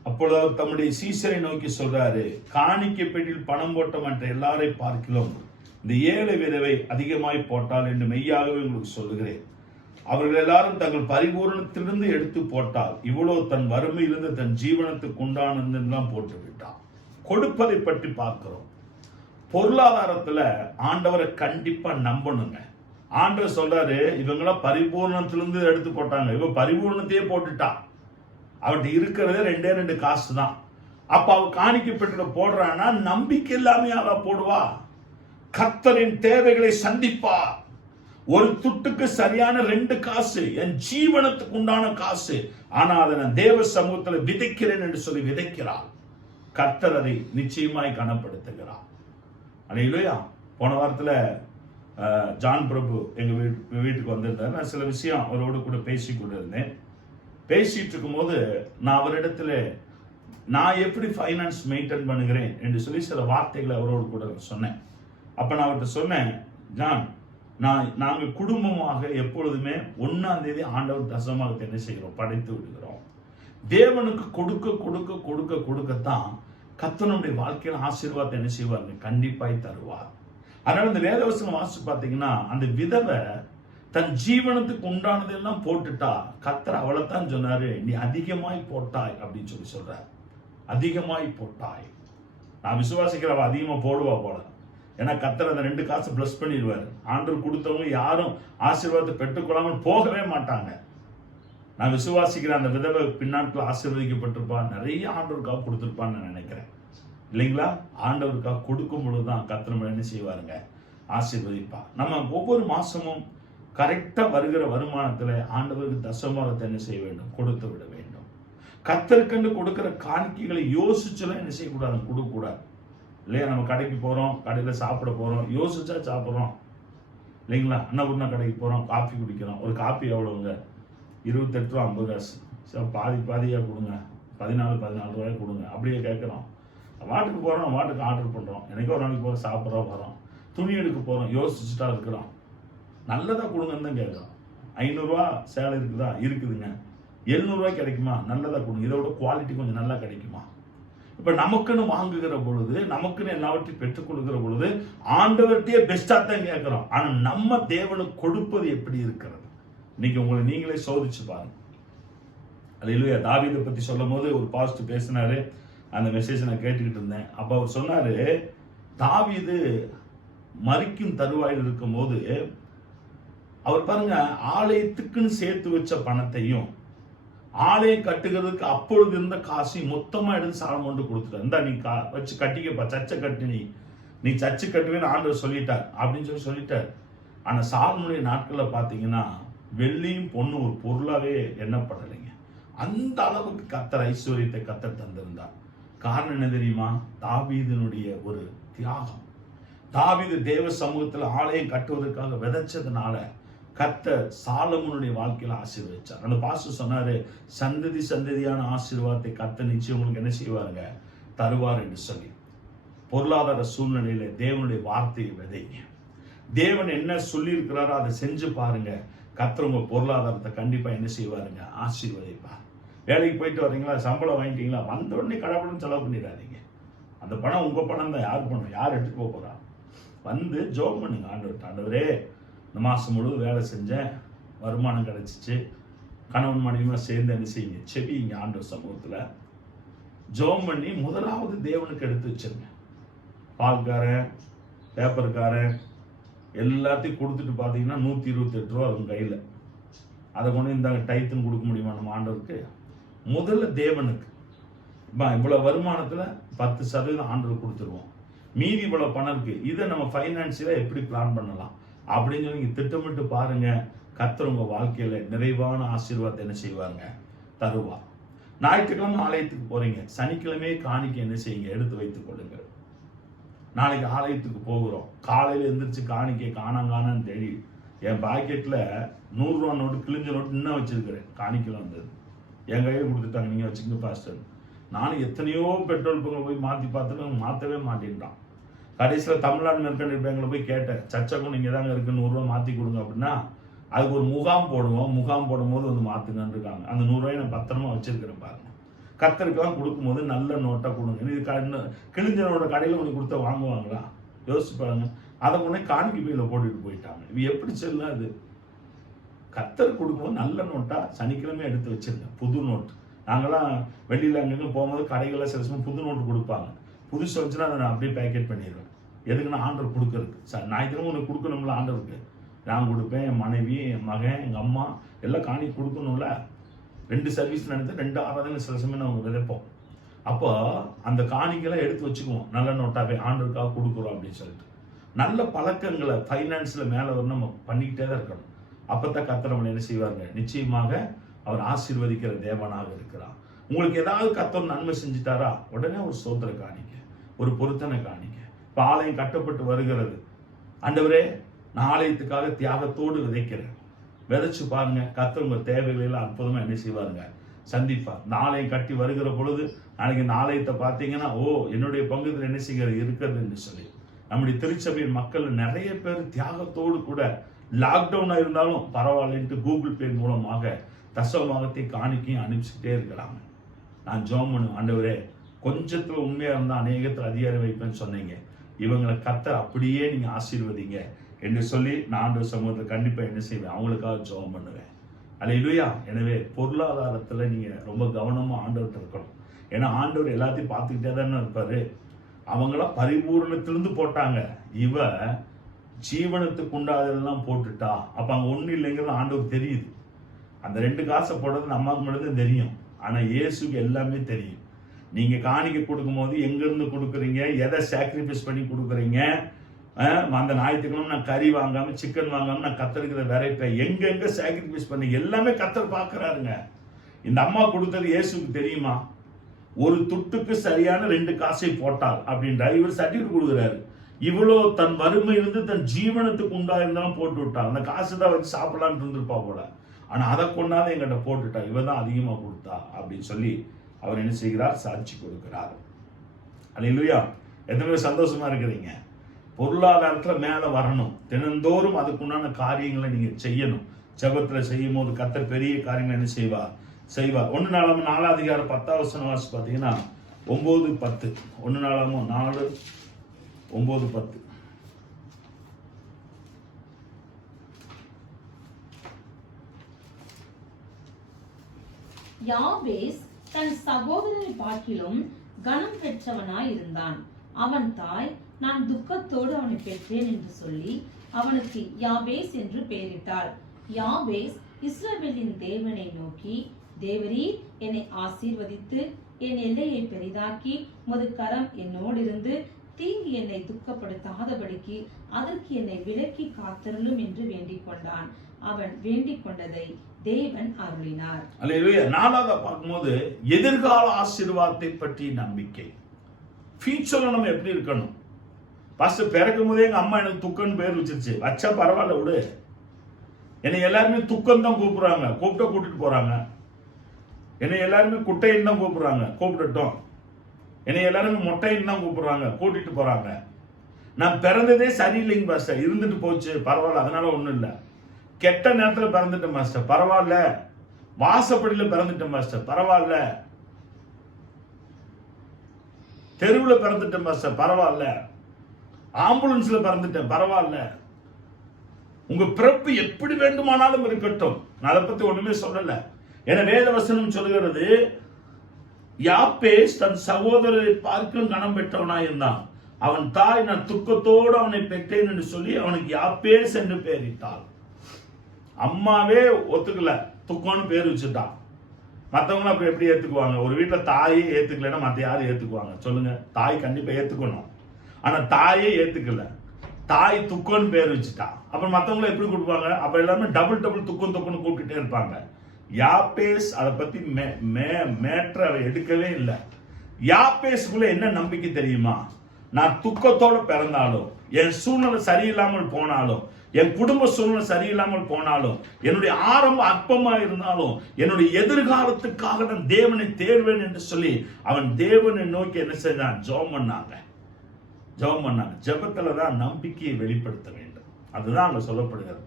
அப்பொழுது அவர் தம்முடைய சீசரை நோக்கி சொல்றாரு, காணிக்கை பெட்டியில் பணம் போட்ட மற்ற எல்லாரை பார்க்கிறோம் இந்த ஏழை விதவை அதிகமாய் போட்டால் என்று மெய்யாகவே உங்களுக்கு சொல்லுகிறேன். அவர்கள் எல்லாரும் தங்கள் பரிபூரணத்திலிருந்து எடுத்து போட்டால் இவ்வளவு தன் வறுமையிலிருந்து தன் ஜீவனத்துக்கு உண்டானதெல்லாம் போட்டு விட்டார். கொடுப்பதை பற்றி பார்க்கிறோம். பொருளாதாரத்துல ஆண்டவரை கண்டிப்பா நம்பணுங்க. ஆண்டவர் சொல்றாரு, இவங்களாம் பரிபூர்ணத்திலிருந்து எடுத்து போட்டாங்க, இவ பரிபூர்ணத்தையே போட்டுட்டா. அவர்கிட்ட இருக்கிறதே 2 காசு தான். அப்ப அவ காணிக்கப்பட்டு போடுறான்னா நம்பிக்கை இல்லாம அவ போடுவா. கர்த்தரின் தேவைகளை சந்திப்பா. ஒரு துட்டுக்கு சரியான 2 காசு, என் ஜீவனத்துக்கு உண்டான காசு. ஆனா அதை நான் தேவ சமூகத்தில் விதைக்கிறேன் என்று சொல்லி விதைக்கிறார். கர்த்தர் அதை நிச்சயமாய் கனப்படுத்துகிறார். அல்லேலூயா. போன வாரத்துல ஜான் பிரபு எங்க வீட்டுக்கு வந்திருந்தார். நான் சில விஷயம் அவரோடு கூட பேசி கொண்டு இருந்தேன். பேசிட்டு இருக்கும் போது நான் அவரிடத்துல நான் எப்படி ஃபைனான்ஸ் மெயின்டைன் பண்ணுகிறேன் என்று சொல்லி சில வார்த்தைகளை அவரோடு கூட சொன்னேன். அப்ப நான் அவர்கிட்ட சொன்னேன், ஜான், நாங்கள் குடும்பமாக எப்பொழுதுமே 1ஆம் தேதி ஆண்டவர் தசமபாகத்தை என்ன செய்கிறோம், படைத்து விடுகிறோம். தேவனுக்கு கொடுக்க கொடுக்க கொடுக்க கொடுக்கத்தான் கர்த்தருடைய வாழ்க்கையில ஆசீர்வாதத்தை என்ன செய்வார், கண்டிப்பாய் தருவார். அதனால இந்த வேதவசனம் வாசிச்சு பார்த்தீங்கன்னா, அந்த விதவை தன் ஜீவனத்துக்கு உண்டானதெல்லாம் போட்டுட்டா. கர்த்தர் அவளைத்தான் சொன்னாரு, நீ அதிகமாய் போட்டாய் அப்படின்னு சொல்லி சொல்றார். அதிகமாய் போட்டாய். நான் விசுவாசிக்கிறவ அதிகமா போடுவா போல. ஏன்னா கர்த்தர் அந்த 2 காசு பிளஸ் பண்ணிடுவார். ஆண்டவர் கொடுத்தவங்க யாரும் ஆசீர்வாதத்தை பெற்றுக்கொள்ளாமல் போகவே மாட்டாங்க. நான் விசுவாசிக்கிற அந்த விதவை பின்னாட்கள் ஆசீர்வதிக்கப்பட்டிருப்பான், நிறைய ஆண்டவருக்காக கொடுத்துருப்பான்னு நான் நினைக்கிறேன். இல்லைங்களா? ஆண்டவருக்காக கொடுக்கும் பொழுதுதான் கர்த்தர் என்ன செய்வாருங்க, ஆசீர்வதிப்பா. நம்ம ஒவ்வொரு மாசமும் கரெக்டா வருகிற வருமானத்துல ஆண்டவருக்கு தசமபாகத்தை என்ன செய்ய வேண்டும், கொடுத்து விட வேண்டும். கர்த்தருக்கென்று கொடுக்கிற காணிக்கைகளை யோசிச்சுலாம் என்ன செய்யக்கூடாது, கொடுக்க கூடாது. இல்லையா? நம்ம கடைக்கு போறோம், கடையில சாப்பிட போறோம், யோசிச்சா சாப்பிட்றோம். இல்லைங்களா? அன்னபூர்ணா கடைக்கு போறோம், காஃபி குடிக்கிறோம். ஒரு காஃபி எவ்வளவுங்க, 28 ரூபா 50 காசு. சரி, பாதியா கொடுங்க, 14 ரூபாய் கொடுங்க, அப்படியே கேட்குறோம். வாட்டுக்கு போறோம், வாட்டுக்கு ஆர்டர் பண்றோம். எனக்கோ ஒரு நாளைக்கு போறோம், சாப்பிட்றோம், வரோம். துணி எடுக்க போறோம், யோசிச்சுட்டா இருக்கிறோம். நல்லதா கொடுங்கன்னு தான் கேட்குறோம். 500 ரூபா சேலை இருக்குதா, இருக்குதுங்க. 700 ரூபாய் கிடைக்குமா, நல்லதா கொடுங்க. இதோட குவாலிட்டி கொஞ்சம் நல்லா கிடைக்குமா. இப்ப நமக்குன்னு வாங்குகிற பொழுது, நமக்குன்னு எல்லாவற்றையும் பெற்றுக்கொள்கிற பொழுது ஆண்டவர்கிட்டயே பெஸ்டா தான் கேட்கிறோம். ஆனா நம்ம தேவனுக்கு கொடுப்பது எப்படி இருக்கிறது? இன்னைக்கு உங்களை நீங்களே சோதிச்சு பாருங்க. அல்லேலூயா. தாவீதை பத்தி சொல்லும் போது ஒரு பாஸ்டர் பேசினாரு, அந்த மெசேஜ் நான் கேட்டுக்கிட்டு இருந்தேன். அப்ப அவர் சொன்னாரு, தாவீது மரிக்கும் தருவாயில் இருக்கும் போது அவர் பாருங்க, ஆலயத்துக்குன்னு சேர்த்து வச்ச பணத்தையும் ஆலயம் கட்டுகிறதுக்கு அப்பொழுது இருந்த காசையும் மொத்தமா எடுத்து சாலமோன் கொடுத்துட்டார். இந்த நீ வச்சு கட்டிக்கப்பா, சர்ச்சை கட்டு, நீ சர்ச்சை கட்டுவேன்னு ஆண்டவர் சொல்லிட்டார் அப்படின்னு சொல்லிட்டார். ஆனா சாலமோனுடைய நாட்கள்ல பாத்தீங்கன்னா வெள்ளியும் பொண்ணு ஒரு பொருளாவே எண்ணப்படலைங்க. அந்த அளவுக்கு கர்த்தர் ஐஸ்வர்யத்தை கர்த்தர் தந்திருந்தார். காரணம் என்ன தெரியுமா? தாவீதினுடைய ஒரு தியாகம். தாவீது தேவ சமூகத்தில் ஆலயம் கட்டுவதற்காக விதைச்சதுனால கர்த்தர் சாலமோனுடைய வாழ்க்கையில ஆசீர்வதிச்சார். அந்த பாஸ்டர் சொன்னாரு, சந்ததி சந்ததியான ஆசீர்வாதத்தை கர்த்தர் நிச்சயம் உங்களுக்கு என்ன செய்வாருங்க, தருவார் என்று சொல்லி. பொருளாதார சூழ்நிலையில தேவனுடைய வார்த்தையை விதைங்க. தேவன் என்ன சொல்லி இருக்கிறாரோ அதை செஞ்சு பாருங்க. கர்த்தர் உங்க பொருளாதாரத்தை கண்டிப்பா என்ன செய்வாருங்க, ஆசீர்வதிப்பார். வேலைக்கு போயிட்டு வர்றீங்களா, சம்பளம் வாங்கிட்டீங்களா, வந்த உடனே கடவுளும் செலவு பண்ணிடாதீங்க. அந்த பணம் உங்க பணம் தான். யார் பணம், யார் எடுத்துட்டு போறா? வந்து ஜெபம் பண்ணுங்க ஆண்டவர்கிட்ட. ஆண்டவரே, இந்த மாசம் முழுவதும் வேலை செஞ்சேன், வருமானம் கிடைச்சிச்சு, கணவன் மனைவியுமா சேர்ந்து என்ன செய்யுங்க, செபிங்க ஆண்டவர் சமூகத்துல. ஜெபம் பண்ணி முதலாவது தேவனுக்கு எடுத்து வச்சிருங்க. பால்காரன், பேப்பர்காரன், எல்லாத்தையும் கொடுத்துட்டு பார்த்தீங்கன்னா 128 ரூபா அவங்க கையில். அதை கொண்டு இந்த டைத்துன்னு கொடுக்க முடியுமா நம்ம ஆண்டவருக்கு? முதல்ல தேவனுக்கு இவ்வளோ வருமானத்தில் 10% ஆண்டவருக்கு கொடுத்துருவோம். மீதி இவ்வளோ பணம் இருக்கு, இதை நம்ம ஃபைனான்சியலாக எப்படி பிளான் பண்ணலாம் அப்படின்னு சொல்லி நீங்கள் திட்டமிட்டு பாருங்க. கர்த்தர் உங்க வாழ்க்கையில நிறைவான ஆசீர்வாதத்தை என்ன செய்வாங்க? தருவார். ஞாயிற்றுக்கிழமை ஆலயத்துக்கு போறீங்க, சனிக்கிழமையே காணிக்கை என்ன செய்யுங்க? எடுத்து வைத்துக் கொள்ளுங்க. நாளைக்கு ஆலயத்துக்கு போகிறோம், காலையில எந்திரிச்சு காணிக்கை காணான்னு தேடி என் பாக்கெட்ல 100 ரூபா நோட்டு, கிழிஞ்ச நோட்டு இன்னும் வச்சிருக்கிறேன். காணிக்கையில் வந்தது என் கையில் கொடுத்துட்டாங்க, நீங்க வச்சுங்க பாஸ்டர். நானும் எத்தனையோ பெட்ரோல் பங்கை போய் மாற்றி பார்த்துட்டு மாற்றவே மாட்டேன்ட்டான். கடைசியில் தமிழ்நாடு மெர்கண்டைல் பேங்க்ல போய் கேட்டேன், சர்ச்சைக்கும் நீங்கள் தாங்க இருக்கு 100 ரூபா மாற்றி கொடுங்க அப்படின்னா, அதுக்கு ஒரு முகாம் போடுவோம், முகாம் போடும்போது வந்து மாற்றுங்கன்னு இருக்காங்க. அந்த 100 ரூபாய் நான் பத்திரமா வச்சிருக்கிறேன் பாருங்க. கர்த்தருக்கெல்லாம் கொடுக்கும்போது நல்ல நோட்டை கொடுங்க. இது கிழிஞ்ச நோட்டை கடையில் கொஞ்சம் கொடுத்தா வாங்குவாங்களா? யோசிச்சு பாருங்க. அதை கொண்டே காணிக்கை பையில போட்டுட்டு போயிட்டாங்க. இது எப்படி செல்லும்? அது கர்த்தர் கொடுக்கும்போது நல்ல நோட்டா சனிக்கிழமை எடுத்து வச்சிருங்க, புது நோட்டு. நாங்களாம் வெளியில் அங்கங்கே போகும்போது கடைகளில் சில சமயம் புது நோட்டு கொடுப்பாங்க. புதுசு வச்சுன்னா அதை நான் அப்படியே பேக்கெட் பண்ணிடுவேன். எதுக்குன்னா ஆண்டவர் கொடுக்கறதுக்கு. ஞாயிற்றுக்கிழமை உனக்கு கொடுக்கணும்ல ஆண்டவருக்கு. நான் கொடுப்பேன், என் மனைவி, என் மகன், எங்கள் அம்மா எல்லாம் காணி கொடுக்கணும்ல. 2 சர்வீஸ் நடந்து 2 ஆராதனை சில சமயம் நாங்கள் விதைப்போம். அப்போ அந்த காணிக்கெல்லாம் எடுத்து வச்சுக்குவோம், நல்ல நோட்டாவே ஆண்டவருக்காக கொடுக்குறோம் அப்படின்னு சொல்லிட்டு. நல்ல பழக்கங்களை ஃபைனான்ஸில் மேலே வர நம்ம பண்ணிக்கிட்டே தான் இருக்கணும். அப்போத்தான் கர்த்தர் நம்மளை என்ன செய்வாங்க? நிச்சயமாக அவர் ஆசீர்வதிக்கிற தேவனாக இருக்கிறார். உங்களுக்கு ஏதாவது கர்த்தர் நன்மை செஞ்சுட்டாரா, உடனே ஒரு ஸ்தோத்திர காணிக்க, ஒரு பொருத்தனை காணிக்க. இப்போ ஆலயம் கட்டப்பட்டு வருகிறது. ஆண்டவரே, நான் ஆலயத்துக்காக தியாகத்தோடு விதைக்கிறேன். விதைச்சு பாருங்க, கர்த்தர் உங்க தேவைகளை எல்லாம் அற்புதமா என்ன செய்வாருங்க? சந்திப்பார். இந்த ஆலயம் கட்டி வருகிற பொழுது நாளைக்கு இந்த ஆலயத்தை பார்த்தீங்கன்னா, ஓ என்னுடைய பங்குதில் என்ன செய்கிறது இருக்கிறது என்று சொல்லி நம்முடைய திருச்சபையின் மக்கள் நிறைய பேர் தியாகத்தோடு கூட லாக்டவுனா இருந்தாலும் பரவாயில்லன்ட்டு கூகுள் பே மூலமாக தசமபாகத்தை காணிக்கையும் அனுப்பிச்சுட்டே இருக்கிறாங்க. நான் ஜெபம் பண்ணுவேன், ஆண்டவரே கொஞ்சத்துல உண்மையா இருந்தா அநேகத்தில் அதிகாரம் வைப்பேன்னு சொன்னீங்க, இவங்களை கர்த்தர் அப்படியே நீங்க ஆசீர்வதிங்க என்று சொல்லி நான் ஆண்டவர் சமூகத்தில் கண்டிப்பா என்ன செய்வேன்? அவங்களுக்காக ஜெபம் பண்ணுவேன். அல்லேலூயா. எனவே பொருளாதாரத்துல நீங்க ரொம்ப கவனமா ஆண்டவர்கிட்ட இருக்கணும். ஏன்னா ஆண்டவர் எல்லாத்தையும் பார்த்துக்கிட்டே தானே இருப்பாரு. அவங்களாம் பரிபூரணத்திலிருந்து போட்டாங்க, இவ ஜீவனத்துக்கு உண்டாதெல்லாம் போட்டுட்டா. அப்ப அங்க ஒண்ணு இல்லைங்கிறது ஆண்டவருக்கு தெரியுது. அந்த 2 காசை போடுறது நம்மாக்கு மட்டும் தெரியும், ஆனா இயேசுக்கு எல்லாமே தெரியும். நீங்க காணிக்கை கொடுக்கும் போது எங்க இருந்து கொடுக்குறீங்க, எதை சாக்ரிஃபைஸ் பண்ணி கொடுக்குறீங்க. அந்த ஞாயிற்றுக்கிழமை நான் கறி வாங்காம சிக்கன் வாங்காம நான் கத்தருக்கு விரைப்பேன், எங்க சாக்ரிஃபைஸ் பண்ணி எல்லாமே கத்தர் பாக்குறாருங்க. இந்த அம்மா கொடுத்தது இயேசுக்கு தெரியுமா? ஒரு துட்டுக்கு சரியான 2 காசை போட்டால் அப்படின்ற இவர் சர்டிஃபிகேட் கொடுக்குறாரு. இவ்வளோ தன் வறுமையிலிருந்து தன் ஜீவனத்துக்கு உண்டாயிருந்தாலும் போட்டு விட்டாள். அந்த காசு தான் வச்சு சாப்பிடலான்னு இருந்திருப்பா போல, ஆனா அதை கொண்டாந்து எங்கிட்ட போட்டுட்டா, இவன் தான் அதிகமா கொடுத்தா அப்படின்னு சொல்லி அவர் என்ன செய்கிறார்? சாட்சி கொடுக்கிறார். அல்லேலூயா. எத்தனை பேர் சந்தோஷமா இருக்கிறீங்க? பொருளாதாரத்துல மேல வரணும். தினந்தோறும் அதுக்குண்டான காரியங்களை நீங்க செய்யணும். ஜெபத்துல செய்யும் போது கர்த்தர் பெரிய காரியங்களை என்ன செய்வார்? 1 நாளாகமம் 4 அதிகாரம் 10 வசனம் வாசி பார்த்தீங்கன்னா 9-10. 1 நாளாகமம் 4 9-10. யாபேஸ் தன் சகோதரரை பார்க்கிலும் கனம் பெற்றவனாய் இருந்தான். அவன் தாய், நான் துக்கத்தோடு அவனை பெற்றேன் என்று சொல்லி அவனுக்கு யாபேஸ் என்று பெயரிட்டாள். யாபேஸ் இஸ்ரவேலின் தேவனை நோக்கி, தேவரீர் என்னை ஆசீர்வதித்து என் எல்லையை பெரிதாக்கி உமது கரம் என்னோடு இருந்து தீங்கு என்னை துக்கப்படுத்தாதபடிக்கு அதற்கு என்னை விலக்கி காத்தருளும் என்று வேண்டிக் கொண்டான். அவன் வேண்டிக் கொண்டதை தேவன் அருளினார். அல்லேலூயா. 4ஆவது பார்க்கும்போது எதிர்கால ஆசீர்வாதத்தை பற்றி நம்பிக்கை. ஃபியூச்சர்ல நம்ம எப்படி இருக்கணும்? ஃபர்ஸ்ட் பிறக்கும் போதே எங்க அம்மா எனக்கு துக்கன்னு பேர் வச்சிருச்சு. வச்சா பரவாயில்ல விடு. என்னை எல்லாருமே துக்கம் தான் கூப்பிடுறாங்க, கூப்பிட்டுட்டு போறாங்க. என்னை எல்லாருமே குட்டைன்னு தான் கூப்பிடுறாங்க, கூப்பிட்டுட்டோம். என்னை எல்லாருமே மொட்டைன்னு தான் கூப்பிடுறாங்க, கூட்டிட்டு போறாங்க. நான் பிறந்ததே சரியில்லைங்க மாஸ்டர், இருந்துட்டு போச்சு பரவாயில்ல, அதனால ஒண்ணும் இல்லை. கெட்ட நேரத்துல பிறந்துட்டேன் மாஸ்டர், பரவாயில்ல. வாசப்படியில பிறந்துட்டேன் மாஸ்டர், பரவாயில்ல. தெருவுல பிறந்துட்டேன் மாஸ்டர், பரவாயில்ல. ஆம்புலன்ஸ்ல பிறந்துட்டேன், பரவாயில்ல. உங்க பிறப்பு எப்படி வேண்டுமானாலும் இருக்கட்டும், நான் அதை பத்தி ஒண்ணுமே சொல்லல. என வேத வசனம் சொல்கிறது, யாபேஸ் தன் சகோதரரை பார்க்கும் கனம் பெற்றவனாய் இருந்தான். அவன் தாய் நான் துக்கத்தோடு அவனை பெற்றேன் என்று சொல்லி அவனுக்கு யாப்பேஸ் என்று பெயரிட்டாள். அம்மாவே ஒத்துக்கல, துக்கம்னு பேர் வச்சுட்டான். மற்றவங்களும் அப்படி எப்படி ஏத்துக்குவாங்க? ஒரு வீட்டுல தாயே ஏத்துக்கலைன்னா மற்ற யாரும் ஏத்துக்குவாங்க சொல்லுங்க? தாய் கண்டிப்பா ஏத்துக்கணும். ஆனா தாயே ஏத்துக்கல, தாய் துக்கம்னு பேர் வச்சுட்டா. அப்புறம் மற்றவங்களும் எப்படி கொடுப்பாங்க? அப்ப எல்லாருமே டபுள் துக்கம் துக்கம்னு கூப்பிட்டுட்டே இருப்பாங்க. யாப்பேஸ் அதை பத்தி மேற்ற எடுக்கவே இல்லை. யாப்பேஸ்க்குள்ள என்ன நம்பிக்கை தெரியுமா? நான் துக்கத்தோட பிறந்தாலும், என் சூழ்நிலை சரியில்லாமல் போனாலும், என் குடும்ப சூழ்நிலை சரியில்லாமல் போனாலும், என்னுடைய ஆரம்பம் அற்பமா இருந்தாலும், என்னுடைய எதிர்காலத்துக்காக நான் தேவனை தேடுவேன் என்று சொல்லி அவன் தேவனை நோக்கி என்ன செய்தான்? ஜெபம் பண்ணாங்க. ஜெபத்துல தான் நம்பிக்கையை வெளிப்படுத்த வேண்டும். அதுதான் அங்க சொல்லப்படுகிறது.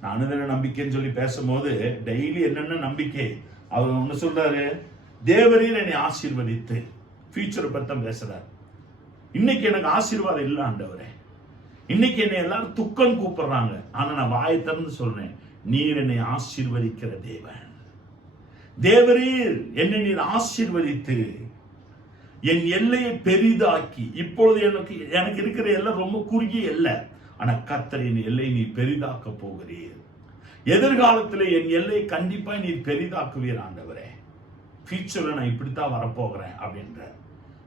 நான் அனுதின நம்பிக்கைன்னு சொல்லி பேசும்போது டெய்லி என்னென்ன நம்பிக்கை அவர் ஒண்ணு சொல்றாரு, தேவரீர் என்னை ஆசீர்வதித்து, ஃபியூச்சரை பத்தி பேசுறாரு. இன்னைக்கு எனக்கு ஆசீர்வாதம் இல்லை ஆண்டவரே, இன்னைக்கு என்னை எல்லாரும் துக்கம் கூப்பிடுறாங்க, ஆனா நான் வாயை திறந்து சொல்றேன், நீர் என்னை ஆசீர்வதிக்கிற தேவன். தேவரீர் என்னை நீர் ஆசீர்வதித்து என் எல்லையை பெரிதாக்கி, இப்பொழுது எனக்கு இருக்கிற எல்லாம் ரொம்ப குறுகிய எல்லை, ஆனா கர்த்தர் என் எல்லையை நீ பெரிதாக்க போகிறீர். எதிர்காலத்தில் என் எல்லையை கண்டிப்பா நீ பெரிதாக்குவீர் ஆண்டவரே. ஃபியூச்சர்ல நான் இப்படித்தான் வரப்போகிறேன் அப்படின்ற.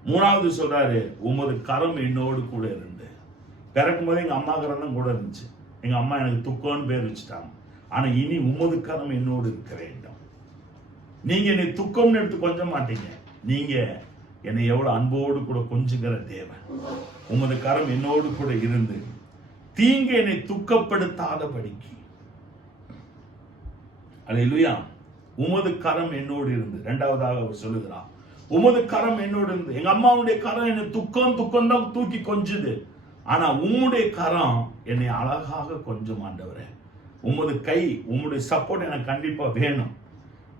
மூணாவது சொல்றாரு, உமது கரம் என்னோடு கூட இருந்து. பிறக்கும் போது எங்க அம்மா கரம் தான் கூட இருந்துச்சு. எங்க அம்மா எனக்கு துக்கம்னு பேர் வச்சுட்டாங்க. ஆனா இனி உமது கரம் என்னோடு இருக்க வேண்டும். நீங்க என்னை துக்கம்னு எடுத்து கொஞ்ச மாட்டீங்க, நீங்க என்னை எவ்வளவு அன்போடு கூட கொஞ்சுகிற தேவன். உமது கரம் என்னோடு கூட இருந்து தீங்கு என்னை துக்கப்படுத்தாதபடிக்கு. அல்லேலூயா. உமது கரம் என்னோடு இருந்து. இரண்டாவதாக அவர் சொல்லுகிறார், உமது கரம் என்னோடு இருந்து. எங்க அம்மாவுடைய கரம் என்னை துக்கம் தான் தூக்கி கொஞ்சுது, ஆனா உம்முடைய கரம் என்னை அழகாக கொஞ்சம் ஆண்டவரே. உமது கை, உம்முடைய சப்போர்ட் எனக்கு கண்டிப்பா வேணும்.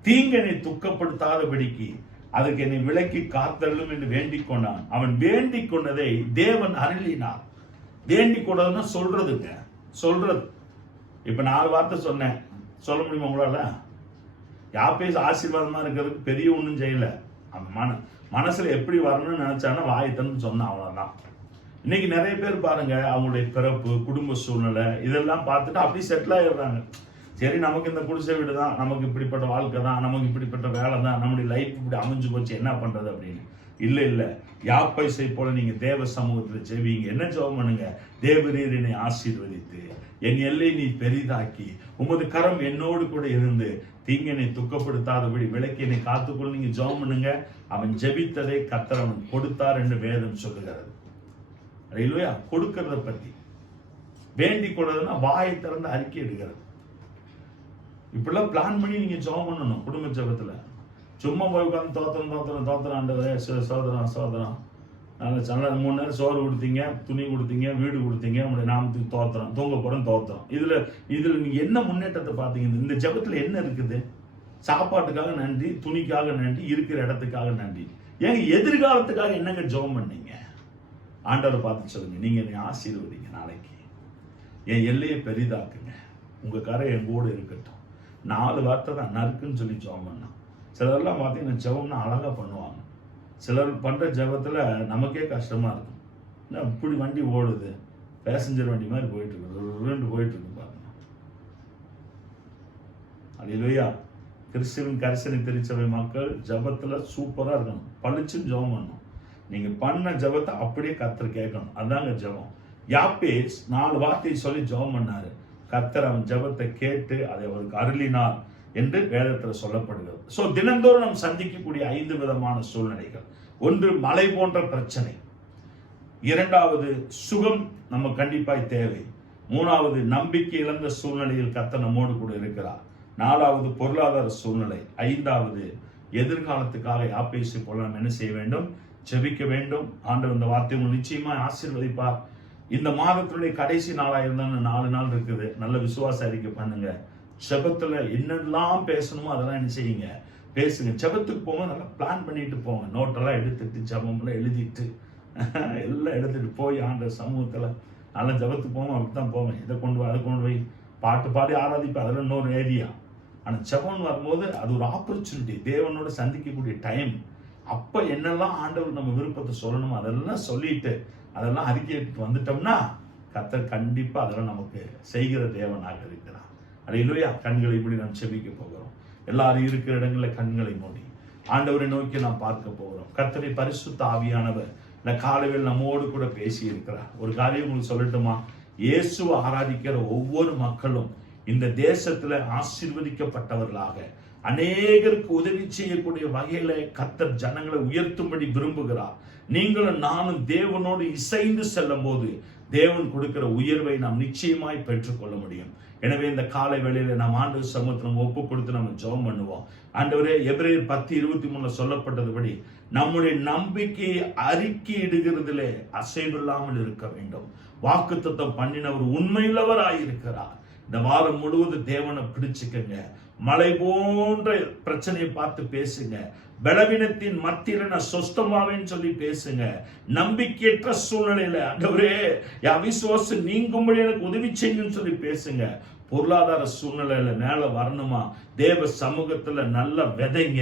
தீங்கு என்னை துக்கப்படுத்தாதபடிக்கு அதுக்கு என்னை விலக்கி காத்தள்ளும் என்று வேண்டிக் கொண்டான். அவன் வேண்டிக் கொண்டதை தேவன் அருளினார். வேண்டிக் கொண்டதுன்னா சொல்றதுங்க, சொல்றது. இப்ப 4 வார்த்தை சொன்னேன், சொல்ல முடியுமா உங்களால? யாப்பேஸ் ஆசீர்வாதமா இருக்கிறதுக்கு பெரிய ஒன்றும் செய்யல. அந்த மனசுல எப்படி வரணும்னு நினைச்சானா வாயத்தன்னு சொன்ன, அவ்வளவுதான். இன்னைக்கு நிறைய பேர் பாருங்க, அவங்களுடைய பிறப்பு, குடும்ப சூழ்நிலை இதெல்லாம் பார்த்துட்டு அப்படியே செட்டில் ஆயிடுறாங்க. சரி, நமக்கு இந்த குடிசை வீடு தான், நமக்கு இப்படிப்பட்ட வாழ்க்கை தான், நமக்கு இப்படிப்பட்ட வேலை தான், நம்முடைய லைஃப் இப்படி அமைஞ்சு போச்சு, என்ன பண்றது அப்படின்னு. இல்ல யாப்பேசை போல நீங்க தேவ சமூகத்துல ஜெபிங்க. என்ன ஜெபம் பண்ணுங்க? தேவரீர் என்னை ஆசீர்வதித்து என் எல்லை நீ பெரிதாக்கி உமது கரம் என்னோடு கூட இருந்து தீங்கனை துக்கப்படுத்தாதபடி விலக்கி என்னை காத்துக்கொள்ள நீங்க ஜெபம் பண்ணுங்க. அவன் ஜெபித்ததை கர்த்தர் அவன் கொடுத்தார் என்று வேதம் சொல்லுகிறது. இல்லையா? கொடுக்கறத பத்தி வேண்டிக் கொள்றதுன்னா வாயை திறந்து அறிக்கை எடுக்கிறது. இப்படிலாம் பிளான் பண்ணி நீங்க ஜெபம் பண்ணணும். குடும்ப ஜெபத்துல சும்மா போய் உட்காந்து தோத்திரம் ஆண்டவரே சோதரம் நல்ல 3 நேரம் சோறு கொடுத்தீங்க, துணி கொடுத்தீங்க, வீடு கொடுத்தீங்க, உங்களுடைய நாமத்துக்கு தோத்திரம், தூங்க போறோம் தோத்திரம். இதுல நீங்க என்ன முன்னேற்றத்தை பார்த்தீங்க? இந்த ஜெபத்துல என்ன இருக்குது? சாப்பாட்டுக்காக நன்றி, துணிக்காக நன்றி, இருக்கிற இடத்துக்காக நன்றி. ஏங்க எதிர்காலத்துக்காக என்னங்க ஜெபம் பண்ணீங்க? ஆண்டவரை பார்த்து சொல்லுங்க, நீங்க என்னை ஆசீர்வதிங்க, நாளைக்கு என் எல்லையை பெரிதாக்குங்க, உங்க கரை என் கூட இருக்கட்டும். 4 வார்த்தை தான், நறுக்குன்னு சொல்லி ஜெபம் பண்ணோம். சிலர்லாம் பார்த்தீங்கன்னா ஜெபம்னா அழகா பண்ணுவாங்க. சிலர் பண்ற ஜெபத்துல நமக்கே கஷ்டமா இருக்கும். இப்படி வண்டி ஓடுது, பேசஞ்சர் வண்டி மாதிரி போயிட்டு இருக்கு பாருங்க. அல்லேலூயா. கிறிஸ்துவின் கரிசனை திருச்சபை மக்கள் ஜெபத்துல சூப்பரா இருக்கணும், பளிச்சுன்னு ஜெபம் பண்ணணும். நீங்க பண்ண ஜெபத்தை அப்படியே கர்த்தர் கேட்கணும். அதாங்க ஜெபம். யாப்பேஸ் 4 வார்த்தையை சொல்லி ஜெபம் பண்ணாரு. கர்த்தர் அவன் ஜெபத்தை கேட்டு அதை அவருக்கு அருளினார் என்று வேதத்தில் சொல்லப்படுகிறது. சோ தினந்தோறும் நாம் சந்திக்கக்கூடிய 5 விதமான சூழ்நிலைகள். 1, மலை போன்ற பிரச்சனை. 2வது, சுகம் நம்ம கண்டிப்பாய் தேவை. 3வது, நம்பிக்கை இழந்த சூழ்நிலையில் கர்த்தர் நம்மோடு கூட இருக்கிறார். 4வது, பொருளாதார சூழ்நிலை. 5வது, எதிர்காலத்துக்காக யாப்பேசை போல நாம் என்ன செய்ய வேண்டும்? ஜெபிக்க வேண்டும். ஆண்டவர் இந்த வார்த்தை நிச்சயமா ஆசீர்வதிப்பார். இந்த மாதத்தினுடைய கடைசி நாளா இருந்தாலும் 4 நாள் இருக்குது. நல்ல விசுவாச அறிக்கை பண்ணுங்க. ஜெபத்துல என்னெல்லாம் பேசணுமோ அதெல்லாம் என்ன செய்யுங்க? பேசுங்க. ஜெபத்துக்கு போங்க, நல்லா பிளான் பண்ணிட்டு போங்க. நோட்டெல்லாம் எடுத்துட்டு, ஜெபம்லாம் எழுதிட்டு, எல்லாம் எடுத்துட்டு போய் ஆண்டவர் சமூகத்துல நல்லா ஜெபத்துக்கு போங்க. அப்படித்தான் போங்க. இதை கொண்டு போய் அதை கொண்டு போய் பாட்டு பாடி ஆராதிப்பு, அதெல்லாம் இன்னொரு ஏரியா. ஆனா ஜெபம்னு வரும்போது அது ஒரு ஆப்பர்ச்சுனிட்டி, தேவனோட சந்திக்கக்கூடிய டைம். அப்ப என்னெல்லாம் ஆண்டவர் நம்ம விருப்பத்தை சொல்லணுமோ அதெல்லாம் சொல்லிட்டு அதெல்லாம் அறிக்கையிட்டு வந்துட்டோம்னா கர்த்தர் கண்டிப்பா அதெல்லாம் நமக்கு செய்கிற தேவனாக இருக்கிறார். அல்லேலூயா. கண்களை மூடி நாம் செபிக்க போகிறோம். எல்லாரும் இருக்கிற இடங்களில் கண்களை மூடி ஆண்டவரை நோக்கி நாம் பார்க்க போகிறோம். கர்த்தரை பரிசுத்த ஆவியானவர் இந்த காலையில் நம்மோடு கூட பேசி இருக்கிறார். ஒரு காரியம் உங்களுக்கு சொல்லட்டுமா? இயேசுவை ஆராதிக்கிற ஒவ்வொரு மக்களும் இந்த தேசத்துல ஆசீர்வதிக்கப்பட்டவர்களாக அநேகருக்கு உதவி செய்யக்கூடிய வகையில கர்த்தர் ஜனங்களை உயர்த்தும்படி விரும்புகிறார். நீங்களும் நானும் தேவனோடு இசைந்து செல்லும் போது தேவன் கொடுக்கிற உயர்வை நாம் நிச்சயமாய் பெற்றுக்கொள்ள முடியும். எனவே இந்த காலை வேளையில நாம் ஆண்டவர் சமூகத்தில் ஒப்பு கொடுத்து நம்ம ஜெபம் பண்ணுவோம். ஆண்டவரே, எபிரேயர் 10:23 சொல்லப்பட்டதுபடி நம்முடைய நம்பிக்கையை அறிக்கையிடுகிறதிலே அசைவில்லாமல் இருக்க வேண்டும். வாக்குத்தத்தம் பண்ணினவர் உண்மையுள்ளவராயிருக்கிறார். இந்த வாரம் முழுவதும் தேவனை பிடிச்சுக்கங்க. மலை போன்ற பிரச்சனையை பார்த்து பேசுங்க. பலவீனத்தின் மத்தியில நான் சொஸ்தமாவேன்னு சொல்லி பேசுங்க. நம்பிக்கையற்ற சூழ்நிலையில ஆண்டவரே என் அவிசுவாசம் நீங்கும்படி எனக்கு உதவி செய்யுன்னு சொல்லி பேசுங்க. பொருளாதார சூழ்நிலையில மேல வரணுமா? தேவ சமூகத்துல நல்ல விதைங்க.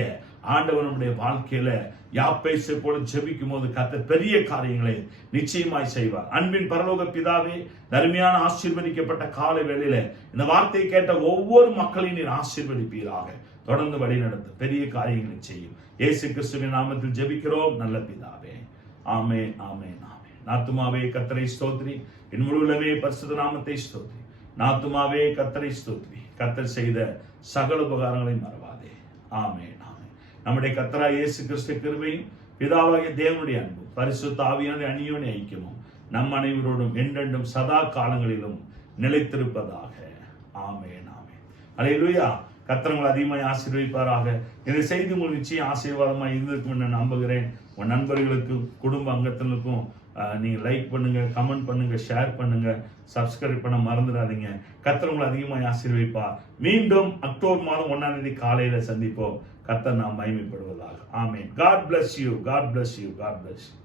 ஆண்டவனுடைய வாழ்க்கையில யாப்பேசை போல ஜெபிக்கும் போது கர்த்தர் பெரிய காரியங்களை நிச்சயமாய் செய்வார். அன்பின் பரலோக பிதாவே, அருமையான ஆசீர்வதிக்கப்பட்ட காலை வேளையில இந்த வார்த்தையை கேட்ட ஒவ்வொரு மக்களையும் நீர் ஆசீர்வதிப்பீராக. தொடர்ந்து வழி நடத்த பெரிய காரியங்களை செய்யும். இயேசு கிறிஸ்துவின் நாமத்தில் ஜெபிக்கிறோம் நல்ல பிதாவே. ஆமென், ஆமென், ஆமென். நாத்துமாவே கர்த்தரை ஸ்தோத்திரி, என் முழுவதுமே பரிசுத்த நாமத்தை ஸ்தோத்திரி. நாத்துமாவே கர்த்தரை ஸ்தோத்திரி, கர்த்தர் செய்த சகல உபகாரங்களை மறவாதே. ஆமென், ஆமென். நம்முடைய கர்த்தராகிய இயேசு கிறிஸ்து கிருபையும் பிதாவாகிய தேவனுடைய அன்பும் பரிசுத்த ஆவியானவருடைய அந்யோன்ய ஐக்கியமும் நம் அனைவரோடும் என்றென்றும் சதா காலங்களிலும் நிலைத்திருப்பதாக. ஆமென், ஆமென். அல்லேலூயா. கர்த்தர் உங்களை அதிகமாக ஆசீர்வதிப்பாராக. இந்த செய்தி உங்களுக்கு நிச்சயம் ஆசீர்வாதமாக இருந்திருக்கும் என்று நம்புகிறேன். உங்கள் நண்பர்களுக்கும் குடும்ப அங்கத்தினருக்கும் நீங்க லைக் பண்ணுங்க, கமெண்ட் பண்ணுங்க, ஷேர் பண்ணுங்க, சப்ஸ்கிரைப் பண்ண மறந்துடாதீங்க. கர்த்தர் உங்களை அதிகமாக ஆசீர்வதிப்பார். மீண்டும் அக்டோபர் மாதம் 1ஆம் தேதி காலையில சந்திப்போம். கர்த்தர் நாம் மகிமைப்படுவதாக. ஆமென். God bless you. God bless you. God bless you.